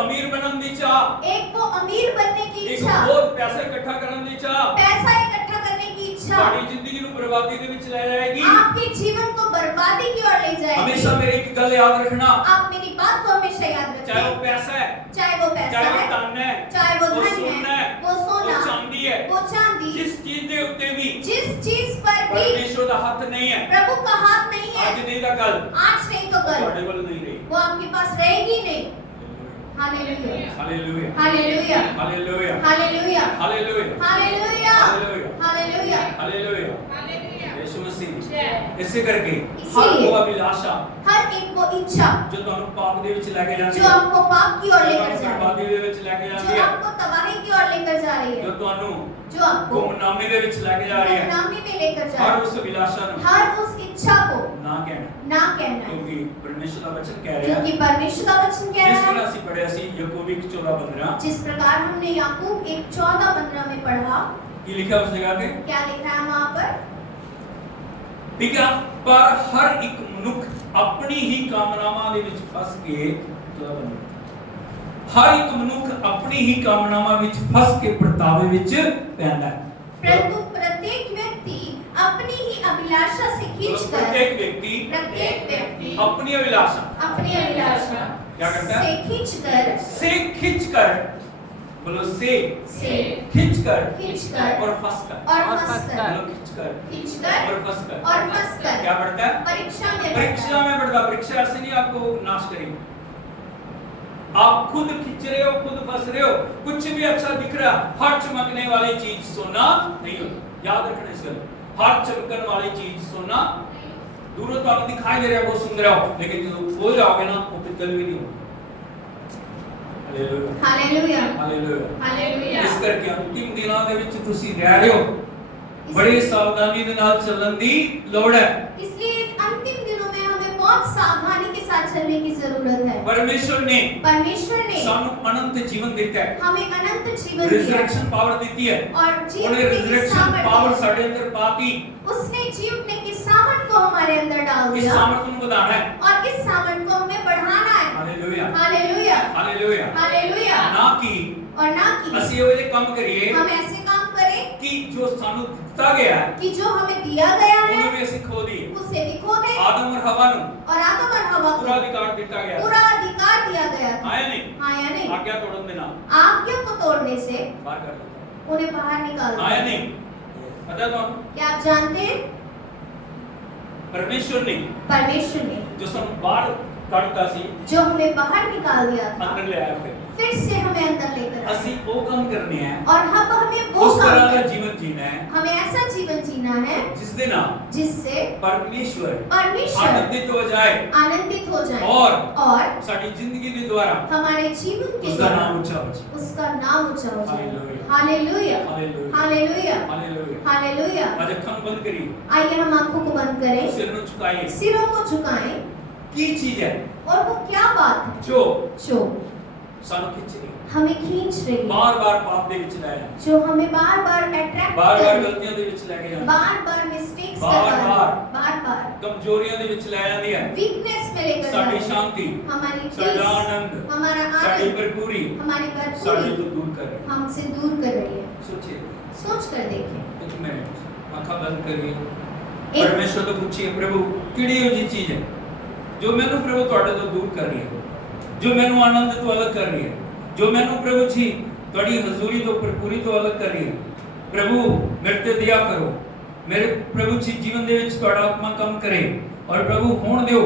अमीर बनने की चाह, एक वो अमीर बनने की एक इच्छा, बहुत पैसे इकट्ठा करने की चाह पैसा इकट्ठा करने की इच्छा ਤੁਹਾਡੀ ਜ਼ਿੰਦਗੀ ਨੂੰ ਬਰਬਾਦੀ ਦੇ ਵਿੱਚ ਲੈ ਜਾਏਗੀ। आपके जीवन को बर्बादी की ओर ले जाएगी। हमेशा मेरी एक गल याद रखना, आप मेरी बात को हमेशा याद चाहे वो रखें। पैसा है, चाहे वो पैसा चाहे वो है, धन है, चाहे वो धन सोना है, है, वो सोना, वो चांदी है, वो चांदी, जिस चीज के उत्ते भी जिस चीज पर भी परमेश्वर का हाथ नहीं है, प्रभु का हाथ नहीं है, आज नहीं था कल, आज नहीं तो कल ਤੁਹਾਡੇ ਕੋਲ नहीं रही। वो आपके पास रहेगी नहीं। Hallelujah, hallelujah, hallelujah, hallelujah, hallelujah, hallelujah, hallelujah, hallelujah, hallelujah, hallelujah. Yeshu Masih ਇਸੇ ਕਰਕੇ इसीलिए ਹਰ ਉਹ ਅਭਿਲਾਸ਼ਾ हर एक वो इच्छा ਜੋ ਤੁਹਾਨੂੰ ਪਾਪ ਦੇ ਵਿੱਚ ਲੈ ਕੇ ਜਾਂਦੀ जो आपको पाप की ओर लेकर जा रही ਬਰਬਾਦੀ ਦੇ ਵਿੱਚ ਲੈ ਕੇ है, ਜਾਂਦੀ जो ਹੈ, आपको तबाही की ओर लेकर जा रही ਜੋ है, ਤੁਹਾਨੂੰ जो आपको ਗੁੰਮਨਾਮੀ ਦੇ ਵਿੱਚ ਲੈ ਕੇ ਜਾ ਰਹੀ ਹੈ, गुमनामी में लेकर जा ਹਰ रही ਉਸ ਅਭਿਲਾਸ਼ਾ ਨੂੰ है, हर उस इच्छा को ਨਾ ਕਹਿਣਾ, ना कहना है, ਕਿਉਂਕਿ ਪਰਮੇਸ਼ਰ ਦਾ ਵਚਨ ਕਹਿ ਰਿਹਾ क्योंकि परमेश्वर का वचन कह जिस रहा तरह है, ਅਸੀਂ ਪੜਿਆ ਸੀ ਯਾਕੂਬ 1:14-15 जिस प्रकार हमने याकूब 1:14-15 में पढ़ा, ਕੀ ਲਿਖਿਆ ਉਸ ਜਗ੍ਹਾ ਤੇ क्या लिखा है वहां पर? ਠੀਕ ਹੈ, ਪਰ ਹਰ ਇੱਕ ਮਨੁੱਖ ਆਪਣੀ ਹੀ ਕਾਮਨਾਵਾਂ ਦੇ ਵਿੱਚ ਫਸ ਕੇ ਹਰ ਇੱਕ ਮਨੁੱਖ ਆਪਣੀ ਹੀ ਕਾਮਨਾਵਾਂ ਵਿੱਚ ਫਸ ਕੇ ਪਰਤਾਵੇ ਵਿੱਚ ਪੈਂਦਾ ਹੈ। परंतु प्रत्येक व्यक्ति अपनी ही अभिलाषा से खींचकर प्रत्येक व्यक्ति अपनी अभिलाषा अपनी अभिलाषा क्या करता है? से खींचकर बोलो से से खींचकर और फंसकर और फंसकर बोलो खींचकर और फंसकर क्या बढ़ता है? परीक्षा में बढ़ता। परीक्षा ऐसे नहीं आपको नाश करेगी, आप खुद खींच रहे हो, खुद फंस रहे हो, कुछ भी अच्छा दिख रहा, हर चमकने वाली चीज सोना नहीं होती, याद रखना इस बात। हर चमकने वाली चीज सोना दूरों तो आपको दिखाई दे रहा है, बहुत सुंदर हो, लेकिन जो खो जाओगे ना वो पिघल भी नहीं होगा। Hallelujah hallelujah. हालेलुया। इस करके अंतिम दिनों ਦੇ ਵਿੱਚ ਤੁਸੀਂ ਰਹਿ ਰਹੇ ਹੋ, बड़ी सावधानी ਦੇ ਨਾਲ ਚੱਲਣ ਦੀ ਲੋੜ ਹੈ। इसलिए अंतिम दिनों में हमें बहुत सावधानी के साथ चलने की जरूरत है। परमेश्वर ने ਸਾਨੂੰ अनंत जीवन ਦਿੱਤਾ है, हमें अनंत जीवन दिया रिजरेक्शन पावर ਦਿੱਤੀ है, और ਉਹਨੇ रिजरेक्शन पावर ਸਾਡੇ ਅੰਦਰ ਪਾਤੀ। उसने जीवने की सामर्थ को हमारे अंदर डाल इस दिया सामर्थ ਨੂੰ ਵਧਾਉਣਾ है। और इस सामर्थ को हमें बढ़ाना है। Hallelujah hallelujah hallelujah. हालेलुया। ना कि और ना कि ਅਸੀਂ ਉਹ ਜਿਹੇ ਕੰਮ ਕਰੀਏ हम ऐसे काम करें कि जो ਸਾਨੂੰ ਦਿੱਤਾ ਗਿਆ ਹੈ कि जो हमें दिया गया है ਉਹਨੂੰ ਵੀ ਅਸੀਂ ਖੋ ਦਈਏ। उसे भी खो दें आदम और हवा ਨੂੰ और आदम और हवा पूरा को अधिकार ਦਿੱਤਾ ਗਿਆ पूरा अधिकार दिया गया था। ਆਇਆ ਨਹੀਂ, हाँ या नहीं? ਆਗਿਆ ਤੋੜਨ ਦੇ ਨਾਲ आज्ञा को तोड़ने से ਬਾਹਰ ਕਰ ਦਿੱਤਾ, उन्हें बाहर निकाल ਆਇਆ दिया। नहीं। पता ਤੁਹਾਨੂੰ क्या आप जानते हैं? परमेश्वर ने परमेश्वर ने जो ਸਾਨੂੰ ਬਾਹਰ ਕੱਢਤਾ ਸੀ जो हमें बाहर निकाल दिया था, ਅੰਦਰ ਲਿਆਇਆ, फिर से हमें अंदर लेकर आया। ਅਸੀਂ ਉਹ ਕੰਮ ਕਰਨੇ ਆ, और हम हमें वो उस काम तरह का करना है। जीवन जीना है हमें ऐसा जीवन जीना है जिस दिन आप जिससे परमेश्वर परमेश्वर आनंदित हो जाए आनंदित हो जाए और और साडी जिंदगी के द्वारा हमारे जीवन के उसका द्वारा नाम ऊंचा हो जाए। उसका नाम ऊंचा हो जाए। Hallelujah hallelujah hallelujah hallelujah hallelujah. Hallelujah. आज अखन बंद करिए, आइए हम आंखों को बंद करें, सिर को झुकाइए। सिरों को झुकाएं की चीज है और वो क्या बात है जो जो सानू खिंच रही है, हमें खींच रही है, बार-बार पाप दे विच ले जाए, जो हमें बार-बार अट्रैक्ट बार-बार कर गलतियां दे विच ले के जाए, बार-बार मिस्टेक्स बार-बार बार-बार कमजोरियां दे विच ले जाती है। वीकनेस में लेकर साडी जाती है। शांति, हमारी साडा peace, आनंद, हमारा साडी आनंद, भरपूरी हमारी साडे भरपूरी तो दूर कर रही है। हमसे दूर कर रही है। सोचिए, सोच कर देखें। एक मिनट आंखें बंद करिए, एक- परमेश्वर तो पूछिए, प्रभु किहड़ी हो जी चीज है जो मैनू प्रभु तुहाडे तो दूर कर रही है, जो मैनू आनंद तो अलग कर रही है, जो मैनू प्रभु जी तुहाडी हजूरी तो भरपूरी तो अलग कर रही है। प्रभु मेरे ते दया करो, मेरे प्रभु जी जीवन दे विच तुहाडा आत्मा काम करे और प्रभु होण दिओ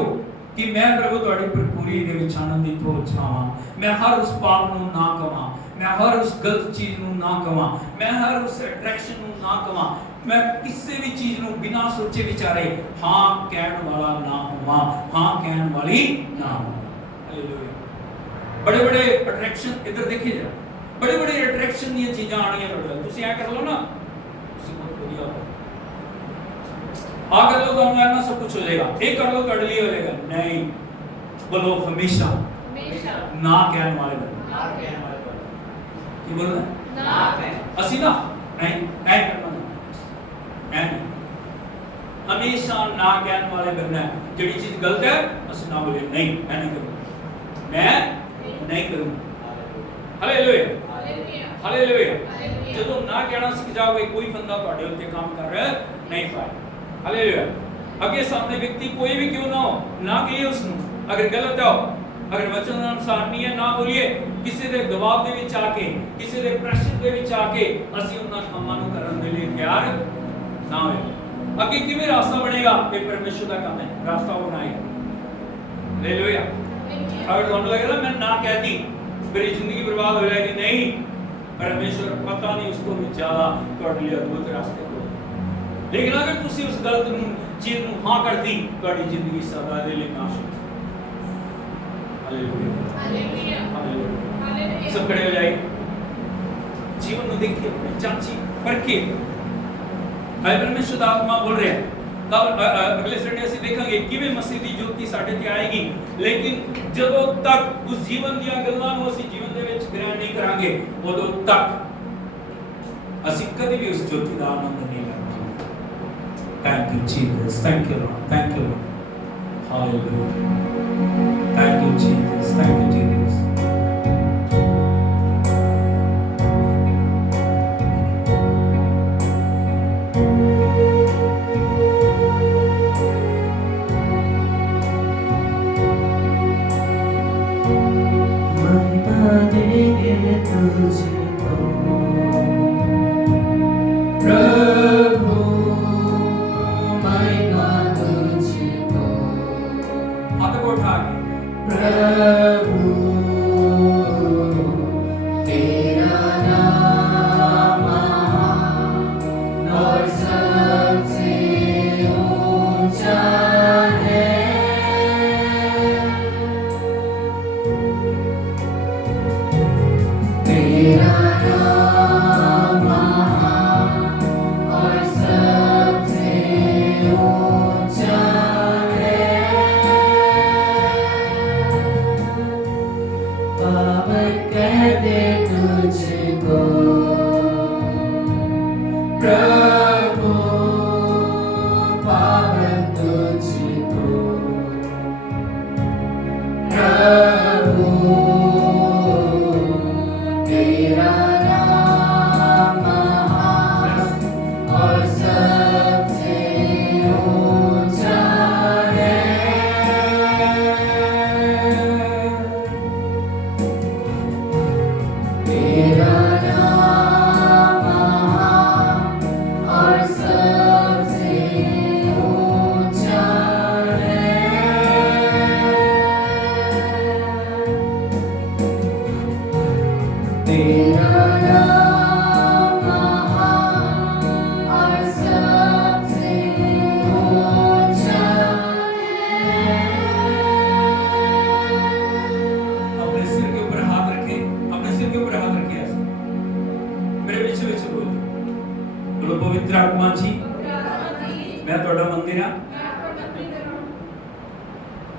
कि मैं प्रभु तुहाडी भरपूरी दे विच आनंदित हो जावां। मैं हर उस पाप नू ना कवां, मैं हर उस गलत चीज नू ना कवां, मैं हर उस अट्रैक्शन नू ना कवां, मैं किसी भी चीज नू बिना सोचे विचारे हां कहण वाला ना होवां, हां कहण वाली ना होवां। हालेलुया। बड़े बड़े अट्रैक्शन इधर देखिए जरा, बड़े बड़े अट्रैक्शन दी चीजां आणियां तुहाडे, तुसीं ऐ कर लो ना, तुसीं बहुत बढ़िया हो, आ कर लो तो ना सब कुछ हो जाएगा, एक कर लो तुहाडे लिए हो जाएगा। नहीं, बोलो हमेशा ना कहण वाले बनो। की बोलना ਅਸੀਂ ਨਾ ਨਹੀਂ ਐ ਕਰਨਾ ਐ ਹਮੇਸ਼ਾ ਨਾ ਕਹਿਣ ਵਾਲੇ ਬਣਨਾ ਹੈ। ਜਿਹੜੀ ਚੀਜ਼ ਗਲਤ ਹੈ ਅਸੀਂ ਨਾ ਬੋਲੇ ਨਹੀਂ ਐ ਨਹੀਂ ਕਰੂੰ, ਮੈਂ ਨਹੀਂ ਕਰੂੰ। Hallelujah hallelujah. ਜਦੋਂ ਨਾ ਕਹਿਣਾ ਸਿੱਖ ਜਾਓਗੇ, ਕੋਈ ਬੰਦਾ ਤੁਹਾਡੇ ਉੱਤੇ ਕੰਮ ਕਰ ਰਿਹਾ ਨਹੀਂ ਪਾਏ। ਹਾਲੇਲੂਇਆ। ਅੱਗੇ ਸਾਹਮਣੇ ਵਿਅਕਤੀ ਕੋਈ ਵੀ ਕਿਉਂ ਨਾ ਹੋ, ਨਾ ਕਹੀਏ ਉਸ ਨੂੰ, ਅਗਰ ਗਲਤ ਹੈ अगर वचन अनुसार नहीं है ना बोलिए। किसी दे दबाव दे विच आके, किसी दे प्रेशर दे विच आके ਅਸੀਂ ਉਹਨਾਂ ਕੰਮਾਂ ਨੂੰ ਕਰਨ ਦੇ ਲਈ ਤਿਆਰ ਨਾ ਹੋਏ। ਅੱਗੇ ਕਿਵੇਂ ਰਾਸਤਾ ਬਣੇਗਾ? ਇਹ ਪਰਮੇਸ਼ਰ ਦਾ ਕੰਮ ਹੈ, ਰਾਸਤਾ ਉਹ ਬਣਾਏਗਾ। ਹਾਲੇਲੂਇਆ। ਅਗਰ ਤੁਹਾਨੂੰ ਲੱਗਦਾ मैं ना कहती मेरी जिंदगी बर्बाद हो जाएगी, नहीं, परमेश्वर पता नहीं उसको भी ज्यादा ਤੁਹਾਡੇ ਲਈ ਅਦਭੁਤ ਰਾਸਤੇ को। लेकिन अगर ਤੁਸੀਂ उस गलत ਨੂੰ ਜਿਹਨੂੰ ਹਾਂ ਕਰਦੀ ਤੁਹਾਡੀ ਜ਼ਿੰਦਗੀ ਸਦਾ ਦੇ ਲਈ ਨਾਸ਼ ਹੋ ਹਾਲੇਲੂਇਆ ਹਾਲੇਲੂਇਆ ਸਭ ਖੜੇ ਹੋ ਜਾਏ जीवन ਨੂੰ देखिए चाची परखिए बाइबल में शुद्ध आत्मा बोल रहे हैं तब अगले संडे से देखेंगे किਵੇਂ मसीह ਦੀ ਜੋਤੀ ਸਾਡੇ ਤੇ ਆਏਗੀ लेकिन ਜਦੋਂ तक उस जीवन ਦੀਆਂ ਗੱਲਾਂ ਨੂੰ ਅਸੀਂ ਜੀਵਨ ਦੇ ਵਿੱਚ ਗ੍ਰਹਿਣ ਨਹੀਂ ਕਰਾਂਗੇ ਉਦੋਂ ਤੱਕ ਅਸੀਂ ਕਦੇ ਵੀ ਉਸ ਜੋਤੀ ਦਾ ਆਨੰਦ ਨਹੀਂ ਲਵਾਂਗੇ thank you Jesus thank you Lord hallelujah thank you Jesus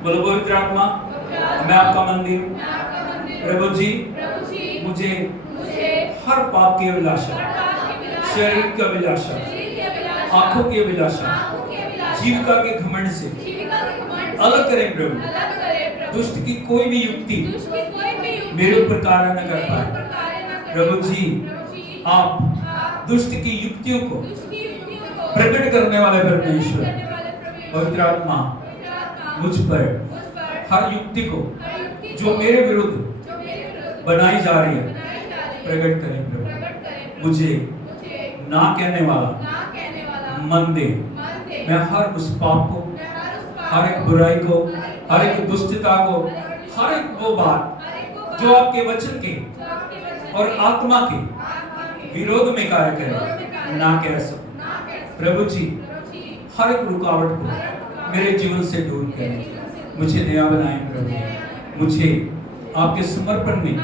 बोलो पवित्र आत्मा मैं आपका मंदिर प्रभु जी मुझे हर पाप की अभिलाषा शरीर की अभिलाषा आंखों की अभिलाषा जीविका के घमंड से अलग करें प्रभु दुष्ट की कोई भी युक्ति मेरे ऊपर कार्य न कर पाए प्रभु जी आप दुष्ट की युक्तियों को प्रकट करने वाले परमेश्वर पवित्र आत्मा मुझ पर हर युक्ति को जो मेरे विरुद्ध बनाई जा रही है प्रकट करें प्रभु मुझे ना कहने वाला मन दे मैं हर उस पाप को हर एक बुराई को हर एक दुष्टता को हर एक वो बात जो आपके वचन के और आत्मा के विरोध में कार्य करे ना कह सकूं प्रभु जी हर एक रुकावट को मेरे जीवन से दूर करें मुझे नया बनाएं प्रभु मुझे आपके समर्पण में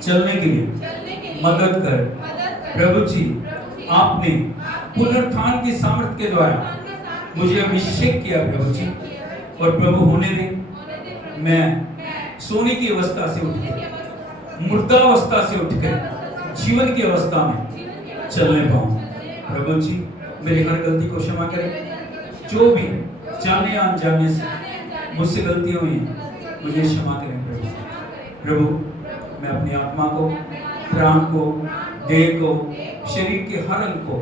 चलने के लिए मदद कर प्रभु जी आपने पुनरुत्थान की सामर्थ्य के द्वारा मुझे अभिषेक किया प्रभु जी और प्रभु होने दे मैं सोने की अवस्था से उठकर मुर्दा अवस्था से उठकर जीवन की अवस्था में चलने पाऊं प्रभु जी मेरी हर गलती को क्षमा करें जो भी जाने या अनजाने से मुझसे गलती हुई मुझे क्षमा करें प्रभु मैं अपनी आत्मा को प्राण को देह को शरीर के हर अंग को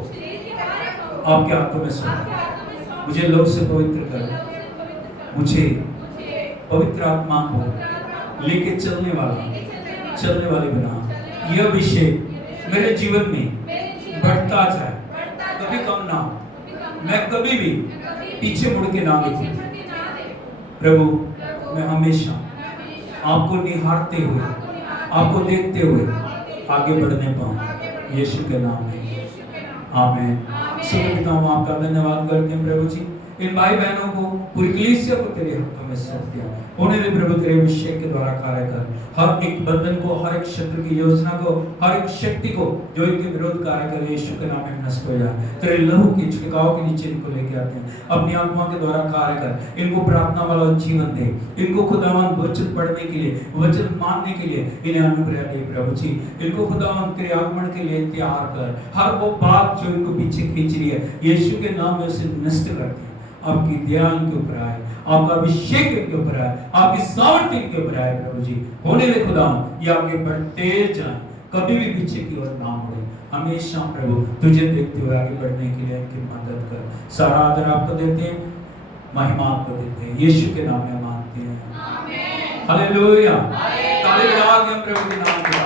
आपके हाथों में सौंप मुझे लोग से पवित्र कर मुझे पवित्र आत्मा को लेके चलने वाली बना यह अभिषेक मेरे जीवन में बढ़ता जाए कभी कम ना हो मैं कभी भी पीछे मुड़ के ना देखूं प्रभु मैं हमेशा आपको निहारते हुए आपको देखते हुए आगे बढ़ने पाऊं यीशु के नाम में आमीन। सुबह पिता हम आपका धन्यवाद करते हैं प्रभु जी, इन भाई बहनों को, पूरी कलीसिया को तेरे हाथों में सौंप दिया। उन्हें भी प्रभु तेरे अभिषेक के द्वारा कार्य कर, हर एक बंधन को, हर एक शत्रु की योजना को, हर एक शक्ति को जो इनके विरोध कार्य करे, यीशु के नाम में नष्ट हो जाए। तेरे लहू के छिड़काव के नीचे इनको लेके आते हैं, अपनी आत्मा के द्वारा कार्य कर, इनको प्रार्थना वाला जीवन दे, इनको खुदावन वचन पढ़ने के लिए, वचन मानने के लिए इन्हें अनुग्रह दे प्रभु जी। इनको खुदावन तेरे आगमन के लिए तैयार कर, हर वो बात जो इनको पीछे खींच रही है, यीशु के नाम में उसे नष्ट कर दे। आपकी दया इनके ऊपर आए, आपका अभिषेक इनके ऊपर आए, आपकी सामर्थ्य इनके ऊपर आए प्रभु जी। होने दे खुदा, ये आगे बढ़ते जाए, कभी भी पीछे की ओर ना मुड़े। हमेशा प्रभु तुझे देखते हुए आगे बढ़ने के लिए इनकी मदद कर। सारा आदर आपको देते हैं, महिमा आपको देते हैं, यीशु के नाम में मांगते हैं, आमीन। हालेलुया। ताली बजा के हम प्रभु के नाम को